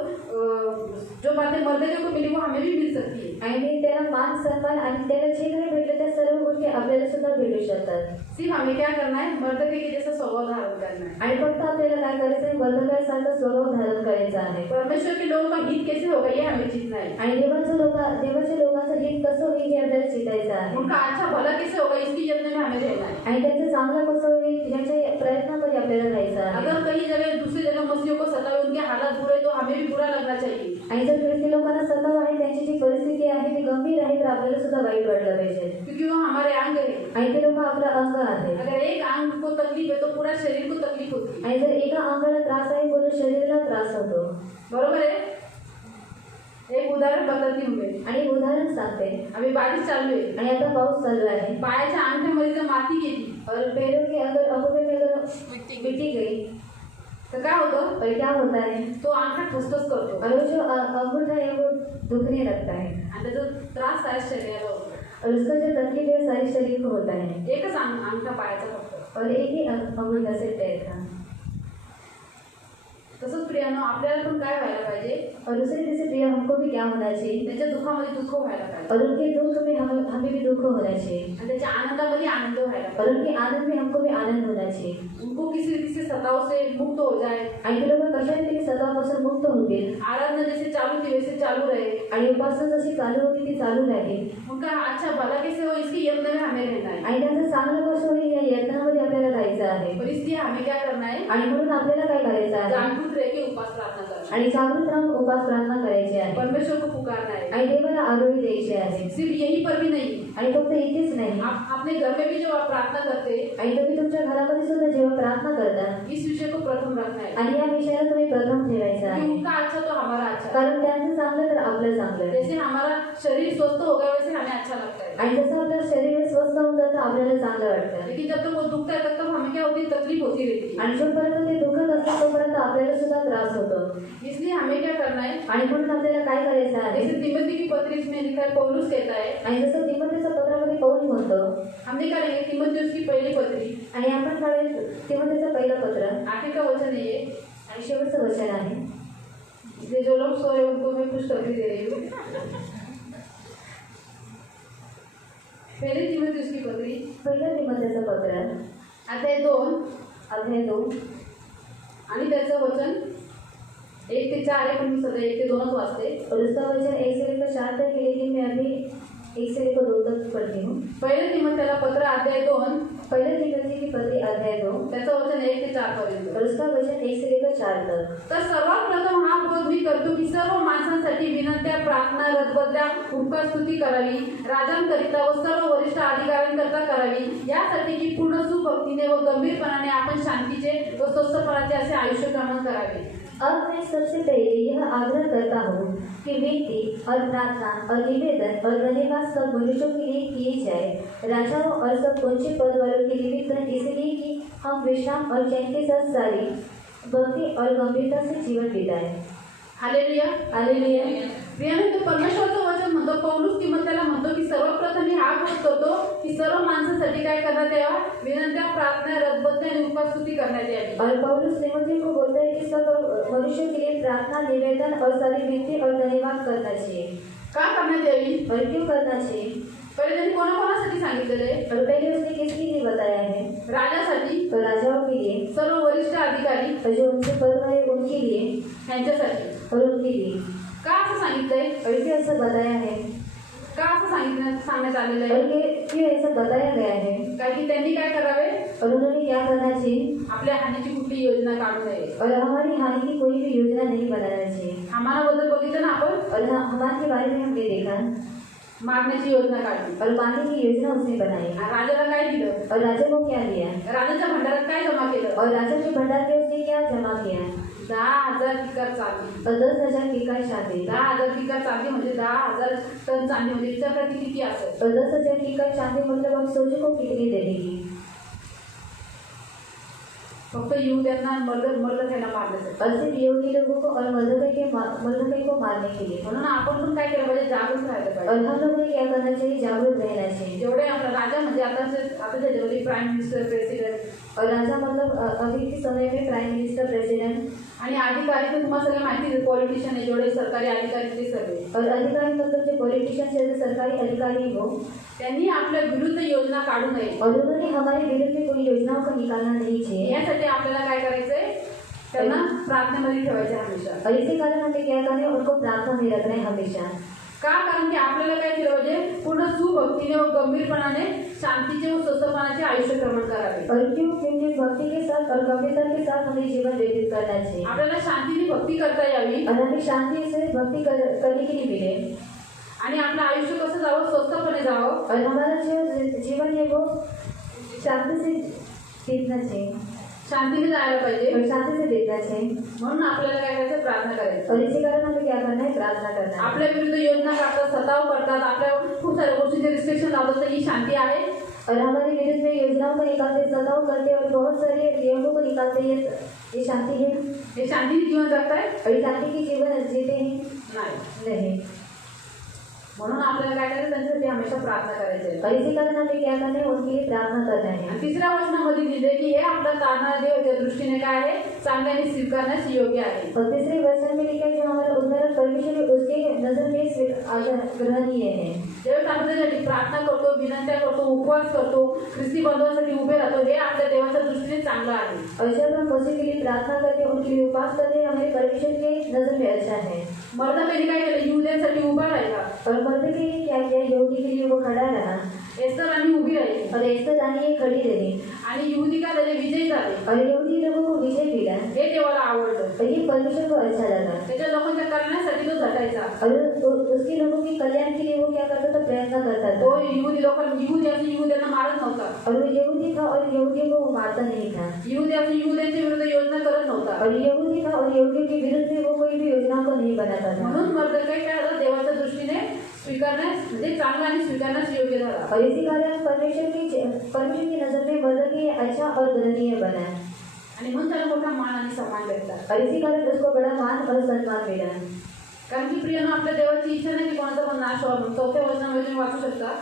जो बातें मर्दने को मिली वो हमें भी मिल सकती है. आणि त्याला मान सन्मान आणि त्याला जे काही भेटलं त्या सर्व गोष्टी आपल्याला सुद्धा भेटू शकतात. सिर्फ हमें क्या करना है, मर्दके के जैसा स्वभाव धारण करना है. आणि फक्त आपल्याला काय करायचं आहे, मर्दकासारखा स्वभाव धारण करायचा आहे. परमेश्वर के लोगों का हित कैसे होगा ये हमें जीतना है. आणि देवाच्या लोकांचं हित कसं होईल हे आपल्याला चितायचं आहे. उनका अच्छा भला कैसे होगा इसकी यत्न में हमें रहना है. आणि त्यांचं चांगलं कसं होईल याच्या प्रयत्नामध्ये आपल्याला राहायचं आहे. अगर कई जगह दूसरी जगह मसीहों को सतावे, उनके हालात बुरे, तो हमें भी बुरा लगना चाहिए. आणि जर ख्रिस्ती लोकांना सताव आहे, त्यांची जी परिस्थिती आहे ती गंभीर आहे, तर आपल्याला सुद्धा वाईट वाटलं पाहिजे. क्योंकि वो हमारे अंग है. आणि ते लोक आपला अंग आहे. अगर एक अंग को तकलीफ है तो पूरा शरीर को तकलीफ होती है. आणि जर एका अंगाला त्रास आहे पूर्ण शरीराला त्रास होतो. बरोबर है. एक उदाहरण बताती हूँ मैं. आणि उदाहरण सांगते. अभी बारिश चालू है आणि आता पाऊस चालू आहे. पायाच्या अंगठ्यामध्ये जर माती गेली, और पैरों के अगर अंगूठे में अगर मिट्टी गई तर काय होतं, और क्या होता है, तो अंगठा ठसठस करतो और वो जो अंगूठा है वो दुखने लगता है आणि त्याचा त्रास आहे शरीराला होतो. और उसका जो तकलीफ है सारे शरीर को होता है एकच अंगठा पायाचा फक्त. और एक ही अंगूठा से पैर था. तसंच प्रियानो आपल्याला पण काय व्हायला पाहिजे, और दूसरे जैसे प्रिय हमको भी क्या होना चाहिए, त्याच्या दुःखामध्ये दुःख व्हायला पाहिजे और उनके दुख में हमें भी दुख होना चाहिए आणि त्याच्या आनंदामध्ये आनंद व्हायला और पाहिजे. उनके आनंद में हमको भी आनंद होना चाहिए. उनको किसी किसी सताव से मुक्त हो जाए, आणि ते लोक कशाने तरी सतापासून मुक्त होतील आराधना जैसे चालू थी वैसे चालू रहे. आणि उपासना जशी चालू होती ती चालू राहील उनका अच्छा भला कैसे हो इसकी यत्न में हमें रहना है. आणि त्यांचं चांगलं कसं होईल या यत्नामध्ये आपल्याला जायचं आहे. और इसलिए हमें क्या करना है, आणि म्हणून आपल्याला काय करायचं आहे जागरूक रह के उपास प्रार्थना करना है. आणि जागृत राहून उपास प्रार्थना करायची आहे परमेश्वर को पुकारना है. आणि देवाला आरोळी द्यायची आहे. सिर्फ यही पर भी नहीं, आणि फक्त इथेच नाही आप अपने घर में भी जब आप प्रार्थना करते आणि तुम्ही तुमच्या घरामध्ये सुद्धा जेव्हा प्रार्थना करता इस विषय को प्रथम रखना है, आणि या विषयाला तुम्ही प्रथम ठेवायचं क्योंकि आहे. उनका अच्छा तो हमारा अच्छा है. कारण त्यांचं चांगलं तर आपलं चांगलं आहे. जैसे हमारा शरीर स्वस्थ होगा वैसे हमें अच्छा लगता है. आणि जसं आपलं शरीर स्वस्थ होऊन जातं आपल्याला चांगलं वाटतं. लेकिन जब तक वो दुखता है तब तक हमें क्या होती है, तकलीफ होती रहती है. आणि जोपर्यंत ते दुखत असतं तोपर्यंत आपल्याला सुद्धा त्रास होतो. इसलिए हमें क्या करना है, आणि म्हणून आपल्याला काय करायचं आहे जैसे तिमोथी की पत्री में लिखा है, पौलुस कहता है, आणि जसं तिमोथेच्या पत्रामध्ये पौल म्हणतो हमने क्या करेंगे, तिमोथी उसकी पहली पत्री आणि आपण काढेल तिमोथेचं पहिलं पत्र आखिर का वचन है ये. आणि शेवटचं वचन आहे. इसलिए जो लोग सो रहे हैं उनको मैं कुछ तकलीफ दे रही हूँ. पहली तिमोथी उसकी पत्री पहिलं तिमोथेचं पत्र अध्याय 2 अध्याय 2 आणि त्याचं वचन 1 ते 4 आहे, पण मी सध्या 1 ते 2च वाचते. और उसका वचन 1 से लेकर 4 तक है, लेकिन मैं अभी 1 से लेकर 2 तक पढ़ती हूँ. पहिले तिमोथीला पत्र अध्याय 2 पहले तिमोथी की पत्री अध्याय 2 त्याचं वचन 1 ते 4 पर्यंत. और उसका वचन 1 से लेकर 4 तक. तर सर्वात प्रथम हा बोध मी करतो की सर्व माणसांसाठी विनंत्या, प्रार्थना, रदबद्या, उपकारस्तुती करावी, राजांकरिता व सर्व वरिष्ठ अधिकाऱ्यांकरिता करावी, यासाठी की पूर्ण सुभक्तीने व गंभीरपणाने आपण शांतीचे व स्वस्थपणाचे असे आयुष्य क्रमण करावे. अब मैं सबसे पहले यह आग्रह करता हूँ कि विनती और प्रार्थना और निवेदन और धन्यवाद सब मनुष्यों के लिए किए जाए, राजाओं और सब ऊंचे पद वालों के निमित्त, इसलिए कि हम विश्राम और चैन के साथ सारी भक्ति और गंभीरता से जीवन बिताएं. हालेलुया. हालेलुया. प्रियाने तो परमेश्वरचं वचन म्हणतो, पौलुस तिमोथीला म्हणतो की सर्वप्रथम मी हा बोध करतो की सर्व माणसांसाठी काय करण्यात यावं, विनंत्या, प्रार्थना, रदबद्या आणि उपकारस्तुती करण्यात यावी. और पौलुस तिमोथी को बोलता है कि सब मनुष्यों के लिए प्रार्थना, निवेदन और सारी विनती और धन्यवाद करना चाहिए. का करण्यात यावी, और क्यों करना चाहिए? पहिले त्यांनी कोणाकोणासाठी सांगितलेलं आहे, और पहले उसने किसके लिए बताया है? राजासाठी, तो राजाओं के लिए, सर्व वरिष्ठ अधिकारी और जो उनसे पद है उनके लिए यांच्यासाठी. और उनके लिए. का असं सांगितलंय, और क्यों ऐसा बताया है? का असं सांगण्यात आलेलं और आहे, क्यों ऐसा बताया गया है? कारण की त्यांनी काय करावे, और उन्होंने क्या करना चाहिए? आपल्या हानीची कुठली योजना काढू नये. और हमारी हानि की कोई भी योजना नहीं बनाना चाहिए. हमानाबद्दल बघितलं ना आपण, और हमारे के बारे में हमने देखा मारण्याची योजना काढली. और मारने की योजना उसने बनाई. आणि राजाला काय दिलं, और राजा को क्या दिया? राजाच्या भंडारात काय जमा केलं, और राजा के भंडार में उसने क्या जमा किया? 10,000 किकार चांदी. और 10,000 किकार चांदी. 10,000 किकार चांदी म्हणजे 10,000 टन चांदी, म्हणजे विचार करा की किती असेल. और 10,000 किकार चांदी मतलब हम सोचो को कितनी दे देगी? फक्त यहूद्यांना मर्दखायला मारण्यासाठी. और सिर्फ यहूदी लोगों को और मर्दकै को मारने के लिए. म्हणून आपण पण काय केलं पाहिजे, जागरूक राहायला और पाहिजे. हम लोगों ने क्या करना चाहिए? जागरूक रहना चाहिए. जेवढे आपला राजा म्हणजे आताच्या जगातील प्राईम मिनिस्टर, प्रेसिडेंट और राजा मतलब अभी के समय में प्राइम मिनिस्टर, प्रेसिडेंट आणि अधिकारी तर तुम्हाला सगळं माहिती आहे, पॉलिटिशियन आहे, जेवढे सरकारी अधिकारी ते सगळे. और अधिकारी मतलब जो पॉलिटिशियन जैसे सरकारी अधिकारी हो, त्यांनी आपल्या विरुद्ध योजना काढू नये. और उन्होंने हमारे विरुद्ध में कोई योजनाओं को निकालना नहीं चाहिए. यासाठी आपल्याला काय करायचंय, त्यांना प्रार्थनेमध्ये ठेवायचे हमेशा. और इसी कारण हमें क्या करना है? उनको प्रार्थना में रखना है हमेशा. का, कारण की आपल्याला काय केलं पाहिजे, पूर्ण सुभक्तीने व गंभीरपणाने शांतीचे व स्वस्थपणाचे आयुष्य क्रमण करावे. और क्यों? क्योंकि भक्ति के साथ और गंभीरता के साथ हमें जीवन व्यतीत करना चाहिए. आपल्याला शांतीने भक्ती करता यावी और हमें शांति से भक्ति करने के लिए मिले. आणि आपलं आयुष्य कसं जावं, स्वस्थपणे जावं. और हमारा जो जीवन है वो शांति से बीतना चाहिए. शांतीने जायला पाहिजे. और शांति से बीतना चाहिए. म्हणून आपल्याला काय करायचं, प्रार्थना करायची. और इसी कारण हमें क्या करना है? प्रार्थना करना है. आपल्या विरुद्ध योजना करतात, सताव करतात, आपल्या खूप साऱ्या गोष्टींचे रिस्ट्रिक्शन लावतात, तर ही शांती आहे. और हमारे विरुद्ध में योजनाओं को निकालते, सताव करते और बहुत सारे नियमों को निकालते। ये शांति है? हे शांतीने जीवन जगताय? और शांति की जीवन जीते हैं? नहीं। म्हणून आपल्याला काय करायचं, त्यांच्यासाठी हमेशा प्रार्थना करायची आहे. और इसी कारण हमें क्या करना है? उनके लिए प्रार्थना करना है। आणि तिसऱ्या वचनामध्ये लिहिले की हे आपल्या तारणाऱ्या देवाच्या दृष्टीने काय आहे, चांगल्याने स्वीकारण्यास योग्य आहे. और तीसरे वचन में लिखा है जो हमारा उद्धारक परमेश्वर है उसके नजर में ग्रहणीय है। ज्यावेळेस आपण त्यासाठी प्रार्थना करतो, विनंत्या करतो, उपवास करतो, ख्रिस्ती बंधुत्वासाठी उभे राहतो, हे आपल्या देवाच्या दृष्टीने चांगलं आहे. और जब हम मसीह के लिए प्रार्थना करते हैं, उनके लिए उपवास करते हैं, हमें परमेश्वर के नजर में अच्छा है। मर्दाबाईने काय केलं, यहूद्यांसाठी उभा राहिला. और मर्द के लिए क्या किया? यहूदी के लिए वो खड़ा रहा। एस्तर राणी उभी राहिली और एस्तर रानी खड़ी रही आणि यहूदी काय झाले, विजयी झाले. और यहूदी लोगों को विजय मिला। हे देवाला आवडलं. और ये परमेश्वर को अच्छा लगा। त्याच्या लोकांच्या करण्यासाठी तो झटायचा. और उसके लोगों के कल्याण के लिए वो क्या करता था? प्रयत्न करता तो था। यहूदी असं यहूद्यांना मारत नव्हता. और वो यहूदी था और यहूदियों को वो मारता नहीं था। यहूदी असं यहूद्यांच्या विरुद्ध योजना करत नव्हता. और यहूदी था और यहूदियों के विरुद्ध में वो कोई भी योजना को नहीं बनाता था। म्हणून मर्दकाई काय झालं, देवाच्या दृष्टीने स्वीकारण्यास म्हणजे चांगला आणि स्वीकारण्यास योग्य झाला. और इसी कारण परमेश्वर की नजर में मर्द अच्छा और ग्रहणीय बना। आणि म्हणून त्याला मोठा मान आणि सन्मान भेटला. और इसी कारण उसको बड़ा मान और सम्मान मिला। कारण की प्रियनो, आपल्या देवाची इच्छा नाही की कोणाचा पण नाश व्हावा. म्हणून 4थ्या वचनामध्ये तुम्ही वाचू शकता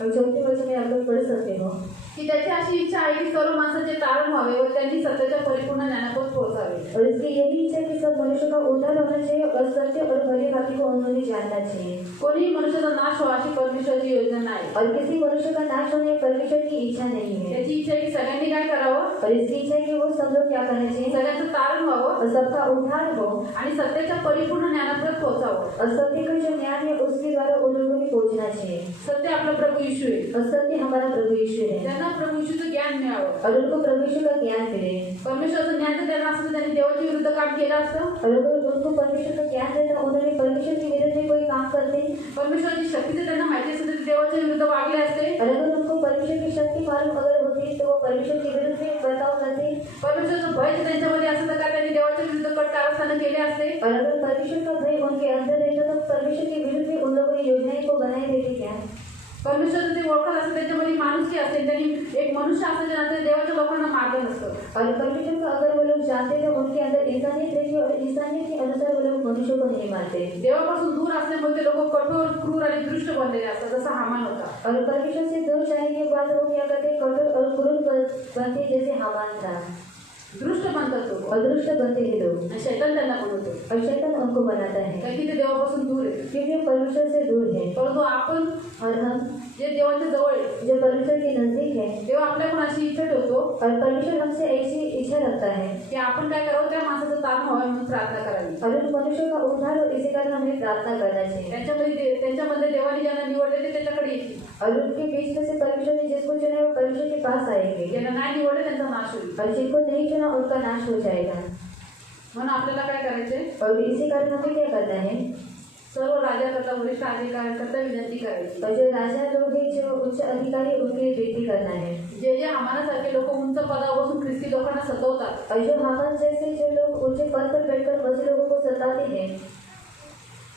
और 4थे वचन में आप लोग पढ़ सकते हो की त्याची अशी इच्छा आहे की सर्व माणसाचे तारण व्हावे व त्यांनी सत्याच्या परिपूर्ण ज्ञानापोच पोहोचावे. और इसकी यही इच्छा कि सब मनुष्य का उद्धार होना चाहिए और सत्य और भली बातें को उन्होंने जानना चाहिए। कोणीही मनुष्याचा नाश व्हावा अशी परमेश्वराची योजना नाही. और किसी मनुष्य का नाश होने परमेश्वर की इच्छा नहीं है। त्याची इच्छा आहे की सगळ्यांनी काय करावं, और इसकी इच्छा है कि वो सब लोग क्या करना चाहिए? सगळ्यांचं तारण व्हावं और सबका उद्धार हो आणि सत्याच्या परिपूर्ण ज्ञानापर्यंत पोहोचावं. और सत्य का जो ज्ञान है उसके द्वारा उन लोगों में पहुंचना चाहिए। सत्य आपला प्रभू येशू आहे. और सत्य हमारा प्रभु यीशु है। त्यांना प्रभू येशूचं ज्ञान मिळावं. और उनको प्रभु यीशु का ज्ञान मिले। परमेश्वराचं ज्ञान जर त्यांना असतं, त्यांनी देवाच्या विरुद्ध काम केलं असतं. और अगर उनको परमेश्वर का ज्ञान रहता, उन्होंने परमेश्वर के विरुद्ध में कोई काम करते। परमेश्वराची शक्ती जर त्यांना माहिती असते, तर देवाच्या विरुद्ध वागले असते. और अगर उनको परमेश्वर की शक्ति मालूम अगर होती तो वो परमेश्वर के विरुद्ध में बर्ताव करते। परमेश्वराचं भय जर त्यांच्यामध्ये असतं, तर त्यांनी देवाच्या विरुद्ध कट कारस्थानं केले असते. और अगर परमेश्वर का भय उनके अंदर रहता तो परमेश्वर के विरुद्ध में उन लोगों ने योजनाएं को बनाए देते क्या? परमेश्वराचं ते ओळखत असतं, त्यांच्यामध्ये माणुसकी असते. त्यांनी एक मनुष्य असल्याच्या नंतर देवाच्या लोकांना मार्ग नसतं. और परमेश्वर को अगर वो लोग जानते तो उनके अंदर इंसानियत रहती और इंसानियत के अनुसार वो लोग मनुष्य को नहीं मानते। देवापासून दूर असल्यामुळे ते लोक कठोर, क्रूर आणि दृष्ट बनलेले असतात, जसा हामान होता. और परमेश्वर से दूर जाने के बाद वो क्या करते? कठोर और क्रूर बनते जैसे हामान था। दृष्ट बनतात लोक और दुष्ट बनते हैं लोग। आणि शैतान त्यांना बनवतो. और शैतान उनको बनाता है कारण की ते देवापासून दूर आहे. क्योंकि वो परमेश्वर से दूर है। परंतु आपण और हम जे देवाच्या जवळ आहे, जो परमेश्वर के नजदीक है, देव आपल्याकडून अशी इच्छा ठेवतो और परमेश्वर हमसे ऐसी इच्छा रखता है की आपण काय करावं, त्या माणसाचं तारण व्हावं म्हणून प्रार्थना करावी. और उन मनुष्य का उद्धार हो, इसी कारण हमें प्रार्थना करना चाहिए। त्यांच्यामध्ये देवाने ज्यांना निवडले ते त्याच्याकडे येतील. और उनके बीच में से परमेश्वर ने जिसको चुना वो परमेश्वर के पास आएंगे। ज्यांना नाही निवडले त्यांचा नाश होईल. और जिनको नहीं चुना उनका नाश हो जाएगा। म्हणून आपल्याला काय करायचे, और इसी कारण हमें क्या करना है? सर्व राजाकरता, वरिष्ठ अधिकाऱ्यांकरता विनंती करायची. और जो राजा लोग हैं, जो उच्च अधिकारी, उनके लिए विनती करना है। जे जे हमारासारखे लोक उंच पदावर बसून ख्रिस्ती लोकांना सतवतात, और जो हामान जैसे जो लोग ऊंचे पद पर बैठकर बसे लोगों को सताते हैं,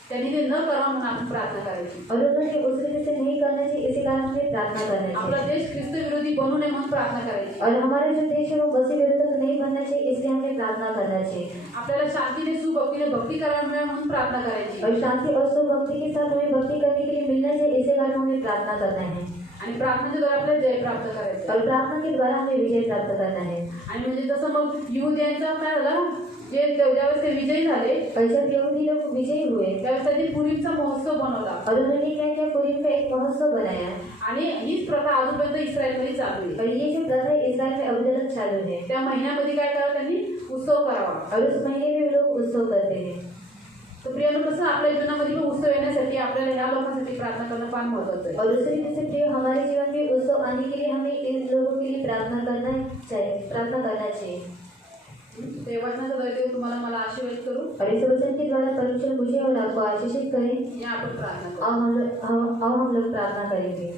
त्यांनी ते न करावं म्हणून आपण प्रार्थना करायची. और उन्होंने उस रीति से नहीं करना चाहिए, इसी कारण हमें प्रार्थना करना आपला चाहिए। देश ख्रिस्त विरोधी बनू नये म्हणून प्रार्थना करायची. और हमारा जो देश है वो मसीह विरुद्ध नहीं बनना चाहिए, इसलिए हमें प्रार्थना करना चाहिए। आपल्याला शांतीने सुभक्तीने भक्ती करायला मिळेल म्हणून प्रार्थना करायची. और शांति और सुभक्ति के साथ हमें भक्ति करने के लिए मिलना चाहिए, इसी कारण हमें प्रार्थना करना है। आणि प्रार्थनेच्या द्वारे आपल्याला जय प्राप्त करायचं. और प्रार्थना के द्वारा हमें विजय प्राप्त करना है। आणि म्हणजे जसं मग यहूद्यांचं काय झालं, जे ज्यावेळेस ते विजयी झाले, और जब यहूदी लोग विजयी हुए त्यावेळेस त्यांनी पुरीमचा महोत्सव बनवला. और उन्होंने क्या किया? पुरीम का एक महोत्सव बनाया। आणि हीच प्रथा अजूनपर्यंत इस्रायलमध्ये चालू आहे. और ये जो प्रथा है इस्राएल में अभी तक चालू है। त्या महिन्यामध्ये काय करावं, त्यांनी उत्सव करावा. और उस महीने में लोग उत्सव करते हैं। तर प्रियानो, कसं आपल्या जीवनामध्ये पण उत्सव येण्यासाठी आपल्याला ह्या लोकांसाठी प्रार्थना करणं फार महत्त्वाचं आहे. और उस रीति से प्रिय हमारे जीवन में उत्सव आने के लिए हमें इन लोगों के लिए प्रार्थना करना चाहिए। ते वचनाच्या द्वारे देव तुम्हाला मला आशीर्वाद करू. और इस वचन के द्वारा परमेश्वर मुझे और आपको आशीषित करें। या आपण प्रार्थना करू. आओ हम लोग प्रार्थना करेंगे।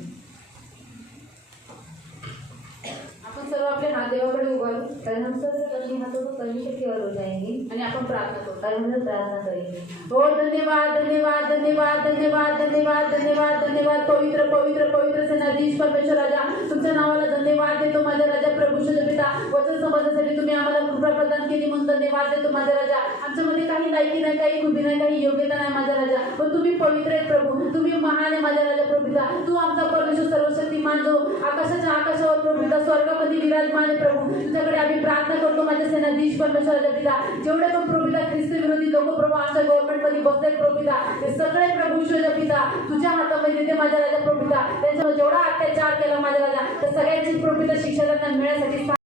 आपण सर्व आपले हात देवाकडे उभारू और हम सब लोग अपने हाथों को परमेश्वर की ओर हो जाएंगे आणि आपण प्रार्थना करू. और हम लोग प्रार्थना करेंगे. हो धन्यवाद धन्यवाद धन्यवाद धन्यवाद धन्यवाद धन्यवाद धन्यवाद पवित्र पवित्र पवित्र सेनाधीश परमेश्वर राजा तुमच्या नावाला धन्यवाद देतो माझ्या राजा प्रभू पिता वचन समजण्यासाठी तुम्ही आम्हाला कृपा प्रदान केली म्हणून धन्यवाद देतो माझ्या राजा. आमच्यामध्ये काही लायकी नाही, काही खुबी नाही, काही योग्यता नाही माझ्या राजा, पण तुम्ही पवित्र आहेत प्रभू, तुम्ही महान आहे माझ्या राजा प्रभू पिता. तू आमचा परमेश्वर सर्वशक्तिमान जो आकाशाच्या आकाशावर प्रभू पिता स्वर्गामध्ये विराजमान आहे प्रभू. तुझ्याकडे आम्ही प्रार्थना करतो माझ्या सेनाधीश परमेश्वर राजा पिता. जेवढे पण प्रभू पिता ख्रिस्त विरोधी लोक प्रभू आमच्या गव्हर्नमेंटमध्ये बसलेत प्रभू पिता, ते सगळे प्रभू ईश्वर पिता तुझ्या हातामध्ये ते माझ्या राजा प्रभू पिता. त्यांच्यावर जेवढा अत्याचार केला माझ्या राजा त्या सगळ्यांची प्रभू पिता शिक्षा त्यांना मिळण्यासाठी